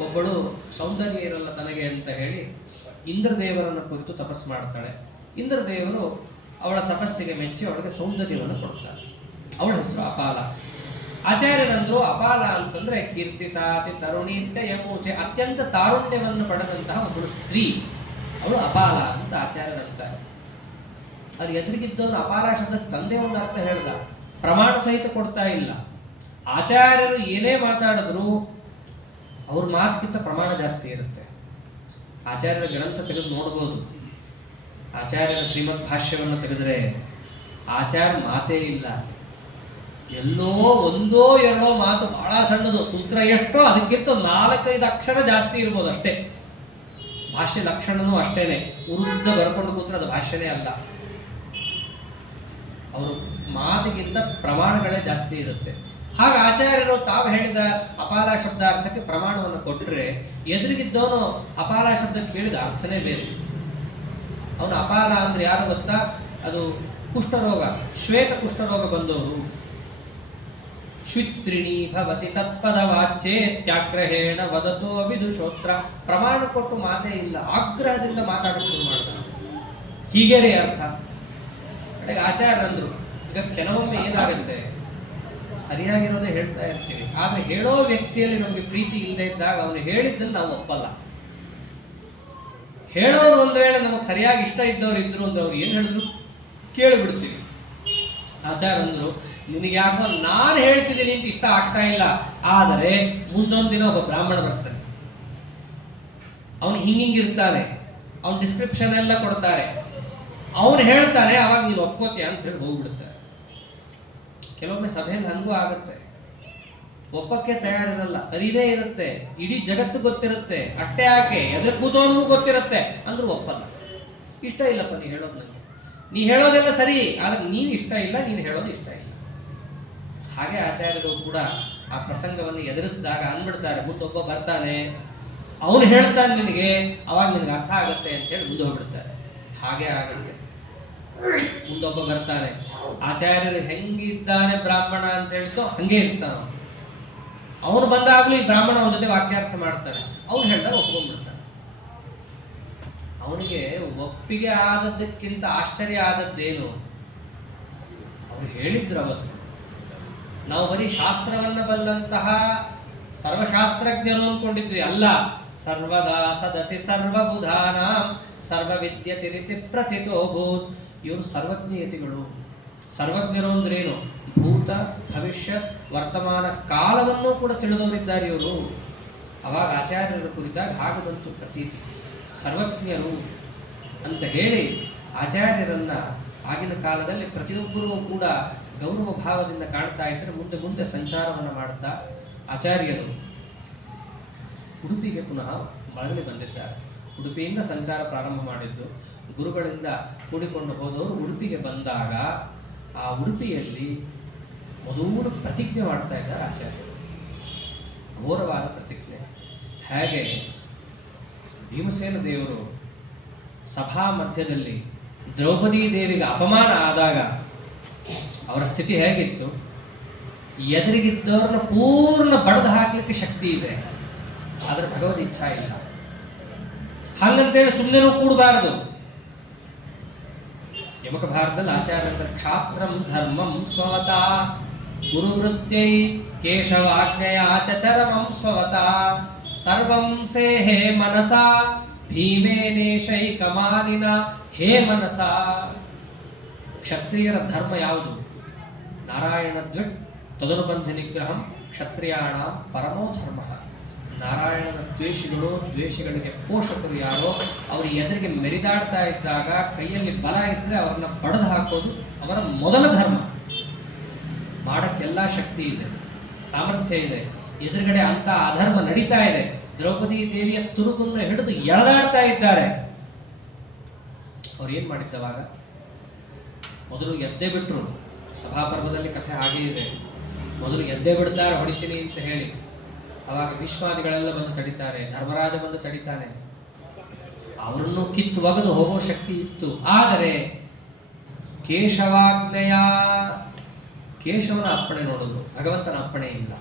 ಒಬ್ಬಳು ಸೌಂದರ್ಯ ಇರಲ್ಲ ತನಗೆ ಅಂತ ಹೇಳಿ ಇಂದ್ರದೇವರನ್ನು ಕುರಿತು ತಪಸ್ಸು ಮಾಡ್ತಾಳೆ. ಇಂದ್ರದೇವರು ಅವಳ ತಪಸ್ಸಿಗೆ ಮೆಚ್ಚಿ ಅವಳಿಗೆ ಸೌಂದರ್ಯವನ್ನು ಕೊಡ್ತಾರೆ. ಅವಳ ಹೆಸರು ಅಪಾಲ. ಆಚಾರ್ಯರಂದ್ರು ಅಪಾಲ ಅಂತಂದ್ರೆ ಕೀರ್ತಿತಾತಿ ತರುಣೀತ್ಯ ಯಮೂಚೆ, ಅತ್ಯಂತ ತಾರುಣ್ಯವನ್ನು ಪಡೆದಂತಹ ಒಬ್ಬಳು ಸ್ತ್ರೀ, ಅವಳು ಅಪಾಲ ಅಂತ ಆಚಾರ್ಯರಂತಾರೆ. ಅದು ಎದುರಿಗಿದ್ದವನು ಅಪಾಲ ಶಬ್ದಕ್ಕೆ ತಂದೆ ಒಂದು ಅರ್ಥ ಹೇಳ್ದ, ಪ್ರಮಾಣ ಸಹಿತ ಕೊಡ್ತಾ ಇಲ್ಲ. ಆಚಾರ್ಯರು ಏನೇ ಮಾತಾಡಿದ್ರು ಅವ್ರ ಮಾತಿಗಿಂತ ಪ್ರಮಾಣ ಜಾಸ್ತಿ ಇರುತ್ತೆ. ಆಚಾರ್ಯರ ಗ್ರಂಥ ತೆಗೆದು ನೋಡ್ಬೋದು. ಆಚಾರ್ಯರ ಶ್ರೀಮದ್ ಭಾಷ್ಯವನ್ನು ತೆಗೆದ್ರೆ ಆಚಾರ್ಯ ಮಾತೇ ಇಲ್ಲ. ಎಲ್ಲೋ ಒಂದೋ ಎರಡೋ ಮಾತು ಬಹಳ ಸಣ್ಣದು, ಸೂತ್ರ ಎಷ್ಟೋ ಅದಕ್ಕಿಂತ 4-5 ಅಕ್ಷರ ಜಾಸ್ತಿ ಇರ್ಬೋದು ಅಷ್ಟೇ. ಭಾಷ್ಯ ಲಕ್ಷಣನೂ ಅಷ್ಟೇನೆ. ಉರುದ್ದ ಬರ್ಕೊಂಡು ಕೂತ್ರೆ ಅದು ಭಾಷ್ಯನೇ ಅಲ್ಲ. ಅವರು ಮಾತಿಗಿಂತ ಪ್ರಮಾಣಗಳೇ ಜಾಸ್ತಿ ಇರುತ್ತೆ. ಹಾಗೆ ಆಚಾರ್ಯರು ತಾವು ಹೇಳಿದ ಅಪಾಲ ಶಬ್ದಾರ್ಥಕ್ಕೆ ಪ್ರಮಾಣವನ್ನು ಕೊಟ್ಟರೆ ಎದುರಿಗಿದ್ದವನು ಅಪಾಲ ಶಬ್ದ ಕೇಳಿದ ಅರ್ಥನೇ ಬೇರೆ. ಅವನು ಅಪಾಲ ಅಂದ್ರೆ ಯಾರು ಗೊತ್ತಾ? ಅದು ಕುಷ್ಠರೋಗ, ಶ್ವೇತ ಕುಷ್ಠರೋಗ ಬಂದವರು. ಶ್ವಿತ್ರಿಣಿ ಭವತಿ ತತ್ಪದ ವಾಚ್ಯೆ ತ್ಯಾಗ್ರಹೇಣ ವದತೋ ವಿದುಷೋತ್ರ. ಪ್ರಮಾಣ ಕೊಟ್ಟು ಮಾತೇ ಇಲ್ಲ, ಆಗ್ರಹದಿಂದ ಮಾತಾಡಕ್ಕೆ ಶುರು ಮಾಡ್ತಾನೆ. ಹೀಗೆ ರೀ ಅರ್ಥ. ಕಡೆಗೆ ಆಚಾರ್ಯರಂದ್ರು, ಈಗ ಕೆಲವೊಮ್ಮೆ ಏನಾಗುತ್ತೆ, ಸರಿಯಾಗಿರೋದೇ ಹೇಳ್ತಾ ಇರ್ತೀವಿ, ಆದ್ರೆ ಹೇಳೋ ವ್ಯಕ್ತಿಯಲ್ಲಿ ನಮಗೆ ಪ್ರೀತಿ ಇಲ್ಲದೆ ಇದ್ದಾಗ ಅವನು ಹೇಳಿದ್ದನ್ನು ನಾವು ಒಪ್ಪಲ್ಲ. ಹೇಳೋರು ಒಂದು ವೇಳೆ ನಮಗೆ ಸರಿಯಾಗಿ ಇಷ್ಟ ಇದ್ದವ್ರು ಇದ್ರು ಅಂದ್ರೆ ಅವ್ರು ಏನು ಹೇಳಿದ್ರು ಕೇಳಿಬಿಡ್ತೀವಿ. ಆಚಾರ್ಯಂದ್ರು, ನಿನಗೆ ಯಾಕೋ ನಾನು ಹೇಳ್ತಿದ್ದೀನಿ ಅಂತ ಇಷ್ಟ ಆಗ್ತಾ ಇಲ್ಲ, ಆದರೆ ಮುಂದೊಂದು ದಿನ ಒಬ್ಬ ಬ್ರಾಹ್ಮಣ ಬರ್ತಾನೆ, ಅವನು ಹಿಂಗಿರ್ತಾನೆ, ಅವನ ಡಿಸ್ಕ್ರಿಪ್ಷನ್ ಎಲ್ಲ ಕೊಡ್ತಾರೆ, ಅವನು ಹೇಳ್ತಾನೆ, ಅವಾಗ ನೀನು ಒಪ್ಕೋತೀಯ ಅಂತ ಹೇಳಿ ಹೋಗ್ಬಿಡ್ತಾರೆ. ಕೆಲವೊಮ್ಮೆ ಸಭೆಯಲ್ಲಿ ಹಂಗೂ ಆಗುತ್ತೆ, ಒಪ್ಪಕ್ಕೆ ತಯಾರಿರಲ್ಲ, ಸರಿದೇ ಇರುತ್ತೆ, ಇಡೀ ಜಗತ್ತು ಗೊತ್ತಿರುತ್ತೆ, ಅಷ್ಟೇ ಯಾಕೆ ಎದುರು ಕೂತವನಿಗೂ ಗೊತ್ತಿರುತ್ತೆ, ಅಂದ್ರೂ ಒಪ್ಪಲ್ಲ. ಇಷ್ಟ ಇಲ್ಲಪ್ಪ ನೀ ಹೇಳೋದು, ನನಗೆ ನೀ ಹೇಳೋದೆಲ್ಲ ಸರಿ, ಆದ್ರೆ ನೀನು ಇಷ್ಟ ಇಲ್ಲ, ನೀನು ಹೇಳೋದು ಇಷ್ಟ ಇಲ್ಲ. ಹಾಗೆ ಆಚಾರ್ಯರು ಕೂಡ ಆ ಪ್ರಸಂಗವನ್ನು ಎದುರಿಸಿದಾಗ ಅಂದ್ಬಿಡ್ತಾರೆ, ಮುಂದೊಬ್ಬ ಬರ್ತಾನೆ, ಅವನು ಹೇಳ್ತಾನೆ ನಿನಗೆ, ಅವಾಗ ನಿನಗೆ ಅರ್ಥ ಆಗುತ್ತೆ ಅಂತ ಹೇಳಿ ಮುಂದೆ ಹೋಗ್ಬಿಡ್ತಾರೆ. ಹಾಗೆ ಆಗುತ್ತೆ. ಮುಂದೊಬ್ಬ ಬರ್ತಾನೆ, ಆಚಾರ್ಯರು ಹೆಂಗಿದ್ದಾನೆ ಬ್ರಾಹ್ಮಣ ಅಂತ ಹೇಳ್ತೋ ಹಂಗೆ ಇರ್ತಾನ. ಅವನು ಬಂದಾಗ್ಲೂ ಈ ಬ್ರಾಹ್ಮಣ ಅವನ ಜೊತೆ ವಾಕ್ಯಾರ್ಥ ಮಾಡ್ತಾನೆ, ಅವ್ನು ಹೇಳಿದಾಗ ಒಪ್ಕೊಂಡ್ಬಿಡ್ತಾನೆ. ಅವನಿಗೆ ಒಪ್ಪಿಗೆ ಆದದ್ದಕ್ಕಿಂತ ಆಶ್ಚರ್ಯ ಆದದ್ದೇನು, ಅವ್ರು ಹೇಳಿದ್ರು ಅವತ್ತು, ನಾವು ಬರೀ ಶಾಸ್ತ್ರವನ್ನ ಬಲ್ಲಂತಹ ಸರ್ವಶಾಸ್ತ್ರಜ್ಞರು ಅಂದ್ಕೊಂಡಿದ್ವಿ, ಅಲ್ಲ. ಸರ್ವದಾ ಸದಸಿ ಸರ್ವಬುಧಾನ ಸರ್ವವಿದ್ಯತಿರಿತಿ ಪ್ರಥಿತೋಭೂತ್. ಇವರು ಸರ್ವಜ್ಞಯತಿಗಳು. ಸರ್ವಜ್ಞರು ಅಂದ್ರೇನು? ಭೂತ ಭವಿಷ್ಯತ್ ವರ್ತಮಾನ ಕಾಲವನ್ನು ಕೂಡ ತಿಳಿದವರಿದ್ದಾರೆ ಇವರು. ಅವಾಗ ಆಚಾರ್ಯರ ಕುರಿತಾಗ ಹಾಗೆ ಬಂತು ಪ್ರತೀತಿ, ಸರ್ವಜ್ಞರು ಅಂತ ಹೇಳಿ ಆಚಾರ್ಯರನ್ನ ಆಗಿನ ಕಾಲದಲ್ಲಿ ಪ್ರತಿಯೊಬ್ಬರೂ ಕೂಡ ಗೌರವ ಭಾವದಿಂದ ಕಾಣ್ತಾ ಇದ್ದರೆ ಮುಂದೆ ಮುಂದೆ ಸಂಚಾರವನ್ನು ಮಾಡ್ತಾ ಆಚಾರ್ಯರು ಉಡುಪಿಗೆ ಪುನಃ ಮರಳಿ ಬಂದಿದ್ದಾರೆ. ಉಡುಪಿಯಿಂದ ಸಂಚಾರ ಪ್ರಾರಂಭ ಮಾಡಿದ್ದು, ಗುರುಗಳಿಂದ ಕೂಡಿಕೊಂಡು ಹೋದವರು ಉಡುಪಿಗೆ ಬಂದಾಗ ಆ ಉಡುಪಿಯಲ್ಲಿ ಮೊದಲು ಪ್ರತಿಜ್ಞೆ ಮಾಡ್ತಾ ಇದ್ದಾರೆ ಆಚಾರ್ಯರು, ಘೋರವಾದ ಪ್ರತಿಜ್ಞೆ. ಹೇಗೆ ಭೀಮಸೇನ ದೇವರು ಸಭಾ ಮಧ್ಯದಲ್ಲಿ ದ್ರೌಪದಿ ದೇವಿಗೆ ಅಪಮಾನ ಆದಾಗ ಅವರ ಸ್ಥಿತಿ ಹೇಗಿತ್ತು? ಎದುರಿಗಿದ್ದವ್ರನ್ನ ಪೂರ್ಣ ಬಡದು ಹಾಕ್ಲಿಕ್ಕೆ ಶಕ್ತಿ ಇದೆ, ಆದ್ರೆ ಭಗವದ್ ಇಚ್ಛಾ ಇಲ್ಲ. ಹಾಗಂತೇಳಿ ಸುಮ್ಮನೆನೂ ಕೂಡಬಾರದು. ಯಮಕ ಭಾರತದಲ್ಲಿ ಆಚಾರ್ಯ ಕ್ಷಾತ್ರಂ ಧರ್ಮಂ ಸ್ವವತಃ ಗುರುವೃತ್ಯೈ ಕೇಶವಾಜ್ಞೆಯ ಚಚರಮಂ ಸ್ವವತಃ ಸರ್ವಂ ಸೇಹೇ ಮನಸಾ ಭೀಮೇನೇಶೈಕಮಾನಿನ. ಹೇ ಮನಸ, ಕ್ಷತ್ರಿಯರ ಧರ್ಮ ಯಾವುದು? ನಾರಾಯಣ ದ್ವಿಟ್ ತದನುಬಂಧ ನಿಗ್ರಹಂ ಕ್ಷತ್ರಿಯಾಣ ಪರಮೋ ಧರ್ಮ. ನಾರಾಯಣನ ದ್ವೇಷಿಗಳು, ದ್ವೇಷಗಳಿಗೆ ಪೋಷಕರು ಯಾರೋ ಅವರು ಎದುರಿಗೆ ಮೆರಿದಾಡ್ತಾ ಇದ್ದಾಗ ಕೈಯಲ್ಲಿ ಬಲ ಇದ್ದರೆ ಅವ್ರನ್ನ ಬಡದು ಹಾಕೋದು ಅವರ ಮೊದಲ ಧರ್ಮ. ಮಾಡಕ್ಕೆಲ್ಲ ಶಕ್ತಿ ಇದೆ, ಸಾಮರ್ಥ್ಯ ಇದೆ, ಎದುರುಗಡೆ ಅಂತ ಅಧರ್ಮ ನಡೀತಾ ಇದೆ. ದ್ರೌಪದಿ ದೇವಿಯ ತುರುಕನ್ನು ಹಿಡಿದು ಎಳೆದಾಡ್ತಾ ಇದ್ದಾರೆ. ಅವ್ರು ಏನ್ ಮಾಡಿದ್ದವಾಗ? ಮೊದಲು ಎದ್ದೇ ಬಿಟ್ರು. ಸಭಾಪರ್ವದಲ್ಲಿ ಕಥೆ ಹಾಗೆ ಇದೆ. ಮೊದಲು ಎದ್ದೇ ಬಿಡ್ತಾರೆ ಹೊಡಿತೀನಿ ಅಂತ ಹೇಳಿ. ಅವಾಗ ಭೀಷ್ಮಾದಿಗಳೆಲ್ಲ ಬಂದು ತಡಿತಾರೆ, ಧರ್ಮರಾಜ ಬಂದು ತಡಿತಾನೆ. ಅವರನ್ನು ಕಿತ್ತು ಒಗೆದು ಹೋಗೋ ಶಕ್ತಿ ಇತ್ತು. ಆದರೆ ಕೇಶವಾಜ್ಞೆಯ, ಕೇಶವನ ಅಪ್ಪಣೆ ನೋಡೋದು, ಭಗವಂತನ ಅಪ್ಪಣೆ ಇಲ್ಲ,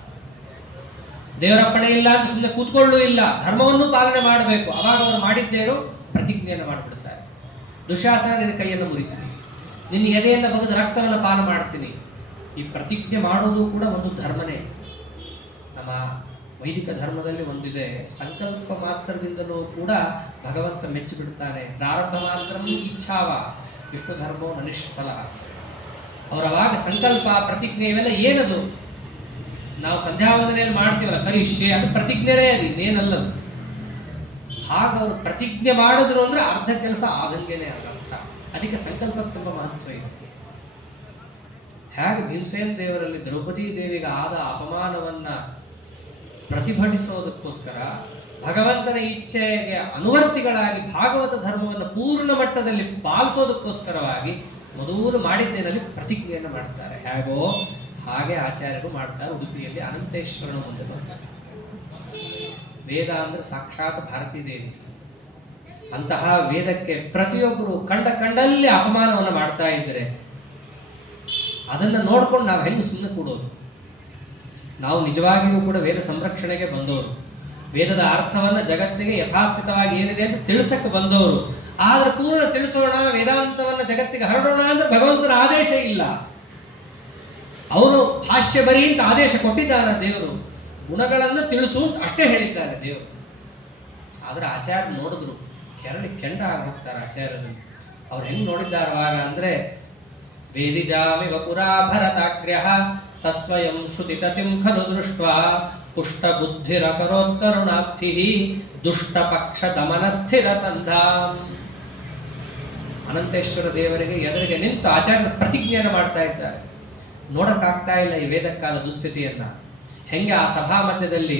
ದೇವರ ಅಪ್ಪಣೆ ಇಲ್ಲ ಅಂತ ಸುಮ್ಮನೆ ಕೂತ್ಕೊಳ್ಳೂ ಇಲ್ಲ, ಧರ್ಮವನ್ನು ಪಾಲನೆ ಮಾಡಬೇಕು. ಅವಾಗ ಅವರು ಮಾಡಿದ್ದೇನು? ಪ್ರತಿಜ್ಞೆಯನ್ನು ಮಾಡಿಬಿಡ್ತಾರೆ. ದುಶಾಸನ ನಿನ್ನ ಕೈಯನ್ನು ಮುರಿತೀನಿ, ನಿನ್ನ ಎದೆಯನ್ನು ಬಗೆದು ರಕ್ತವನ್ನು ಪಾನ ಮಾಡ್ತೀನಿ. ಈ ಪ್ರತಿಜ್ಞೆ ಮಾಡೋದು ಕೂಡ ಒಂದು ಧರ್ಮನೇ. ನಮ್ಮ ವೈದಿಕ ಧರ್ಮದಲ್ಲಿ ಒಂದಿದೆ, ಸಂಕಲ್ಪ ಮಾತ್ರದಿಂದಲೂ ಕೂಡ ಭಗವಂತ ಮೆಚ್ಚಿಬಿಡ್ತಾನೆ. ಪ್ರಾರಂಭ ಮಾತ್ರ ಇಚ್ಛಾವ ವಿಷ್ಣು ಧರ್ಮೋ ಮನುಷ್ಯಫಲ. ಅವರವಾಗ ಸಂಕಲ್ಪ ಪ್ರತಿಜ್ಞೆ ಇವೆಲ್ಲ ಏನದು? ನಾವು ಸಂಧ್ಯಾವಂದನೆಯಲ್ಲಿ ಮಾಡ್ತೀವಲ್ಲ ಕರಿಷ್ಯೆ, ಅದು ಪ್ರತಿಜ್ಞೆನೇ, ಅದು ಇನ್ನೇನಲ್ಲದು. ಹಾಗ ಅವರು ಪ್ರತಿಜ್ಞೆ ಮಾಡಿದ್ರು ಅಂದ್ರೆ ಅರ್ಧ ಕೆಲಸ ಆದಂಗೆನೇ ಆಗಂತ. ಅದಕ್ಕೆ ಸಂಕಲ್ಪಕ್ಕೆ ತುಂಬ ಮಹತ್ವ ಇದೆ. ಹೇಗೆ ಭೀಮಸೇನ ದೇವರಲ್ಲಿ ದ್ರೌಪದಿ ದೇವಿಗೆ ಆದ ಅಪಮಾನವನ್ನ ಪ್ರತಿಭಟಿಸೋದಕ್ಕೋಸ್ಕರ ಭಗವಂತನ ಇಚ್ಛೆಗೆ ಅನುವರ್ತಿಗಳಾಗಿ ಭಾಗವತ ಧರ್ಮವನ್ನು ಪೂರ್ಣ ಮಟ್ಟದಲ್ಲಿ ಪಾಲಿಸೋದಕ್ಕೋಸ್ಕರವಾಗಿ ಮೊದಲು ಮಾಡಿದ್ದೇನಲ್ಲಿ ಪ್ರತಿಜ್ಞೆಯನ್ನು ಮಾಡ್ತಾರೆ. ಹೇಗೋ ಹಾಗೆ ಆಚಾರ್ಯರು ಮಾಡ್ತಾರೆ. ಉಡುಪಿಯಲ್ಲಿ ಅನಂತೇಶ್ವರನ ಮುಂದೆ ಬರ್ತಾರೆ. ವೇದ ಅಂದ್ರೆ ಸಾಕ್ಷಾತ್ ಭಾರತೀ ದೇವಿ. ಅಂತಹ ವೇದಕ್ಕೆ ಪ್ರತಿಯೊಬ್ಬರು ಕಂಡಲ್ಲಿ ಅಪಮಾನವನ್ನು ಮಾಡ್ತಾ ಇದ್ದಾರೆ. ಅದನ್ನು ನೋಡ್ಕೊಂಡು ನಾವು ಹೆಂಗೆ ಸುಮ್ಮನೆ ಕೂಡೋದು? ನಾವು ನಿಜವಾಗಿಯೂ ಕೂಡ ವೇದ ಸಂರಕ್ಷಣೆಗೆ ಬಂದವರು, ವೇದದ ಅರ್ಥವನ್ನು ಜಗತ್ತಿಗೆ ಯಥಾಸ್ಥಿತವಾಗಿ ಏನಿದೆ ಅಂತ ತಿಳಿಸಕ್ಕೆ ಬಂದವರು. ಆದ್ರೆ ಪೂರ್ಣ ತಿಳಿಸೋಣ, ವೇದಾಂತವನ್ನು ಜಗತ್ತಿಗೆ ಹರಡೋಣ ಅಂದ್ರೆ ಭಗವಂತನ ಆದೇಶ ಇಲ್ಲ. ಅವನು ಭಾಷ್ಯ ಬರೀ ಅಂತ ಆದೇಶ ಕೊಟ್ಟಿದ್ದಾನೆ ದೇವರು. ಗುಣಗಳನ್ನು ತಿಳಿಸು ಅಂತ ಅಷ್ಟೇ ಹೇಳಿದ್ದಾರೆ ದೇವರು. ಆದ್ರೆ ಆಚಾರ್ಯ ನೋಡಿದ್ರು, ಕೆಂಡ ಆಗಿ ಹೋಗ್ತಾರೆ ಆಚಾರ್ಯರು. ಅವ್ರು ಹೆಂಗ್ ನೋಡಿದ್ದಾರವಾಗ ಅಂದ್ರೆ, ವೇದಿಜಾಮಿ ವಪುರಾ ಭರತಾಗ್ರ್ಯ ಸಸ್ವಯಂ ಶ್ರುತಿತತಿಂ ಖಲು ದೃಷ್ಟ್ವಾ ಪುಷ್ಟ ಬುದ್ಧಿರಕರೋತ್ತರುಣಾರ್ಥಿ ದುಷ್ಟ ಪಕ್ಷ ದಮನ ಸ್ಥಿರ ಸಂಧಾಂ. ಅನಂತೇಶ್ವರ ದೇವರಿಗೆ ಎದುರಿಗೆ ನಿಂತು ಆಚಾರ್ಯ ಪ್ರತಿಜ್ಞೆಯನ್ನು ಮಾಡ್ತಾ ಇದ್ದಾರೆ. ನೋಡಕ್ಕಾಗ್ತಾ ಇಲ್ಲ ಈ ವೇದಕ್ಕಾದ ದುಸ್ಥಿತಿಯನ್ನ. ಹೆಂಗೆ ಆ ಸಭಾ ಮಧ್ಯದಲ್ಲಿ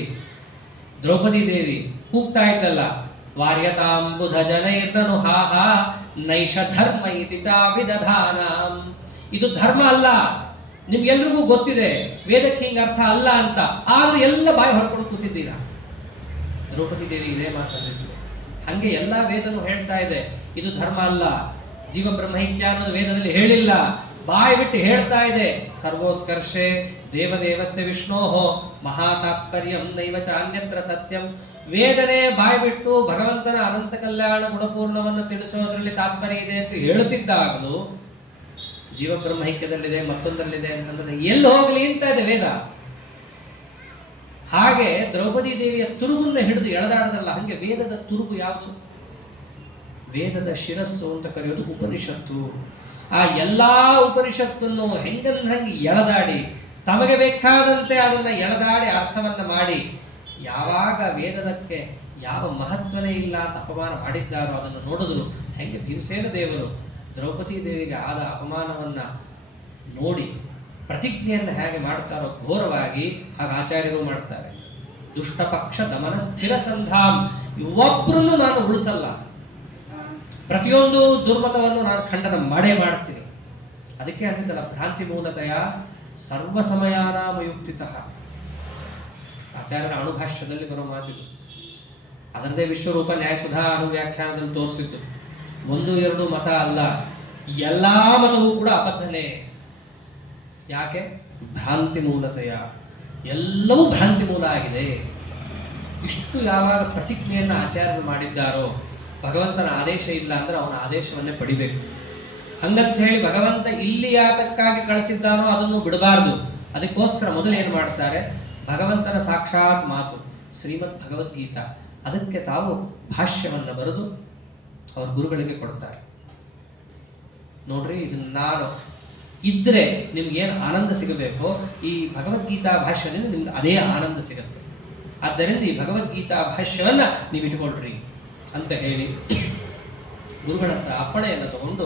ದ್ರೌಪದಿ ದೇವಿ ಕೂಗ್ತಾ ಇದ್ದಲ್ಲ, ವಾರ್ಯತಾಂಬುಧ ಜನೈರ್ನನು ಹಾಹ ನೈಷ ಧರ್ಮ ಇತಿ ಚಾಭಿದಧಾನಾಂ. ಇದು ಧರ್ಮ ಅಲ್ಲ, ನಿಮ್ಗೆಲ್ರಿಗೂ ಗೊತ್ತಿದೆ ವೇದಕ್ಕೆ ಹಿಂಗ ಅರ್ಥ ಅಲ್ಲ ಅಂತ. ಆದ್ರೂ ಎಲ್ಲ ಬಾಯಿ ಹೊರಕೊಂಡು ಕೂತಿದ್ದೀರಾ. ದ್ರೌಪದಿ ದೇವಿ ಇದೇ ಮಾತಾಡಿದ್ರು. ಹಂಗೆ ಎಲ್ಲ ವೇದನು ಹೇಳ್ತಾ ಇದೆ ಇದು ಧರ್ಮ ಅಲ್ಲ, ಜೀವ ಬ್ರಹ್ಮೈಕ್ಯ ಅನ್ನೋದು ವೇದದಲ್ಲಿ ಹೇಳಿಲ್ಲ. ಬಾಯಿ ಬಿಟ್ಟು ಹೇಳ್ತಾ ಇದೆ, ಸರ್ವೋತ್ಕರ್ಷೆ ದೇವದೇವಸ್ಯ ವಿಷ್ಣೋಹೋ ಮಹಾತಾತ್ಪರ್ಯಂ ನೈವ ಚಾನ್ಯತ್ರ ಸತ್ಯಂ. ವೇದನೆ ಬಾಯಿ ಬಿಟ್ಟು ಭಗವಂತನ ಅನಂತ ಕಲ್ಯಾಣ ಗುಣಪೂರ್ಣವನ್ನು ತಿಳಿಸೋದ್ರಲ್ಲಿ ತಾತ್ಪರ್ಯ ಇದೆ ಅಂತ ಹೇಳುತ್ತಿದ್ದಾಗಲೂ ಜೀವ ಬ್ರಹ್ಮೈಕ್ಯದಲ್ಲಿದೆ ಮತ್ತೊಂದರಲ್ಲಿದೆ ಅಂತಂದ್ರೆ ಎಲ್ಲಿ ಹೋಗಲಿ ಅಂತ ಇದೆ ವೇದ. ಹಾಗೆ ದ್ರೌಪದಿ ದೇವಿಯ ತುರುಗನ್ನ ಹಿಡಿದು ಎಳೆದಾಡದಲ್ಲ, ಹಂಗೆ ವೇದದ ತುರುಗು ಯಾವುದು? ವೇದದ ಶಿರಸ್ಸು ಅಂತ ಕರೆಯೋದು ಉಪನಿಷತ್ತು. ಆ ಎಲ್ಲಾ ಉಪನಿಷತ್ತನ್ನು ಹಂಗೆ ಎಳೆದಾಡಿ ತಮಗೆ ಬೇಕಾದಂತೆ ಅದನ್ನ ಎಳೆದಾಡಿ ಅರ್ಥವನ್ನ ಮಾಡಿ ಯಾವಾಗ ವೇದದಕ್ಕೆ ಯಾವ ಮಹತ್ವನೇ ಇಲ್ಲ ಅಂತ ಅಪಮಾನ ಮಾಡಿದ್ದಾರೋ ಅದನ್ನು ನೋಡಿದ್ರು. ಹೆಂಗೆ ಭೀಮಸೇನ ದೇವರು ದ್ರೌಪದಿ ದೇವಿಗೆ ಆದ ಅಪಮಾನವನ್ನ ನೋಡಿ ಪ್ರತಿಜ್ಞೆಯನ್ನು ಹೇಗೆ ಮಾಡ್ತಾರೋ ಘೋರವಾಗಿ, ಹಾಗೆ ಆಚಾರ್ಯರು ಮಾಡ್ತಾರೆ. ದುಷ್ಟ ಪಕ್ಷ ದಮನ ಸ್ಥಿರ ಸಂಧಾಂ. ಒಬ್ಬರನ್ನು ನಾನು ಉಳಿಸಲ್ಲ, ಪ್ರತಿಯೊಂದು ದುರ್ಮತವನ್ನು ನಾನು ಖಂಡನ ಮಾಡೇ ಮಾಡ್ತೀನಿ. ಅದಕ್ಕೆ ಅಂತಿದ್ದಲ್ಲ, ಭ್ರಾಂತಿ ಮೂಲತೆಯ ಸರ್ವ ಸಮಯಾನಾಮಯುಕ್ತಿತಃ. ಆಚಾರ್ಯರ ಅಣುಭಾಷ್ಯದಲ್ಲಿ ಬರೋ ಮಾತಿದು. ಅದರದೇ ವಿಶ್ವರೂಪ ನ್ಯಾಯಸುಧಾ ಅನುವ್ಯಾಖ್ಯಾನದಲ್ಲಿ ತೋರಿಸಿದ್ದು. 1-2 ಮತ ಅಲ್ಲ, ಎಲ್ಲಾ ಮತವೂ ಕೂಡ ಅಬದ್ಧನೆ. ಯಾಕೆ? ಭ್ರಾಂತಿ ಮೂಲತೆಯ. ಎಲ್ಲವೂ ಭ್ರಾಂತಿ ಮೂಲ ಆಗಿದೆ. ಇಷ್ಟು ಯಾವಾಗ ಪ್ರತಿಜ್ಞೆಯನ್ನು ಆಚಾರ್ಯರು ಮಾಡಿದ್ದಾರೋ, ಭಗವಂತನ ಆದೇಶ ಇಲ್ಲ ಅಂದ್ರೆ ಅವನ ಆದೇಶವನ್ನೇ ಪಡಿಬೇಕು. ಹಂಗಂತ ಹೇಳಿ ಭಗವಂತ ಇಲ್ಲಿ ಯಾತಕ್ಕಾಗಿ ಕಳಿಸಿದ್ದಾನೋ ಅದನ್ನು ಬಿಡಬಾರ್ದು. ಅದಕ್ಕೋಸ್ಕರ ಮೊದಲು ಏನು ಮಾಡ್ತಾರೆ, ಭಗವಂತನ ಸಾಕ್ಷಾತ್ ಮಾತು ಶ್ರೀಮದ್ ಭಗವದ್ಗೀತಾ, ಅದಕ್ಕೆ ತಾವು ಭಾಷ್ಯವನ್ನು ಬರೆದು ಅವ್ರ ಗುರುಗಳಿಗೆ ಕೊಡ್ತಾರೆ. ನೋಡ್ರಿ, ಇದನ್ನ ನಾನು ಇದ್ರೆ ನಿಮ್ಗೇನು ಆನಂದ ಸಿಗಬೇಕೋ ಈ ಭಗವದ್ಗೀತಾ ಭಾಷ್ಯದಿಂದ ನಿಮ್ಗೆ ಅದೇ ಆನಂದ ಸಿಗುತ್ತೆ. ಆದ್ದರಿಂದ ಈ ಭಗವದ್ಗೀತಾ ಭಾಷ್ಯವನ್ನ ನೀವು ಇಟ್ಕೊಳ್ರಿ ಅಂತ ಹೇಳಿ ಗುರುಗಳ ಹತ್ರ ಅಪ್ಪಣೆಯನ್ನು ತಗೊಂಡು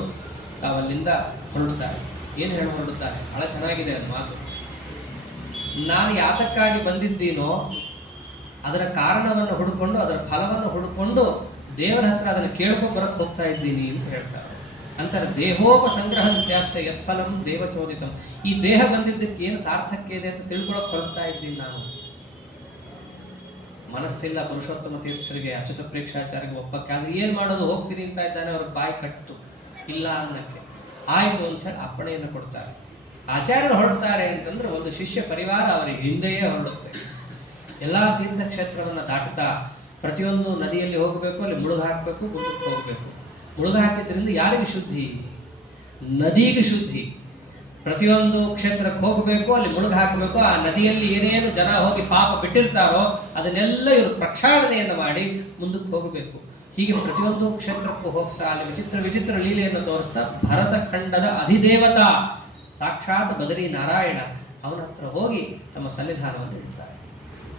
ತಾವಲ್ಲಿಂದ ಹೊರಡುತ್ತಾರೆ. ಏನು ಹೇಳಿ ಹೊರಡುತ್ತಾರೆ? ಬಹಳ ಚೆನ್ನಾಗಿದೆ ಅದು ಮಾತು. ನಾನು ಯಾತಕ್ಕಾಗಿ ಬಂದಿದ್ದೀನೋ ಅದರ ಕಾರಣವನ್ನು ಹುಡುಕೊಂಡು ಅದರ ಫಲವನ್ನು ಹುಡುಕೊಂಡು ದೇವರ ಹತ್ರ ಅದನ್ನು ಕೇಳ್ಕೊಂಡು ಬರಕ್ಕೆ ಹೋಗ್ತಾ ಇದ್ದೀನಿ ಅಂತ ಹೇಳ್ತಾರೆ. ಅಂತಾರೆ ದೇಹೋಪಸಂಗ್ರಹ ಸ್ಯಾತ್ ಯತ್ಫಲಂ ದೇವಚೋದಿತಂ. ಈ ದೇಹ ಬಂದಿದ್ದಕ್ಕೆ ಏನು ಸಾರ್ಥಕ್ಯ ಇದೆ ಅಂತ ತಿಳ್ಕೊಳಕ್ ಹೊರಡ್ತಾ ಇದ್ದೀನಿ ನಾನು. ಮನಸ್ಸಿಲ್ಲ ಪುರುಷೋತ್ತಮ ತೀರ್ಥರಿಗೆ, ಅಚ್ಯುತ ಪ್ರೇಕ್ಷಾಚಾರ್ಯರಿಗೆ ಒಪ್ಪಕ್ಕೆ. ಆದ್ರೆ ಏನ್ ಮಾಡೋದು, ಹೋಗ್ತೀನಿ ಅಂತ ಇದ್ದಾನೆ, ಅವ್ರ ಬಾಯಿ ಕಟ್ಟು ಇಲ್ಲ ಅನ್ನಕ್ಕೆ. ಆಯ್ತು ಅಂತ ಹೇಳಿ ಅಪ್ಪಣೆಯನ್ನು ಕೊಡ್ತಾರೆ. ಆಚಾರ್ಯರು ಹೊರಡ್ತಾರೆ ಅಂತಂದ್ರೆ ಒಂದು ಶಿಷ್ಯ ಪರಿವಾರ ಅವರಿಗೆ ಹಿಂದೆಯೇ ಹೊರಡುತ್ತೆ. ಎಲ್ಲಾ ತೀರ್ಥಕ್ಷೇತ್ರವನ್ನ ದಾಟುತ್ತಾ ಪ್ರತಿಯೊಂದು ನದಿಯಲ್ಲಿ ಹೋಗಬೇಕು, ಅಲ್ಲಿ ಮುಳುಗು ಹಾಕಬೇಕು, ಮುಂದಕ್ಕೆ ಹೋಗಬೇಕು. ಮುಳುಗು ಹಾಕಿದ್ರಿಂದ ಯಾರಿಗೆ ಶುದ್ಧಿ? ನದಿಗೆ ಶುದ್ಧಿ. ಪ್ರತಿಯೊಂದು ಕ್ಷೇತ್ರಕ್ಕೆ ಹೋಗಬೇಕು, ಅಲ್ಲಿ ಮುಳುಗು ಹಾಕಬೇಕು. ಆ ನದಿಯಲ್ಲಿ ಏನೇನು ಜನ ಹೋಗಿ ಪಾಪ ಬಿಟ್ಟಿರ್ತಾರೋ ಅದನ್ನೆಲ್ಲ ಇವರು ಪ್ರಕ್ಷಾಳನೆಯನ್ನು ಮಾಡಿ ಮುಂದಕ್ಕೆ ಹೋಗಬೇಕು. ಹೀಗೆ ಪ್ರತಿಯೊಂದು ಕ್ಷೇತ್ರಕ್ಕೂ ಹೋಗ್ತಾ ಅಲ್ಲಿ ವಿಚಿತ್ರ ಲೀಲೆಯನ್ನು ತೋರಿಸ್ತಾ ಭರತ ಖಂಡದ ಅಧಿದೇವತಾ ಸಾಕ್ಷಾತ್ ಬದರಿ ನಾರಾಯಣ ಅವನ ಹತ್ರ ಹೋಗಿ ತಮ್ಮ ಸನ್ನಿಧಾನವನ್ನು ಇಡ್ತಾರೆ.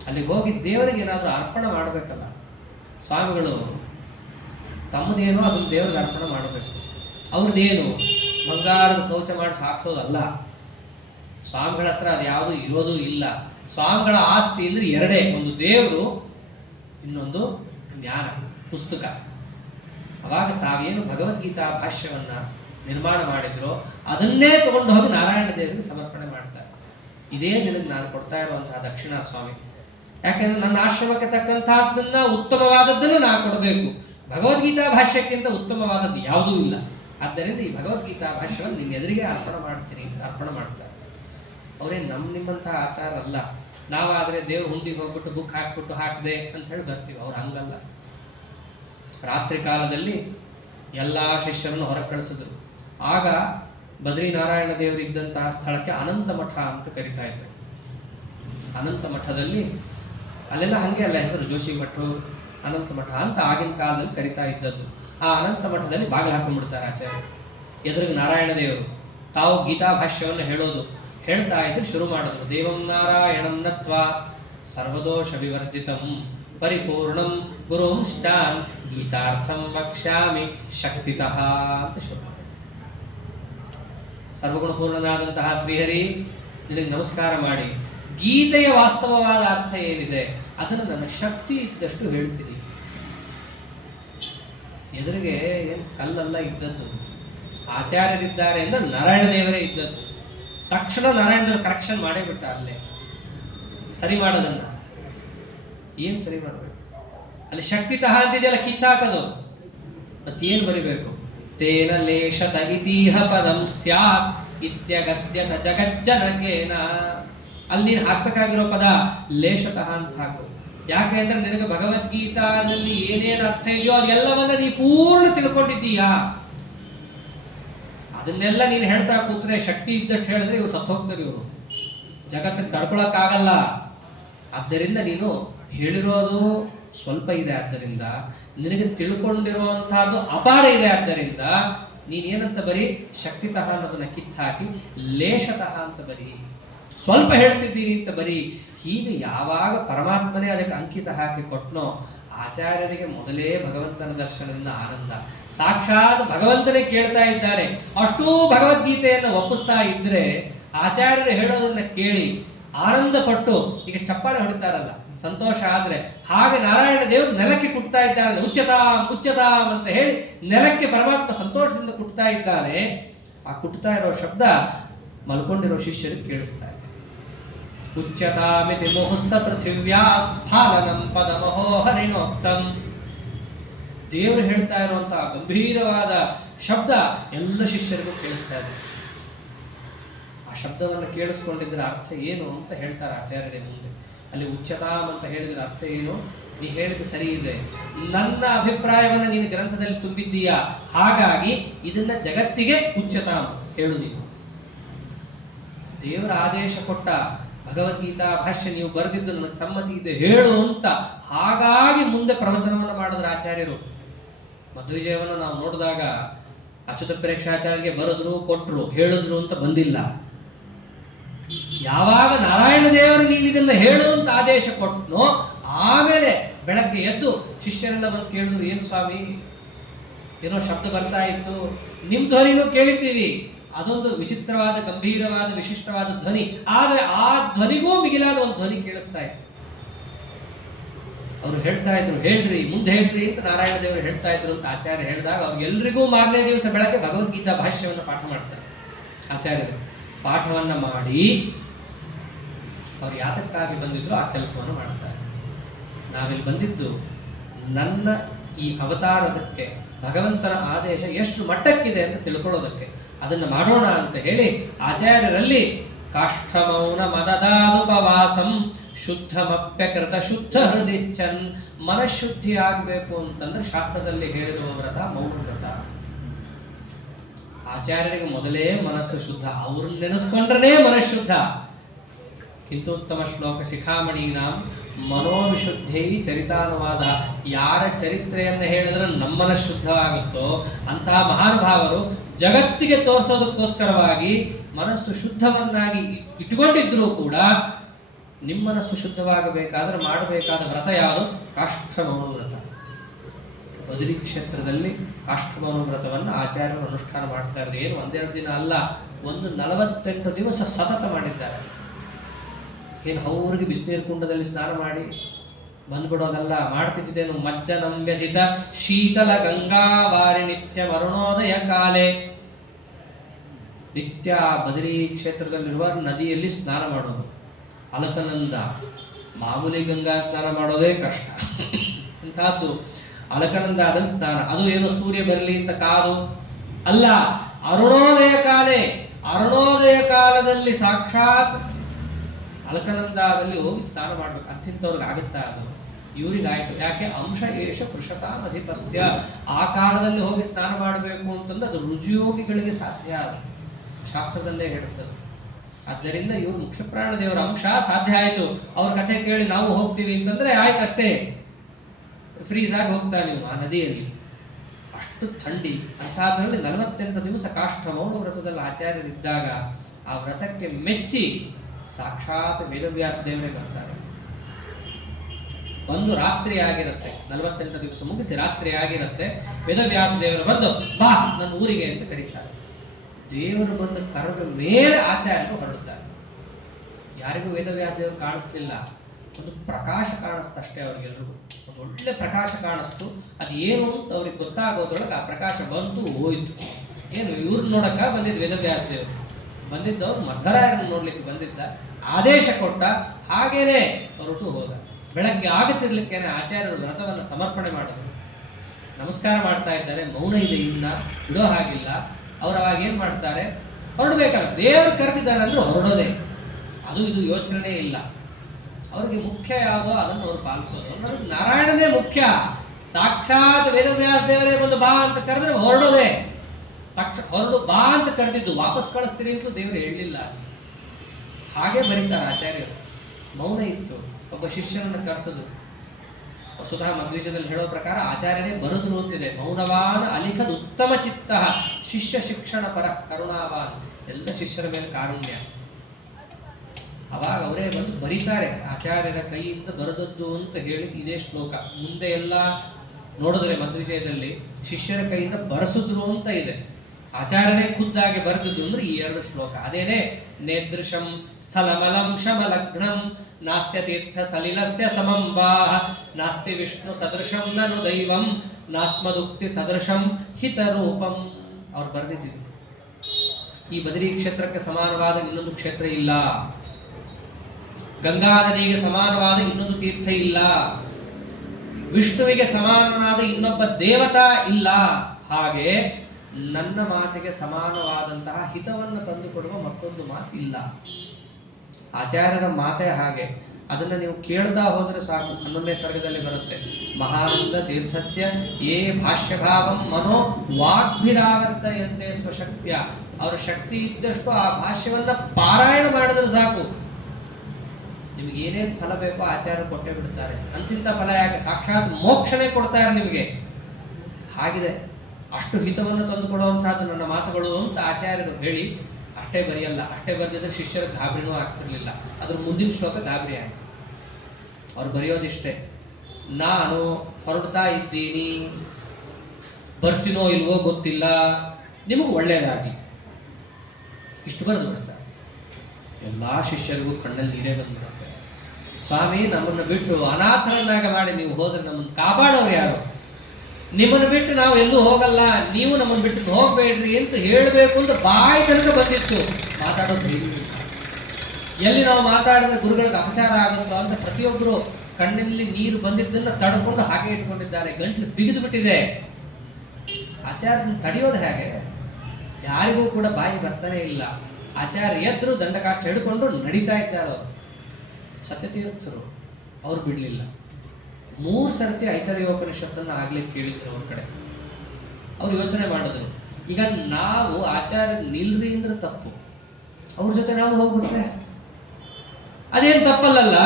ಅಲ್ಲಿಗೆ ಹೋಗಿ ದೇವರಿಗೆ ಏನಾದರೂ ಅರ್ಪಣೆ ಮಾಡಬೇಕಲ್ಲ. ಸ್ವಾಮಿಗಳು ತಮ್ಮದೇನೋ ಅದನ್ನು ದೇವರಿಗೆ ಅರ್ಪಣೆ ಮಾಡಬೇಕು. ಅವ್ರದ್ದೇನು ಬಂಗಾರದ ಕವಚ ಮಾಡಿ ಸಾಕ್ಸೋದಲ್ಲ. ಸ್ವಾಮಿಗಳ ಹತ್ರ ಅದು ಯಾವುದು ಇರೋದು ಇಲ್ಲ. ಸ್ವಾಮಿಗಳ ಆಸ್ತಿ ಅಂದ್ರೆ ಎರಡೇ, ಒಂದು ದೇವರು, ಇನ್ನೊಂದು ಜ್ಞಾನ ಪುಸ್ತಕ. ಅವಾಗ ತಾವೇನು ಭಗವದ್ಗೀತಾ ಭಾಷ್ಯವನ್ನ ನಿರ್ಮಾಣ ಮಾಡಿದ್ರು ಅದನ್ನೇ ತಗೊಂಡು ಹೋಗಿ ನಾರಾಯಣ ದೇವರಿಗೆ ಸಮರ್ಪಣೆ ಮಾಡ್ತಾರೆ. ಇದೇ ನಿನಗೆ ನಾನು ಕೊಡ್ತಾ ಇರುವಂತಹ ದಕ್ಷಿಣ ಸ್ವಾಮಿ. ಯಾಕೆಂದ್ರೆ ನನ್ನ ಆಶ್ರಮಕ್ಕೆ ತಕ್ಕಂತಹದ್ದನ್ನ ಉತ್ತಮವಾದದ್ದನ್ನು ನಾನು ಕೊಡಬೇಕು. ಭಗವದ್ಗೀತಾ ಭಾಷ್ಯಕ್ಕಿಂತ ಉತ್ತಮವಾದದ್ದು ಯಾವುದೂ ಇಲ್ಲ. ಆದ್ದರಿಂದ ಈ ಭಗವದ್ಗೀತಾ ಭಾಷ್ಯವನ್ನು ನಿನ್ನ ಎದುರಿಗೆ ಅರ್ಪಣೆ ಮಾಡ್ತಾರೆ. ಅವರೇ ನಿಮ್ಮಂತಹ ಆಚಾರ ಅಲ್ಲ. ನಾವಾದರೆ ದೇವ್ರ ಹುಂಡಿಗೆ ಹೋಗ್ಬಿಟ್ಟು ಬುಕ್ ಹಾಕ್ಬಿಟ್ಟು ಹಾಕಿದೆ ಅಂತ ಹೇಳಿ ಬರ್ತೀವಿ. ಅವ್ರು ಹಂಗಲ್ಲ. ರಾತ್ರಿ ಕಾಲದಲ್ಲಿ ಎಲ್ಲ ಶಿಷ್ಯರನ್ನು ಹೊರ ಕಳಿಸಿದ್ರು. ಆಗ ಬದ್ರಿನಾರಾಯಣ ದೇವರು ಇದ್ದಂತಹ ಸ್ಥಳಕ್ಕೆ ಅನಂತ ಮಠ ಅಂತ ಕರಿತಾ ಇದ್ರು. ಅನಂತ ಮಠದಲ್ಲಿ ಅಲ್ಲೆಲ್ಲ ಹಂಗೆ ಅಲ್ಲ ಹೆಸರು, ಜೋಶಿ ಮಠ, ಅನಂತ ಮಠ ಅಂತ ಆಗಿನ ಕಾಲದಲ್ಲಿ ಕರಿತಾ ಇದ್ದದ್ದು. ಆ ಅನಂತ ಮಠದಲ್ಲಿ ಬಾಗಿಲು ಹಾಕೊಂಡ್ಬಿಡ್ತಾರೆ ಆಚಾರ್ಯ ಎದುರಿಗೆ. ನಾರಾಯಣ ದೇವರು ತಾವು ಗೀತಾ ಭಾಷ್ಯವನ್ನು ಹೇಳ್ತಾ ಇದ್ರು. ಶುರು ಮಾಡಿದ್ರು. ದೇವಂ ನಾರಾಯಣಂ ನತ್ವಾ ಸರ್ವದೋಷ ವಿವರ್ಜಿತಂ ಪರಿಪೂರ್ಣಂ ಗುರುಂಶ್ಚಾನ್ ಗೀತಾರ್ಥಂ ವಕ್ಷ್ಯಾಮಿ ಶಕ್ತಿತಃ ಅಂತ ಶುರು ಮಾಡಿದ್ರು. ಸರ್ವಗುಣಪೂರ್ಣನಾದಂತಹ ಶ್ರೀಹರಿ ನಿನಗೆ ನಮಸ್ಕಾರ ಮಾಡಿ ಗೀತೆಯ ವಾಸ್ತವವಾದ ಅರ್ಥ ಏನಿದೆ ಅದನ್ನು ನನ್ನ ಶಕ್ತಿ ಇದ್ದಷ್ಟು ಹೇಳ್ತೀನಿ. ಎದುರಿಗೆ ಏನು ಕಲ್ಲಲ್ಲ ಇದ್ದದ್ದು, ಆಚಾರ್ಯರಿದ್ದಾರೆ ಅಂದ್ರೆ ನಾರಾಯಣ ದೇವರೇ ಇದ್ದದ್ದು. ತಕ್ಷಣ ನಾರಾಯಣ ದೇವರು ಕರೆಕ್ಷನ್ ಮಾಡೇ ಬಿಟ್ಟ. ಅಲ್ಲೇ ಸರಿ ಮಾಡೋದನ್ನ ಏನ್ ಸರಿ ಮಾಡಬೇಕು? ಅಲ್ಲಿ ಶಕ್ತಿತಃ ಅಂತಿದೆಯಲ್ಲ, ಕಿತ್ತಾಕದು. ಮತ್ತೇನು ಬರಿಬೇಕು? ತೇನ ಲೇಷ ತಗಿತೀಹ ಪದಂ ಸ್ಯಾತ್ ಇತ್ಯಗತ್ಯತ ಜಗಜ್ಜನಕೇನ. ಅಲ್ಲಿ ನೀನು ಹಾಕ್ಬೇಕಾಗಿರೋ ಪದ ಲೇಷತಃ ಅಂತ ಹಾಕು. ಯಾಕೆ ಅಂದ್ರೆ ನಿನಗೆ ಭಗವದ್ಗೀತಾದಲ್ಲಿ ಏನೇನು ಅರ್ಥ ಇದೆಯೋ ಅದೆಲ್ಲವನ್ನ ನೀ ಪೂರ್ಣ ತಿಳ್ಕೊಂಡಿದ್ದೀಯಾ. ಅದನ್ನೆಲ್ಲ ನೀನು ಹೇಳ್ತಾ ಕೂತ್ರೆ, ಶಕ್ತಿ ಇದ್ದಷ್ಟು ಹೇಳಿದ್ರೆ ಇವ್ರು ಸತ್ತೋಗ್ತಾರೆ. ಇವರು ಜಗತ್ತಿಗೆ ತಡ್ಕೊಳಕ್ಕಾಗಲ್ಲ. ಆದ್ದರಿಂದ ನೀನು ಹೇಳಿರೋದು ಸ್ವಲ್ಪ ಇದೆ. ಆದ್ದರಿಂದ ನಿನಗೆ ತಿಳ್ಕೊಂಡಿರುವಂತಹದ್ದು ಅಪಾರ ಇದೆ. ಆದ್ದರಿಂದ ನೀನೇನಂತ ಬರೀ ಶಕ್ತಿತಃ ಅನ್ನೋದನ್ನ ಕಿತ್ತಾಕಿ ಲೇಷತಃ ಅಂತ ಬರೀ, ಸ್ವಲ್ಪ ಹೇಳ್ತಿದ್ದೀನಿ ಅಂತ ಬರೀ. ಹೀಗೆ ಯಾವಾಗ ಪರಮಾತ್ಮನೇ ಅದಕ್ಕೆ ಅಂಕಿತ ಹಾಕಿ ಕೊಟ್ಟನೋ, ಆಚಾರ್ಯರಿಗೆ ಮೊದಲೇ ಭಗವಂತನ ದರ್ಶನದಿಂದ ಆನಂದ. ಸಾಕ್ಷಾತ್ ಭಗವಂತನೇ ಕೇಳ್ತಾ ಇದ್ದಾರೆ. ಅಷ್ಟೂ ಭಗವದ್ಗೀತೆಯನ್ನು ಒಪ್ಪಿಸ್ತಾ ಇದ್ರೆ ಆಚಾರ್ಯರು ಹೇಳೋದನ್ನ ಕೇಳಿ ಆನಂದ ಪಟ್ಟು ಈಗ ಚಪ್ಪಾಳೆ ಹೊಡಿತಾರಲ್ಲ, ಸಂತೋಷ ಆದ್ರೆ, ಹಾಗೆ ನಾರಾಯಣ ದೇವರು ನೆಲಕ್ಕೆ ಕುಟ್ತಾ ಇದ್ದಾನೆ. ಉಚ್ಚತಾಂ ಅಂತ ಹೇಳಿ ನೆಲಕ್ಕೆ ಪರಮಾತ್ಮ ಸಂತೋಷದಿಂದ ಕುಟ್ತಾ ಇದ್ದಾನೆ. ಆ ಕುಟ್ತಾ ಇರೋ ಶಬ್ದ ಮಲ್ಕೊಂಡಿರೋ ಶಿಷ್ಯರಿಗೆ ಕೇಳಿಸ್ತಾ ಇದೆ. ಉಚ್ಯತಾಮಿತಿ ಮುಹುಸ್ಸ ಪೃಥಿವ್ಯಾ ಸ್ಫಾಲನಂ ಪದಮಹೋ ಹರಿಣೋಕ್ತಂ. ದೇವರು ಹೇಳ್ತಾ ಇರುವಂತಹ ಗಂಭೀರವಾದ ಶಬ್ದ ಎಲ್ಲ ಶಿಷ್ಯರಿಗೂ ಕೇಳಿಸ್ತಾ ಇದೆ. ಆ ಶಬ್ದವನ್ನು ಕೇಳಿಸ್ಕೊಂಡಿದ್ರೆ ಅರ್ಥ ಏನು ಅಂತ ಹೇಳ್ತಾರೆ ಆಚಾರ್ಯರೇ ಮುಂದೆ. ಅಲ್ಲಿ ಉಚ್ಚತಾಂ ಅಂತ ಹೇಳಿದ್ರೆ ಅರ್ಥ ಏನು? ನೀ ಹೇಳಿದ ಸರಿ ಇದೆ, ನನ್ನ ಅಭಿಪ್ರಾಯವನ್ನು ನೀನು ಗ್ರಂಥದಲ್ಲಿ ತುಂಬಿದ್ದೀಯಾ, ಹಾಗಾಗಿ ಇದನ್ನ ಜಗತ್ತಿಗೆ ಉಚ್ಚತಾಂ ಹೇಳು ನೀನು. ದೇವರ ಆದೇಶ ಕೊಟ್ಟ ಭಗವದ್ಗೀತಾ ಭಾಷ್ಯ ನೀವು ಬರೆದಿದ್ದು ನನಗೆ ಸಮ್ಮತಿ ಇದೆ ಹೇಳು ಅಂತ. ಹಾಗಾಗಿ ಮುಂದೆ ಪ್ರವಚನವನ್ನು ಮಾಡಿದ್ರು ಆಚಾರ್ಯರು. ಮಧ್ವಿಜಯವನ್ನು ನಾವು ನೋಡಿದಾಗ ಅಚ್ಯುತ ಪ್ರೇಕ್ಷಾಚಾರ್ಯರಿಗೆ ಬರೆದ್ರು, ಕೊಟ್ಟರು, ಹೇಳಿದ್ರು ಅಂತ ಬಂದಿಲ್ಲ. ಯಾವಾಗ ನಾರಾಯಣ ದೇವರು ನೀನು ಇದನ್ನ ಹೇಳು ಅಂತ ಆದೇಶ ಕೊಟ್ಟನೋ ಆಮೇಲೆ ಬೆಳಗ್ಗೆ ಎದ್ದು ಶಿಷ್ಯರೆಲ್ಲ ಬಂದು ಕೇಳಿದ್ರು, ಏನು ಸ್ವಾಮಿ ಏನೋ ಶಬ್ದ ಬರ್ತಾ ಇತ್ತು, ನಿಮ್ ಧ್ವನಿನೂ ಕೇಳಿದ್ದೀವಿ, ಅದೊಂದು ವಿಚಿತ್ರವಾದ ಗಂಭೀರವಾದ ವಿಶಿಷ್ಟವಾದ ಧ್ವನಿ, ಆದರೆ ಆ ಧ್ವನಿಗೂ ಮಿಗಿಲಾದ ಒಂದು ಧ್ವನಿ ಕೇಳಿಸ್ತಾ ಇತ್ತು. ಅವರು ಹೇಳ್ತಾ ಇದ್ರು, ಹೇಳ್ರಿ ಮುಂದೆ ಹೇಳ್ರಿ ಅಂತ ನಾರಾಯಣ ದೇವರು ಹೇಳ್ತಾ ಇದ್ರು ಅಂತ ಆಚಾರ್ಯ ಹೇಳಿದಾಗ ಅವ್ರಿಗೆಲ್ರಿಗೂ ಮಾರನೇ ದಿವಸ ಬೆಳಗ್ಗೆ ಭಗವದ್ಗೀತಾ ಭಾಷ್ಯವನ್ನು ಪಾಠ ಮಾಡ್ತಾರೆ ಆಚಾರ್ಯರು. ಪಾಠವನ್ನ ಮಾಡಿ ಅವ್ರು ಯಾತಕ್ಕಾಗಿ ಬಂದಿದ್ರು ಆ ಕೆಲಸವನ್ನು ಮಾಡ್ತಾರೆ. ನಾವಿಲ್ಲಿ ಬಂದಿದ್ದು ನನ್ನ ಈ ಅವತಾರದಕ್ಕೆ ಭಗವಂತನ ಆದೇಶ ಎಷ್ಟು ಮಟ್ಟಕ್ಕಿದೆ ಅಂತ ತಿಳ್ಕೊಳ್ಳೋದಕ್ಕೆ. ಅದನ್ನು ಮಾಡೋಣ ಅಂತ ಹೇಳಿ ಆಚಾರ್ಯರಲ್ಲಿ ಕಾಷ್ಠಮೌನ ಮದದಾನುಪವಾಸಂ ಶುದ್ಧಮಪ್ಯಕೃತ ಶುದ್ಧ ಹೃದಿಚ್ಛನ್. ಮನಃಶುದ್ಧಿ ಆಗಬೇಕು ಅಂತಂದ್ರೆ ಶಾಸ್ತ್ರದಲ್ಲಿ ಹೇಳಿರುವ ವ್ರತ ಮೌನ ವ್ರತ. ಆಚಾರ್ಯರಿಗೆ ಮೊದಲೇ ಮನಸ್ಸು ಶುದ್ಧ, ಅವ್ರನ್ನ ನೆನೆಸ್ಕೊಂಡ್ರೇ ಮನಃಶುದ್ಧ. ಕಿಂತೋತ್ತಮ ಶ್ಲೋಕ ಶಿಖಾಮಣೀನಾಂ ಮನೋವಿಶುದ್ಧೈ ಚರಿತಾನುವಾದ. ಯಾರ ಚರಿತ್ರೆಯನ್ನು ಹೇಳಿದ್ರೆ ನಮ್ಮನ ಶುದ್ಧವಾಗುತ್ತೋ ಅಂತಹ ಮಹಾನುಭಾವರು ಜಗತ್ತಿಗೆ ತೋರಿಸೋದಕ್ಕೋಸ್ಕರವಾಗಿ ಮನಸ್ಸು ಶುದ್ಧವನ್ನಾಗಿ ಇಟ್ಟುಕೊಂಡಿದ್ರೂ ಕೂಡ ನಿಮ್ಮ ಮನಸ್ಸು ಶುದ್ಧವಾಗಬೇಕಾದ್ರೆ ಮಾಡಬೇಕಾದ ವ್ರತ ಯಾವುದು? ಕಾಷ್ಠಮೌನ ವ್ರತ. ಬದರಿ ಕ್ಷೇತ್ರದಲ್ಲಿ ಕಾಷ್ಠಮೌನ ವ್ರತವನ್ನು ಆಚಾರ್ಯರು ಅನುಷ್ಠಾನ ಮಾಡ್ತಾ ಇದ್ದಾರೆ. ಏನು ಒಂದೆರಡು ದಿನ ಅಲ್ಲ, ಒಂದು 48 ದಿವಸ ಸತತ ಮಾಡಿದ್ದಾರೆ. ಏನು ಅವ್ರಿಗೆ ಬಿಸಿನೀರು ಕುಂಡದಲ್ಲಿ ಸ್ನಾನ ಮಾಡಿ ಬಂದ್ಬಿಡೋದಲ್ಲ, ಮಾಡ್ತಿದ್ದೇನು ಮಜ್ಜನಂ ವ್ಯಜಿತ ಶೀತಲ ಗಂಗಾವಾರಿ ನಿತ್ಯ ಮರುಣೋದಯ ಕಾಲೆ. ನಿತ್ಯ ಬದರಿ ಕ್ಷೇತ್ರದಲ್ಲಿರುವ ನದಿಯಲ್ಲಿ ಸ್ನಾನ ಮಾಡೋದು. ಅಲಕನಂದ, ಮಾಮೂಲಿ ಗಂಗಾ ಸ್ನಾನ ಮಾಡೋದೇ ಕಷ್ಟ. ಅಂತಹದ್ದು ಅಲಕನಂದಾದಲ್ಲಿ ಸ್ನಾನ. ಅದು ಏನೋ ಸೂರ್ಯ ಬರಲಿ ಅಂತ ಕಾದು ಅಲ್ಲ, ಅರುಣೋದಯ ಕಾಲದಲ್ಲಿ ಸಾಕ್ಷಾತ್ ಅಲಕನಂದಾದಲ್ಲಿ ಹೋಗಿ ಸ್ನಾನ ಮಾಡ್ಬೇಕು. ಅಂಥವ್ರಿಗೆ ಆಗುತ್ತಾ ಅದು? ಇವರಿಗಾಯ್ತು. ಯಾಕೆ? ಅಂಶ ಏಷ ಪುರುಷತಾಮಧಿಪಸ್ಯ. ಆ ಕಾಲದಲ್ಲಿ ಹೋಗಿ ಸ್ನಾನ ಮಾಡಬೇಕು ಅಂತಂದ್ರೆ ಅದು ರುಜಿಯೋಗಿಗಳಿಗೆ ಸಾಧ್ಯ. ಅದು ಶಾಸ್ತ್ರದಲ್ಲೇ ಹೇಳುತ್ತದೆ. ಆದ್ದರಿಂದ ಇವರು ಮುಖ್ಯ ಪ್ರಾಣದೇವರ ಅಂಶ ಸಾಧ್ಯ ಆಯಿತು. ಅವ್ರ ಕಥೆ ಕೇಳಿ ನಾವು ಹೋಗ್ತೀವಿ ಅಂತಂದ್ರೆ ಆಯ್ತು, ಅಷ್ಟೇ ಫ್ರೀಸ್ ಆಗಿ ಹೋಗ್ತಾ ನೀವು ಆ ನದಿಯಲ್ಲಿ. ಅಷ್ಟು ಥಂಡಿ. ಅಂಥದ್ರಲ್ಲಿ 48 ದಿವಸ ಕಾಷ್ಠ ಮೌನ ವ್ರತದಲ್ಲಿ ಆಚಾರ್ಯರಿದ್ದಾಗ ಆ ವ್ರತಕ್ಕೆ ಮೆಚ್ಚಿ ಸಾಕ್ಷಾತ್ ವೇದವ್ಯಾಸ ದೇವರೇ ಬರ್ತಾರೆ. ಒಂದು ರಾತ್ರಿ ಆಗಿರುತ್ತೆ, 48 ದಿವಸ ಮುಗಿಸಿ ರಾತ್ರಿ ಆಗಿರುತ್ತೆ. ವೇದವ್ಯಾಸ ದೇವರು ಬಂದು ಬಾ ನನ್ನ ಊರಿಗೆ ಅಂತ ಕರೀತಾರೆ. ದೇವರು ಬಂದು ಕರೆದ ಮೇಲೆ ಆಚಾರ್ಯರು ಹೊರಡುತ್ತಾರೆ. ಯಾರಿಗೂ ವೇದವ್ಯಾಸ ದೇವರು ಕಾಣಿಸ್ಲಿಲ್ಲ, ಒಂದು ಪ್ರಕಾಶ ಕಾಣಿಸ್ತಷ್ಟೇ ಅವ್ರಿಗೆಲ್ರಿಗೂ. ಒಂದು ಒಳ್ಳೆ ಪ್ರಕಾಶ ಕಾಣಿಸ್ತು. ಅದು ಏನು ಅಂತ ಅವ್ರಿಗೆ ಗೊತ್ತಾಗೋದ್ರೊಳಗೆ ಆ ಪ್ರಕಾಶ ಬಂತು ಹೋಯ್ತು. ಏನು ಇವ್ರು ನೋಡಕ್ಕ ಬಂದಿದ್ದು ವೇದವ್ಯಾಸ ದೇವರು ಬಂದಿದ್ದವ್ರು ಮಧ್ವರಾಯರನ್ನು ನೋಡ್ಲಿಕ್ಕೆ ಬಂದಿದ್ದ. ಆದೇಶ ಕೊಟ್ಟ, ಹಾಗೇನೆ ಹೊರಟು ಹೋದ. ಬೆಳಗ್ಗೆ ಆಗುತ್ತಿರ್ಲಿಕ್ಕೇನೆ ಆಚಾರ್ಯರು ವ್ರತವನ್ನು ಸಮರ್ಪಣೆ ಮಾಡಿದ್ರು. ನಮಸ್ಕಾರ ಮಾಡ್ತಾ ಇದ್ದಾರೆ, ಮೌನ ಇದೆ, ಇನ್ನ ಬಿಡೋ ಹಾಗಿಲ್ಲ. ಅವ್ರು ಅವಾಗ ಏನ್ ಮಾಡ್ತಾರೆ? ಹೊರಡ್ಬೇಕಲ್ಲ, ದೇವರು ಕರೆದಿದ್ದಾರೆ ಅಂದ್ರೆ ಹೊರಡೋದೇ. ಅದು ಇದು ಯೋಚನೆ ಇಲ್ಲ. ಅವ್ರಿಗೆ ಮುಖ್ಯ ಯಾವುದೋ ಅದನ್ನು ಅವ್ರು ಪಾಲಿಸೋದು. ಅವ್ರಿಗೆ ನಾರಾಯಣನೇ ಮುಖ್ಯ. ಸಾಕ್ಷಾತ್ ವೇದವ್ಯಾಸ ದೇವರೇ ಬಂದು ಬಾ ಅಂತ ಕರೆದ್ರೆ ಹೊರಡೋದೇ. ಹೊರಡು ಬಾ ಅಂತ ಕರೆದಿದ್ದು, ವಾಪಸ್ ಕಳಿಸ್ತೀರಿ ಅಂತಲೂ ದೇವರು ಹೇಳಲಿಲ್ಲ. ಹಾಗೆ ಬರೀತಾರೆ ಆಚಾರ್ಯರು. ಮೌನ ಇತ್ತು. ಒಬ್ಬ ಶಿಷ್ಯನನ್ನು ಕರೆಸೋದು. ಸುಧಾ ಮಧ್ವಿಜದಲ್ಲಿ ಹೇಳೋ ಪ್ರಕಾರ ಆಚಾರ್ಯನೇ ಬರೆದ್ರು ಅಂತಿದೆ. ಮೌನವಾನ್ ಅಲಿಖದ್ ಉತ್ತಮ ಚಿತ್ತ ಶಿಷ್ಯ ಶಿಕ್ಷಣ ಪರ ಕರುಣಾವಾನ್. ಎಲ್ಲ ಶಿಷ್ಯರ ಮೇಲೆ ಕಾರುಣ್ಯ. ಅವಾಗ ಅವರೇ ಬಂದು ಬರೀತಾರೆ, ಆಚಾರ್ಯರ ಕೈಯಿಂದ ಬರೆದದ್ದು ಅಂತ ಹೇಳಿ ಇದೇ ಶ್ಲೋಕ. ಮುಂದೆ ಎಲ್ಲ ನೋಡಿದ್ರೆ ಮಧ್ವಿಜಯದಲ್ಲಿ ಶಿಷ್ಯರ ಕೈಯಿಂದ ಬರೆಸಿದ್ರು ಅಂತ ಇದೆ. ಆಚಾರ್ಯನೇ ಖುದ್ದಾಗಿ ಬರೆದದ್ದು ಅಂದ್ರೆ ಈ 2 ಶ್ಲೋಕ. ಅದೇನೆ ನೇದೃಶಂ ಸ್ಥಲಮಲಂ ಶಮಲಗ್ನಂ ನಾಸ್ಯ ತೀರ್ಥ ಸಲಿಲಸ್ಯ ಸಮಂ ವಾಹ ನಾಸ್ತಿ ವಿಷ್ಣು ಸದೃಶಂ ನನು ದೈವಂ ನಾಸ್ಮದುಕ್ತಿ ಸದೃಶಂ ಹಿತರೂಪಂ. ಅವ್ರು ಬರೆದಿದ್ದು. ಈ ಬದರಿ ಕ್ಷೇತ್ರಕ್ಕೆ ಸಮಾನವಾದ ಇನ್ನೊಂದು ಕ್ಷೇತ್ರ ಇಲ್ಲ. ಗಂಗಾ ನದಿಗೆ ಸಮಾನವಾದ ಇನ್ನೊಂದು ತೀರ್ಥ ಇಲ್ಲ. ವಿಷ್ಣುವಿಗೆ ಸಮಾನವಾದ ಇನ್ನೊಬ್ಬ ದೇವತಾ ಇಲ್ಲ. ಹಾಗೆ ನನ್ನ ಮಾತಿಗೆ ಸಮಾನವಾದಂತಹ ಹಿತವನ್ನು ತಂದುಕೊಡುವ ಮತ್ತೊಂದು ಮಾತು ಇಲ್ಲ. ಆಚಾರ್ಯರ ಮಾತೇ ಹಾಗೆ. ಅದನ್ನು ನೀವು ಕೇಳ್ತಾ ಹೋದ್ರೆ ಸಾಕು. 11ನೇ ಸರ್ಗದಲ್ಲಿ ಬರುತ್ತೆ, ಮಹಾನಂದ ತೀರ್ಥಸ್ಯ ಯೇ ಭಾಷ್ಯಭಾವಂ ಮನೋ ವಾಗ್ಭಿರಾವರ್ತಯಂತೆ ಸ್ವಶಕ್ತಿಯ. ಅವರ ಶಕ್ತಿ ಇದ್ದಷ್ಟು ಆ ಭಾಷ್ಯವನ್ನ ಪಾರಾಯಣ ಮಾಡಿದ್ರೆ ಸಾಕು. ನಿಮ್ಗೆ ಏನೇನು ಫಲ ಬೇಕೋ ಆಚಾರ್ಯರು ಕೊಟ್ಟೆ ಬಿಡ್ತಾರೆ. ಅಂತಿಂತ ಫಲ ಯಾಕೆ? ಸಾಕ್ಷಾತ್ ಮೋಕ್ಷನೇ ಕೊಡ್ತಾರೆ ನಿಮಗೆ. ಹಾಗಿದೆ. ಅಷ್ಟು ಹಿತವನ್ನು ತಂದುಕೊಡುವಂತಹದ್ದು ನನ್ನ ಮಾತುಗಳು ಅಂತ ಆಚಾರ್ಯರು ಹೇಳಿ ಅಷ್ಟೇ ಬರೆಯಲ್ಲ. ಅಷ್ಟೇ ಬರೆದಿದ್ರೆ ಶಿಷ್ಯರ ಗಾಬರಿನೂ ಆಗ್ತಿರ್ಲಿಲ್ಲ. ಅದ್ರ ಮುಂದಿನ ಶ್ಲೋಕ ಗಾಬರಿ ಆಯ್ತು. ಅವ್ರು ಬರೆಯೋದಿಷ್ಟೇ, ನಾನು ಹೊರಡ್ತಾ ಇದ್ದೀನಿ, ಬರ್ತೀನೋ ಇಲ್ವೋ ಗೊತ್ತಿಲ್ಲ, ನಿಮಗೆ ಒಳ್ಳೇದಾಗಿ. ಇಷ್ಟು ಬರೆದು ಬಿಡ್ತಾರೆ. ಎಲ್ಲ ಶಿಷ್ಯರಿಗೂ ಕಣ್ಣಲ್ಲಿ ನೀರೇ ಬಂದ್ಬಿಡುತ್ತೆ. ಸ್ವಾಮಿ, ನಮ್ಮನ್ನು ಬಿಟ್ಟು ಅನಾಥರನ್ನಾಗ ಮಾಡಿ ನೀವು ಹೋದ್ರೆ ನಮ್ಮನ್ನು ಕಾಪಾಡೋರು ಯಾರು? ನಿಮ್ಮನ್ನು ಬಿಟ್ಟು ನಾವು ಎಲ್ಲೂ ಹೋಗಲ್ಲ, ನೀವು ನಮ್ಮನ್ನು ಬಿಟ್ಟು ಹೋಗಬೇಡ್ರಿ ಅಂತ ಹೇಳಬೇಕು ಅಂತ ಬಾಯಿ ತನಕ ಬಂದಿತ್ತು. ಮಾತಾಡೋದು ಎಲ್ಲಿ ನಾವು ಮಾತಾಡಿದ್ರೆ ಗುರುಗಳಿಗೆ ಅಪಚಾರ ಆಗುತ್ತೋ ಅಂತ ಪ್ರತಿಯೊಬ್ಬರು ಕಣ್ಣಿನಲ್ಲಿ ನೀರು ಬಂದಿದ್ದನ್ನು ತಡ್ಕೊಂಡು ಹಾಗೆ ಇಟ್ಕೊಂಡಿದ್ದಾರೆ. ಗಂಟಲು ಬಿಗಿದು ಬಿಟ್ಟಿದೆ. ಆಚಾರ್ಯನ ತಡೆಯೋದು ಹೇಗೆ? ಯಾರಿಗೂ ಕೂಡ ಬಾಯಿ ಬರ್ತಾನೆ ಇಲ್ಲ. ಆಚಾರ್ಯ ಎದ್ರು ದಂಡಕಾಷ್ಟ ಹಿಡ್ಕೊಂಡು ನಡೀತಾ ಇದ್ದಾರೆ ಅವರು. ಸತ್ಯತೀರ್ಥರು ಅವ್ರು ಬಿಡಲಿಲ್ಲ. 3 ಸರ್ತಿ ಐತರೇಯೋಪನಿಷತ್ತನ್ನು ಆಗ್ಲೇ ಕೇಳಿದ್ರು ಅವ್ರ ಕಡೆ. ಅವ್ರು ಯೋಚನೆ ಮಾಡಿದ್ರು, ಈಗ ನಾವು ಆಚಾರ್ಯ ನಿಲ್ರಿ ಅಂದ್ರೆ ತಪ್ಪು, ಅವ್ರ ಜೊತೆ ನಾವು ಹೋಗ್ಬಿಟ್ರೆ ಅದೇನು ತಪ್ಪಲ್ಲಲ್ಲ,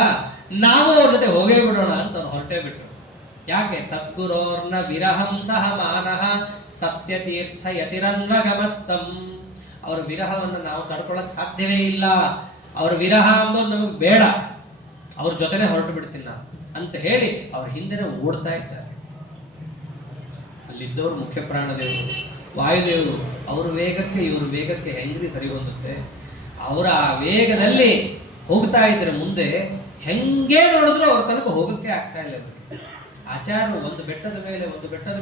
ನಾವು ಅವ್ರ ಜೊತೆ ಹೋಗೇ ಬಿಡೋಣ ಅಂತ ಅವ್ರು ಹೊರಟೇ ಬಿಟ್ರು. ಯಾಕೆ? ಸದ್ಗುರೋರ್ನ ವಿರಹಂ ಸಹ ಮಾನಃ ಸತ್ಯತೀರ್ಥ ಯತಿರನ್ವಗಮತ್ತಂ. ಅವ್ರ ವಿರಹವನ್ನು ನಾವು ತಡ್ಕೊಳ್ಳೋಕೆ ಸಾಧ್ಯವೇ ಇಲ್ಲ. ಅವ್ರ ವಿರಹ ಅಂಬೋದು ನಮಗೆ ಬೇಡ, ಅವ್ರ ಜೊತೆನೆ ಹೊರಟು ಬಿಡ್ತೀನಿ ನಾನು ಅಂತ ಹೇಳಿ ಅವ್ರ ಹಿಂದೆನೆ ಓಡ್ತಾ ಇದ್ದಾರೆ. ಅಲ್ಲಿದ್ದವರು ಮುಖ್ಯ ಪ್ರಾಣದೇವರು, ವಾಯುದೇವರು. ಅವ್ರ ವೇಗಕ್ಕೆ ಇವ್ರ ವೇಗಕ್ಕೆ ಹೆಂಗ್ರಿ ಸರಿ ಹೊಂದುತ್ತೆ? ಅವರ ಆ ವೇಗದಲ್ಲಿ ಹೋಗ್ತಾ ಇದ್ರೆ ಮುಂದೆ ಹೆಂಗೆ ನೋಡಿದ್ರು ಅವ್ರ ತನಕ ಹೋಗಕ್ಕೆ ಆಗ್ತಾ ಇಲ್ಲ. ಆಚಾರ್ಯರು ಒಂದು ಬೆಟ್ಟದ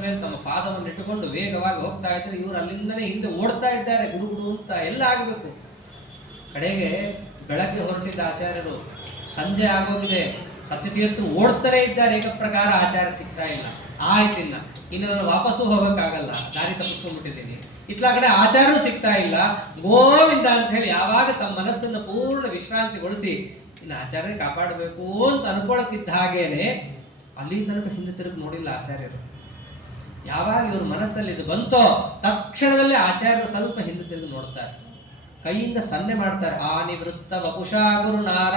ಮೇಲೆ ತಮ್ಮ ಪಾದವನ್ನು ಇಟ್ಟುಕೊಂಡು ವೇಗವಾಗಿ ಹೋಗ್ತಾ ಇದ್ದಾರೆ. ಇವರು ಅಲ್ಲಿಂದಲೇ ಹಿಂದೆ ಓಡ್ತಾ ಇದ್ದಾರೆ, ಗುಡುಗುಡು ಅಂತ ಎಲ್ಲ ಆಗಬೇಕು. ಕಡೆಗೆ ಬೆಳಗ್ಗೆ ಹೊರಟಿದ್ದ ಆಚಾರ್ಯರು, ಸಂಜೆ ಆಗೋಗಿದೆ, ಸತ್ಯತೀರ್ಥರು ಓಡ್ತಾರೆ ಇದ್ದಾರೆ, ಏಕ ಪ್ರಕಾರ ಆಚಾರ್ಯ ಸಿಗ್ತಾ ಇಲ್ಲ. ಆಯ್ತಿಲ್ಲ, ಇನ್ನು ನಾನು ವಾಪಸ್ಸು ಹೋಗೋಕ್ಕಾಗಲ್ಲ, ದಾರಿ ತಪ್ಪಿಸ್ಕೊಂಡ್ಬಿಟ್ಟಿದ್ದೀನಿ. ಇತ್ಲ ಕಡೆ ಆಚಾರ್ಯರು ಸಿಗ್ತಾ ಇಲ್ಲ, ಗೋವಿಂದ ಅಂತ ಹೇಳಿ ಯಾವಾಗ ತಮ್ಮ ಮನಸ್ಸನ್ನು ಪೂರ್ಣ ವಿಶ್ರಾಂತಿಗೊಳಿಸಿ ಇನ್ನು ಆಚಾರ್ಯ ಕಾಪಾಡಬೇಕು ಅಂತ ಅನ್ಕೊಳಕ್ಕಿದ್ದ ಹಾಗೇನೆ ಅಲ್ಲಿ ತನಕ ಹಿಂದೆ ತಿರುಗಿ ನೋಡಿಲ್ಲ ಆಚಾರ್ಯರು. ಯಾವಾಗ ಇವ್ರ ಮನಸ್ಸಲ್ಲಿ ಇದು ಬಂತೋ ತಕ್ಷಣದಲ್ಲೇ ಆಚಾರ್ಯರು ಸ್ವಲ್ಪ ಹಿಂದೆ ತಿರುಗಿ ನೋಡ್ತಾರೆ, ಕೈಯಿಂದ ಸನ್ನೆ ಮಾಡ್ತಾರೆ. ಆನಿವೃತ್ತ ವಪುಷಾ ಗುರುನಾರ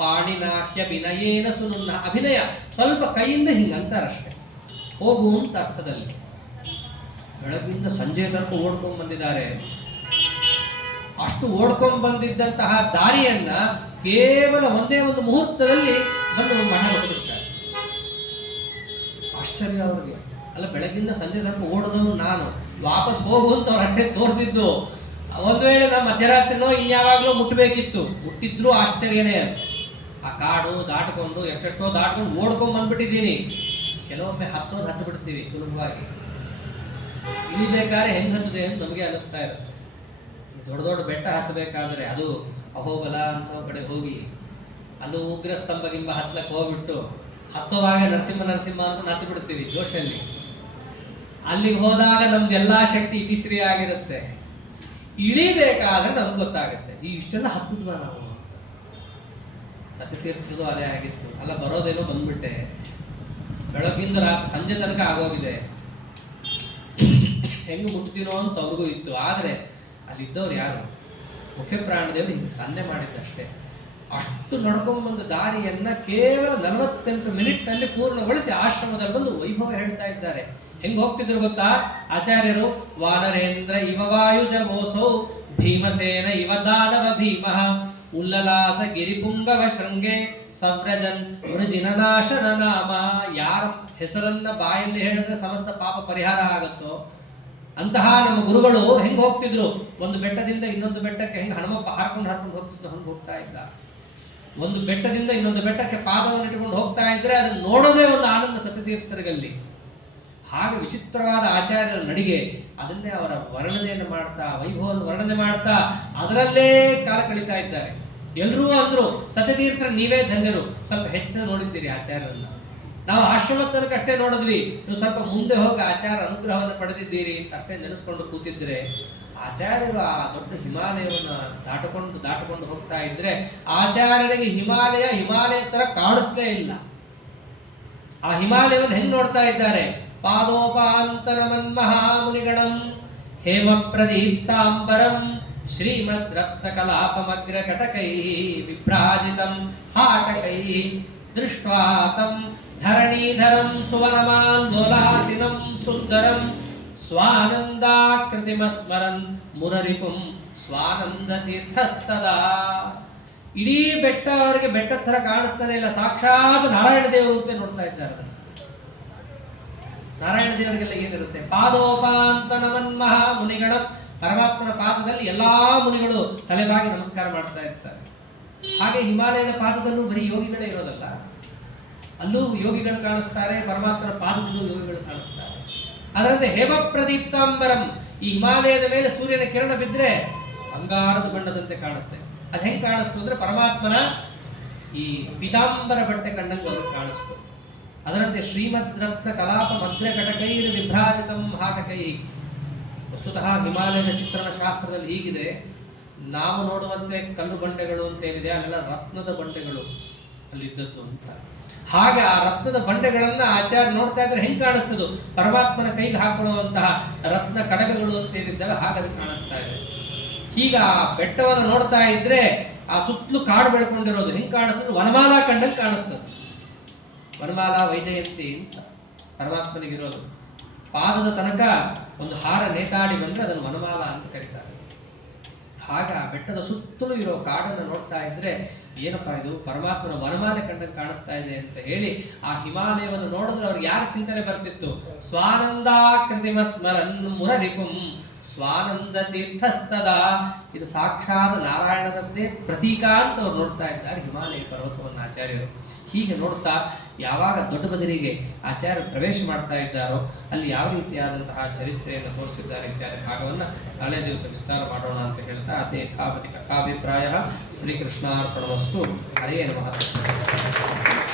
ಪಾಣಿನಾಹ್ಯ ವಿನಯೇನ ಸುನುನ್ನ. ಅಭಿನಯ ಸ್ವಲ್ಪ ಕೈಯಿಂದ ಹಿಂಗಂತಾರಷ್ಟೇ, ಹೋಗು ಅಂತ ಅರ್ಥದಲ್ಲಿ. ಬೆಳಗಿಂದ ಸಂಜೆ ತನಕ ಓಡ್ಕೊಂಡ್ ಬಂದಿದ್ದಾರೆ. ಅಷ್ಟು ಓಡ್ಕೊಂಡ್ ಬಂದಿದ್ದಂತಹ ದಾರಿಯನ್ನ ಕೇವಲ ಒಂದೇ ಒಂದು ಮುಹೂರ್ತದಲ್ಲಿ ಬಂದು ಮಠ ಹೊರಬಿಡ್ತಾರೆ. ಆಶ್ಚರ್ಯ ಅವ್ರಿಗೆ. ಅಲ್ಲ, ಬೆಳಗಿಂದ ಸಂಜೆ ತನಕ ಓಡೋದನ್ನು ನಾನು, ವಾಪಸ್ ಹೋಗು ಅಂತ ಅವ್ರ ಅಡ್ಡೆ ತೋರಿಸಿದ್ದು. ಒಂದು ವೇಳೆ ನಾವು ಮಧ್ಯರಾತ್ರಿನೋ ಇನ್ಯಾವಾಗಲೂ ಮುಟ್ಟಬೇಕಿತ್ತು, ಮುಟ್ಟಿದ್ರು ಆಶ್ಚರ್ಯನೇ. ಆ ಕಾಡು ದಾಟ್ಕೊಂಡು ಎಷ್ಟೆಷ್ಟೋ ದಾಟ್ಕೊಂಡು ಓಡ್ಕೊಂಡ್ ಬಂದ್ಬಿಟ್ಟಿದ್ದೀನಿ. ಕೆಲವೊಮ್ಮೆ ಹತ್ತು ಬಿಡ್ತೀವಿ ಸುಲಭವಾಗಿ, ಇಳಿಬೇಕಾದ್ರೆ ಹೆಂಗ್ ಹತ್ತದೆ ಅಂತ ನಮಗೆ ಅನಿಸ್ತಾ ಇರುತ್ತೆ. ದೊಡ್ಡ ದೊಡ್ಡ ಬೆಟ್ಟ ಹತ್ತಬೇಕಾದ್ರೆ ಅದು ಅಹೋಬಲ ಅಂತ ಕಡೆ ಹೋಗಿ ಅದು ಉಗ್ರ ಸ್ತಂಭ ಗಿಂಬ ಹತ್ಲಕ್ಕೆ ಹೋಗ್ಬಿಟ್ಟು ಹತ್ತುವಾಗ ನರಸಿಂಹ ಅಂತ ಹತ್ತು ಬಿಡ್ತೀವಿ ಜೋಶಲ್ಲಿ. ಅಲ್ಲಿಗೆ ಹೋದಾಗ ನಮ್ದು ಎಲ್ಲಾ ಶಕ್ತಿ ಇತಿಶ್ರೀ ಆಗಿರುತ್ತೆ. ಇಳಿಬೇಕಾದ್ರೆ ನಮ್ಗೆ ಗೊತ್ತಾಗುತ್ತೆ ಈ ಇಷ್ಟೆಲ್ಲ ಹತ್ತಿದ್ವ ನಾವು. ಸತ್ಯತೀರ್ಥದ್ದು ಅದೇ ಆಗಿತ್ತು. ಅಲ್ಲ, ಬರೋದೇನೋ ಬಂದ್ಬಿಟ್ಟೆ, ಬೆಳಗಿಂದ ಸಂಜೆ ತನಕ ಆಗೋಗಿದೆ, ಹೆಂಗೆ ಮುಟ್ತೀನೋ ಅಂತ ಅವ್ರಿಗೂ ಇತ್ತು. ಆದರೆ ಅಲ್ಲಿದ್ದವ್ರು ಯಾರು? ಮುಖ್ಯ ಪ್ರಾಣದೇವರು ಹಿಂಗೆ ಸನ್ನೆ ಮಾಡಿದ್ದಷ್ಟೇ. ಅಷ್ಟು ನಡ್ಕೊಂಡ್ಬಂದು ದಾರಿಯನ್ನ ಕೇವಲ 48 ಮಿನಿಟ್ನಲ್ಲಿ ಪೂರ್ಣಗೊಳಿಸಿ ಆಶ್ರಮದಲ್ಲಿ ಬಂದು ವೈಭವ ಹೇಳ್ತಾ ಇದ್ದಾರೆ. ಹೆಂಗ್ ಹೋಗ್ತಿದ್ರು ಗೊತ್ತಾ ಆಚಾರ್ಯರು? ವಾನರೇಂದ್ರ ಇವ ವಾಯುಜ ಬೋಸೌ ಭೀಮಸೇನ ಇವ ದಾನವ ಭೀಮಃ ಉಲ್ಲಲಾಸ ಗಿರಿಪುಂಗವ ಶೃಂಗೆ ಸವ್ರಜನ್ ವೃಜಿನನಾಶನ ನಾಮ. ಯಾರ ಹೆಸರನ್ನ ಬಾಯಲ್ಲಿ ಹೇಳಿದ್ರೆ ಸಮಸ್ತ ಪಾಪ ಪರಿಹಾರ ಆಗುತ್ತೋ ಅಂತಹ ನಮ್ಮ ಗುರುಗಳು ಹೆಂಗ್ ಹೋಗ್ತಿದ್ರು, ಒಂದು ಬೆಟ್ಟದಿಂದ ಇನ್ನೊಂದು ಬೆಟ್ಟಕ್ಕೆ ಹೆಂಗ್ ಹನುಮಪ್ಪ ಹಾರ್ಕೊಂಡು ಹೋಗ್ತಿದ್ರು ಹಂಗೆ ಹೋಗ್ತಾ ಇದ್ದ. ಒಂದು ಬೆಟ್ಟದಿಂದ ಇನ್ನೊಂದು ಬೆಟ್ಟಕ್ಕೆ ಪಾದವನ್ನು ಇಟ್ಟುಕೊಂಡು ಹೋಗ್ತಾ ಇದ್ರೆ ಅದನ್ನು ನೋಡೋದೇ ಒಂದು ಆನಂದ ಸತ್ಯತೀರ್ಥರಿಗಲ್ಲಿ. ಹಾಗೆ ವಿಚಿತ್ರವಾದ ಆಚಾರ್ಯರ ನಡಿಗೆ, ಅದನ್ನೇ ಅವರ ವರ್ಣನೆಯನ್ನು ಮಾಡ್ತಾ, ವೈಭವವನ್ನು ವರ್ಣನೆ ಮಾಡ್ತಾ ಅದರಲ್ಲೇ ಕಾಲ ಕಳೀತಾ ಇದ್ದಾರೆ. ಎಲ್ಲರೂ ಅಂದ್ರು ಸತ್ಯತೀರ್ಥರು ನೀವೇ ಧನ್ಯರು, ಸ್ವಲ್ಪ ಹೆಚ್ಚು ನೋಡಿದ್ದೀರಿ ಆಚಾರ್ಯರನ್ನ. ನಾವು ಆಶ್ರಮ ತನಕ ಅಷ್ಟೇ ನೋಡಿದ್ವಿ, ನೀವು ಸ್ವಲ್ಪ ಮುಂದೆ ಹೋಗಿ ಆಚಾರ್ಯ ಅನುಗ್ರಹವನ್ನು ಪಡೆದಿದ್ದೀರಿ ಅಂತ ಅಷ್ಟೇ ನೆನೆಸ್ಕೊಂಡು ಕೂತಿದ್ರೆ, ಆಚಾರ್ಯರು ಆ ದೊಡ್ಡ ಹಿಮಾಲಯವನ್ನು ದಾಟಕೊಂಡು ಹೋಗ್ತಾ ಇದ್ರೆ ಆಚಾರ್ಯರಿಗೆ ಹಿಮಾಲಯ ತರ ಕಾಣಿಸ್ಲೇ ಇಲ್ಲ. ಆ ಹಿಮಾಲಯವನ್ನು ಹೆಂಗ್ ನೋಡ್ತಾ ಇದ್ದಾರೆ? ಪಾದೋಪಾಂತರ ಮನ್ಮಹಾಮುನಿಗಣಂ ಹೇಮ ಪ್ರದೀಪ್ತಾಂಬರಂ ಶ್ರೀಮದ್ ರಕ್ತ ಕಲಾಪಮಗ್ರ ಕಟಕೈ ವಿಭ್ರಾಜಿತಂ ಹಾಟಕೈ ದೃಷ್ಟ್ವಾ ತಂ ಧರಣೀಧರಂ ಸುವನಮಾಂದೋಲಾಸಿನಂ ಸುಂದರಂ ಸ್ವಾನಂದಾಕೃತಿಮಸ್ಮರನ್ ಮುರರಿಪುಂ ಸ್ವಾನಂದ ತೀರ್ಥಸ್ತದಾ. ಇಡೀ ಬೆಟ್ಟ ಅವರಿಗೆ ಬೆಟ್ಟದ ಥರ ಕಾಣಿಸ್ತಾನೆ ಇಲ್ಲ, ಸಾಕ್ಷಾತ್ ನಾರಾಯಣ ದೇವರು ಅಂತ ನೋಡ್ತಾ ಇದ್ದಾರೆ. ನಾರಾಯಣ ದೇವರಿಗೆಲ್ಲ ಏನಿರುತ್ತೆ? ಪಾದೋಪಾಂತ ನಮನ್ಮಹ ಮುನಿಗಳ ಪರಮಾತ್ಮನ ಪಾದದಲ್ಲಿ ಎಲ್ಲಾ ಮುನಿಗಳು ತಲೆಬಾಗಿ ನಮಸ್ಕಾರ ಮಾಡ್ತಾ ಇರ್ತಾರೆ. ಹಾಗೆ ಹಿಮಾಲಯದ ಪಾದದಲ್ಲೂ ಬರೀ ಯೋಗಿಗಳೇ ಇರೋದಲ್ಲ, ಅಲ್ಲೂ ಯೋಗಿಗಳು ಕಾಣಿಸ್ತಾರೆ, ಪರಮಾತ್ಮನ ಪಾದದಲ್ಲೂ ಯೋಗಿಗಳು ಕಾಣಿಸ್ತಾರೆ. ಅದರಂತೆ ಹೇಮ ಪ್ರದೀಪ್ತಾಂಬರಂ, ಈ ಹಿಮಾಲಯದ ಮೇಲೆ ಸೂರ್ಯನ ಕಿರಣ ಬಿದ್ದರೆ ಬಂಗಾರದ ಬಣ್ಣದಂತೆ ಕಾಣುತ್ತೆ. ಅದು ಹೆಂಗೆ ಕಾಣಿಸ್ತು ಅಂದ್ರೆ ಪರಮಾತ್ಮನ ಈ ಪೀತಾಂಬರ ಬಟ್ಟೆ ಕಂಡಂಗೆ ಒಂದು ಕಾಣಿಸ್ತು. ಅದರಂತೆ ಶ್ರೀಮದ್ ರತ್ನ ಕಲಾಪ ಮಧ್ಯ ಕಟಕೈ ವಿಭ್ರಾಜಿತಂ ಹಾಟಕೈ. ವಸ್ತುತಃ ಹಿಮಾಲಯದ ಚಿತ್ರಣ ಶಾಸ್ತ್ರದಲ್ಲಿ ಹೀಗಿದೆ, ನಾವು ನೋಡುವಂತೆ ಕಲ್ಲು ಬಂಡೆಗಳು ಅಂತ ಏನಿದೆ ಅಲ್ಲೆಲ್ಲ ರತ್ನದ ಬಂಡೆಗಳು ಅಲ್ಲಿದ್ದದ್ದು ಅಂತ. ಹಾಗೆ ಆ ರತ್ನದ ಬಂಡೆಗಳನ್ನ ಆಚಾರ್ಯ ನೋಡ್ತಾ ಇದ್ರೆ ಹೆಂಗ್ ಕಾಣಿಸ್ತದೆ? ಪರಮಾತ್ಮನ ಕೈಗೆ ಹಾಕೊಳ್ಳುವಂತಹ ರತ್ನ ಕಡಗಗಳು ಅಂತ ಏನಿದ್ದಾವೆ ಹಾಗೆ ಕಾಣಿಸ್ತಾ ಇದೆ. ಈಗ ಆ ಬೆಟ್ಟವನ್ನು ನೋಡ್ತಾ ಇದ್ರೆ ಆ ಸುತ್ತಲೂ ಕಾಡು ಬೆಳ್ಕೊಂಡಿರೋದು ಹೆಂಗ್ ಕಾಣಿಸ್ತದೆ? ವನಮಾಲಾ ಕಂಡಂಗೆ ಕಾಣಿಸ್ತದೆ. ವನಮಾಲಾ ವೈಜಯಂತಿ ಅಂತ ಪರಮಾತ್ಮನಿಗಿರೋದು. ಪಾದದ ತನಕ ಒಂದು ಹಾರ ನೇತಾಡಿ ಬಂದ್ರೆ ಅದನ್ನು ವನಮಾಲಾ ಅಂತ ಕರೀತಾರೆ. ಹಾಗೆ ಆ ಬೆಟ್ಟದ ಸುತ್ತಲೂ ಇರೋ ಕಾಡನ್ನು ನೋಡ್ತಾ ಇದ್ರೆ ಏನಪ್ಪಾ ಇದು ಪರಮಾತ್ಮನ ವನಮಾಲೆ ಕಂಡಂಗೆ ಕಾಣಿಸ್ತಾ ಇದೆ ಅಂತ ಹೇಳಿ ಆ ಹಿಮಾಲಯವನ್ನು ನೋಡಿದ್ರೆ ಅವ್ರಿಗೆ ಯಾರ ಚಿಂತನೆ ಬರ್ತಿತ್ತು? ಸ್ವಾನಂದಾಕೃತಿಮ ಸ್ಮರನ್ ಮುರರಿಪುಂ ಸ್ವಾನಂದ ತೀರ್ಥಸ್ತದ. ಇದು ಸಾಕ್ಷಾತ್ ನಾರಾಯಣದಂತೆ ಪ್ರತೀಕ ಅಂತ ಅವ್ರು ನೋಡ್ತಾ ಇದ್ದಾರೆ ಹಿಮಾಲಯ ಪರ್ವತವನ್ನು ಆಚಾರ್ಯರು. ಹೀಗೆ ನೋಡ್ತಾ ಯಾವಾಗ ದೊಡ್ಡ ಬದರಿಗೆ ಆಚಾರ್ಯ ಪ್ರವೇಶ ಮಾಡ್ತಾ ಇದ್ದಾರೋ ಅಲ್ಲಿ ಯಾವ ರೀತಿಯಾದಂತಹ ಚರಿತ್ರೆಯನ್ನು ತೋರಿಸಿದ್ದಾರೆ ಇತ್ಯಾದಿ ಭಾಗವನ್ನು ನಾಳೆ ದಿವಸ ವಿಸ್ತಾರ ಮಾಡೋಣ ಅಂತ ಹೇಳ್ತಾ ಅದೇ ಕಾಭಿಪ್ರಾಯ ಶ್ರೀಕೃಷ್ಣಾರ್ಪಣವಸ್ತು. ಹರೇ ನಮಃ.